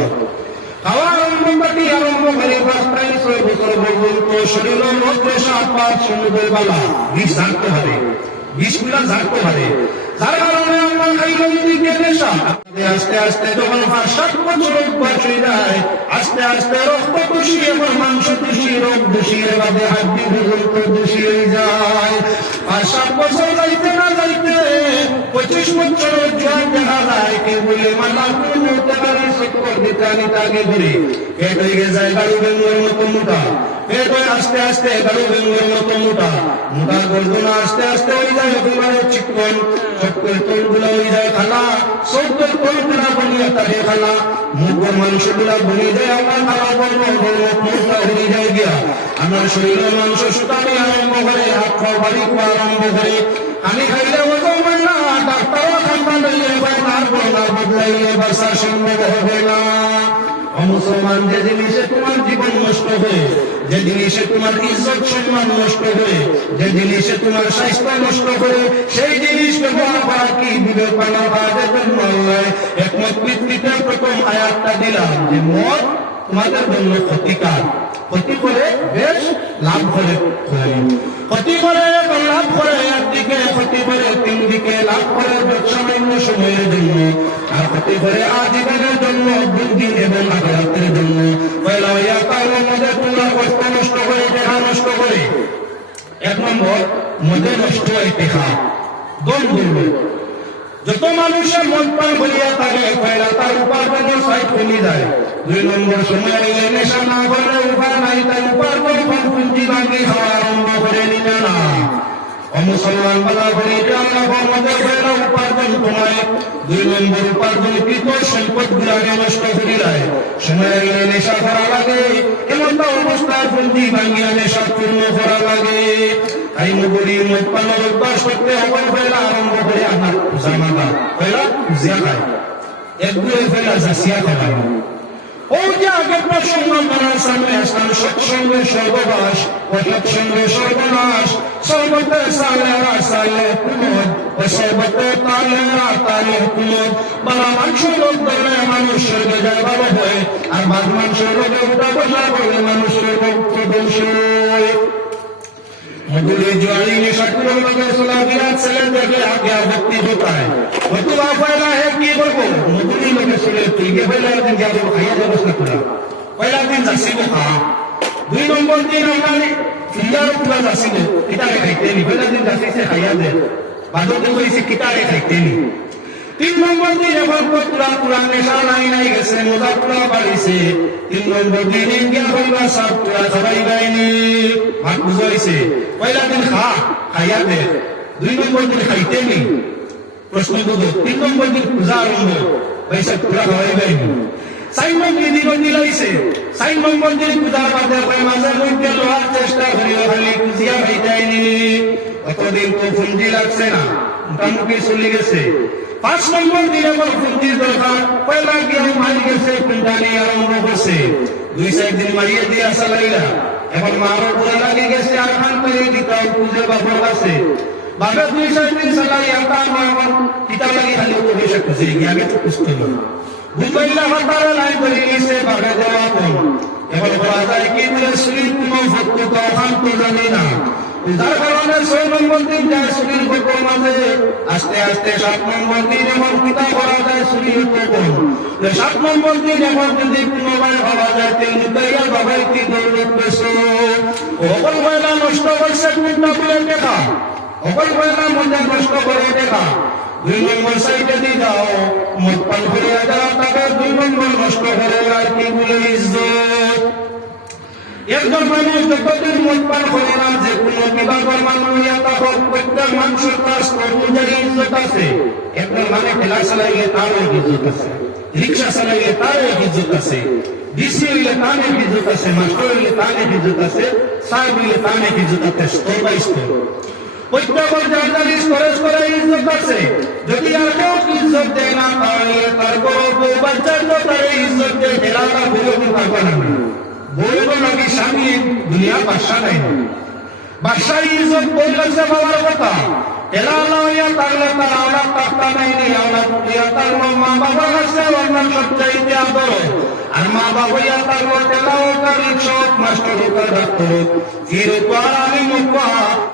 খাওয়া আরম্ভ করে 5 থেকে 6 বছর পর্যন্ত শরীরের মধ্যে 7-5 সমুদ্রের বেলা বিষ ঝাড়তে পারে বিষগুলা ঝাড়তে পারে যার কারণে আমার খাইলাম দিকে নেশা আস্তে আস্তে যখন 5-7 বছর বয়স হয়ে যায় আস্তে আস্তে রক্ত দূষি এবং মাংস দূষি রোগ দূষি বাদে হাড্ডি পর্যন্ত দূষি হয়ে যায় 5-7 বছর যাইতে না যাইতে 25 বছরের জোয়ান দেখা যায় কে বলে মাথা পুরো হতে পারে চক্কর দিতে আনিতে আগে ধরে পেট হয়ে যায় গাড়ি বেঙ্গলের মতো মোটা পেট হয়ে আস্তে আস্তে গাড়ি বেঙ্গলের মতো মোটা মোটা গর্দনা আস্তে আস্তে হয়ে যায় একেবারে চিকন চক্কর তোলগুলা হয়ে যায় খালা চক্কর তোলগুলা বনিয়ে তারে খালা মুখের মাংসগুলা বনিয়ে যায় আমার খালা বলবো মোটা হয়ে যায় গিয়া আমার শরীরের মাংস সুতানি আরম্ভ করে হাত খাওয়া বাড়ি খাওয়া আরম্ভ করে আমি খাইলে ওজন হয় না ডাক্তারও ঠান্ডা লইলে এবার না বদলাইলে বাসা সম্ভব হবে না মুসলমান যে জিনিসে তোমার জীবন নষ্ট হয় যে জিনিসে তোমার ইজ্জত সম্মান নষ্ট হয় যে জিনিসে তোমার স্বাস্থ্য নষ্ট করে সেই জিনিস ব্যবহার করা কি বিবেকনা বাদের জন্য নয় একমত ভিত্তিতে প্রথম আয়াতটা দিলাম যে মদ তোমাদের জন্য ক্ষতিকার ক্ষতি করে বেশ লাভ করে ক্ষতি করে লাভ করে একদিকে ক্ষতি করে 3 দিকে লাভ করে সামান্য সময়ের জন্য আর ক্ষতি করে আজীবনের জন্য বুদ্ধি এবং আখিরাতের জন্য পয়লা হইয়া তাহলে মধ্যে তোমরা কষ্ট নষ্ট করে দেখা নষ্ট করে 1 নম্বর মধ্যে নষ্ট হয় দেখা দম করবে যত মানুষের মন পান বলিয়া থাকে পয়লা তার উপার্জনের সাইড কমে যায় 2 নম্বর সময় হইলে নেশা না করলে উপায় নাই তাই উপার্জন পুঁজি ভাঙি খাওয়া আরম্ভ করে নিবে না মুসলমান বলা করে আল্লাহ মধ্যে পয়লা উপার্জন কমায় 2 নম্বর উপার্জন কৃত সম্পদ গুলাকে নষ্ট করে দেয় সময় হইলে নেশা করা লাগে এমন অবস্থায় পুঁজি ভাঙিয়া নেশা পূর্ণ করা লাগে তাই মুগুরি মদ পানের অভ্যাস করতে হবে পয়লা আরম্ভ করে আমার জামাতা পয়লা জিয়া খায় একগুলো ফেলা জাসিয়া খাওয়ায় ও যে আগের প্রসঙ্গ মনার সামনে আসলাম, সৎসঙ্গে সর্ববাস ও সৎসঙ্গে সর্বনাশ, সর্বতে সালেরা সালে কুমদ ও সর্বতে তালেরা তালে কুমদ। বালা মাংস রোগ ধরলে মানুষ স্বর্গে যায় ভালো হয়, আর বাঘ মাংস রোগে উঠা বসা করলে মানুষ স্বর্গবংশ। मधुरे ज्वाली में शक्तियों में सुना दिया चले देखे आगे भक्ति होता है वो तो आप पहला है कि बोलो मधुरी में सुने तुझे पहला दिन क्या बोलो खाया जब उसने पूरा पहला दिन जासी को कहा दुई नंबर दिन हमारे फिर पूरा जासी को किताबें खाते नहीं पहला दिन जासी से खाया दे बादों दिन कोई से किताबें खाते नहीं तीन नंबर दिन जब पूरा पूरा निशा नहीं नहीं कैसे मुझा पूरा बारी से तीन नंबर दिन क्या होगा सब पूरा सबाई गए नहीं बात बुझाई से पहला दिन खाया दे दुई नंबर दिन खाते नहीं प्रश्न को दो तीन नंबर दिन पूजा आरंभ वैसे पूरा हवाई गए नहीं साइन नंबर दिन दिलाई से साइन नंबर दिन पूजा पाते कोई मजा कोई के लोहार चेष्टा करियो खाली पूजिया भाई जाए नहीं अतो दिन को फुंजी लगसे ना उनका की सुली गए पांच नंबर दिन पर फुंजी दरकार पहला किया मारी गए पिंडानी आरंभ से दुई से दिन मारिए दिया सलाइला এখন মারো পুরা লাগে গেছে আখান করে দিতাও পূজা বাবার কাছে বাবা দুই চার দিন সালাই আটা আমার কিতাব লাগি খালি তো বেশি খুশি আগে তো খুশি হলো বুঝাইলা হতারা নাই করে গেছে বাবা দেওয়া কোন এখন বলা যায় কি বলে শরীর কোনো ভক্ত তো আখান তো জানি না যার কারণে 6 নম্বর দিন যায় শরীর ভক্ত মাঝে আস্তে আস্তে 7 নম্বর দিন এমন কিতাব করা যায় শরীর ভক্ত 7 নম্বর দিন এমন যদি কোনো ভাই ভাবা যায় তিন দইয়া বাবাই কি দৌলত পেছো ওপর বয়লা নষ্ট করছে কোনটা বলে দেখা ওপর বয়লা মধ্যে নষ্ট করে দেখা 2 নম্বর সাইডে দিয়ে দাও মত পান করে দাও টাকা 2 নম্বর নষ্ট করে আর কি বলে ইজ্জত একজন মানুষ যতদিন মত পান করে না যে কোনো বিভাগের মানুষ তখন প্রত্যেক মানুষের তার অনুযায়ী ইজ্জত আছে একজন মানে ঠেলা চালাইলে তারও ইজ্জত আছে রিক্সা চালাইলে তারও ইজ্জত আছে ডিসি হইলে তার ইজ্জত আছে মাস্টার হইলে তার ইজ্জত আছে সাহেব হইলে তার ইজ্জত আছে স্তর বাই স্তর প্রত্যেকের জায়গায় স্তরে স্তরে ইজ্জত আছে যদি আর কেউ ইজ্জত দেয় না তাহলে তার বড় বাচ্চার তো তার ইজ্জত দেয় ঠেলাটা বলে পারবে না বলবো নাকি স্বামী দুনিয়া বাদশা নাই বাদশাহ ইজ্জত বলছে বাবার কথা এলা লইয়া তাহলে তার আওলাদ তাক্তা নাই নি আওলাদ দিয়া তার মা বাবার কাছে অন্যান্য সবচাইতে আদর আর মা বাবা ইয়া তার তেলাও তার সব মাস্টার হোক ডাক্তার হোক ফির পার আলিম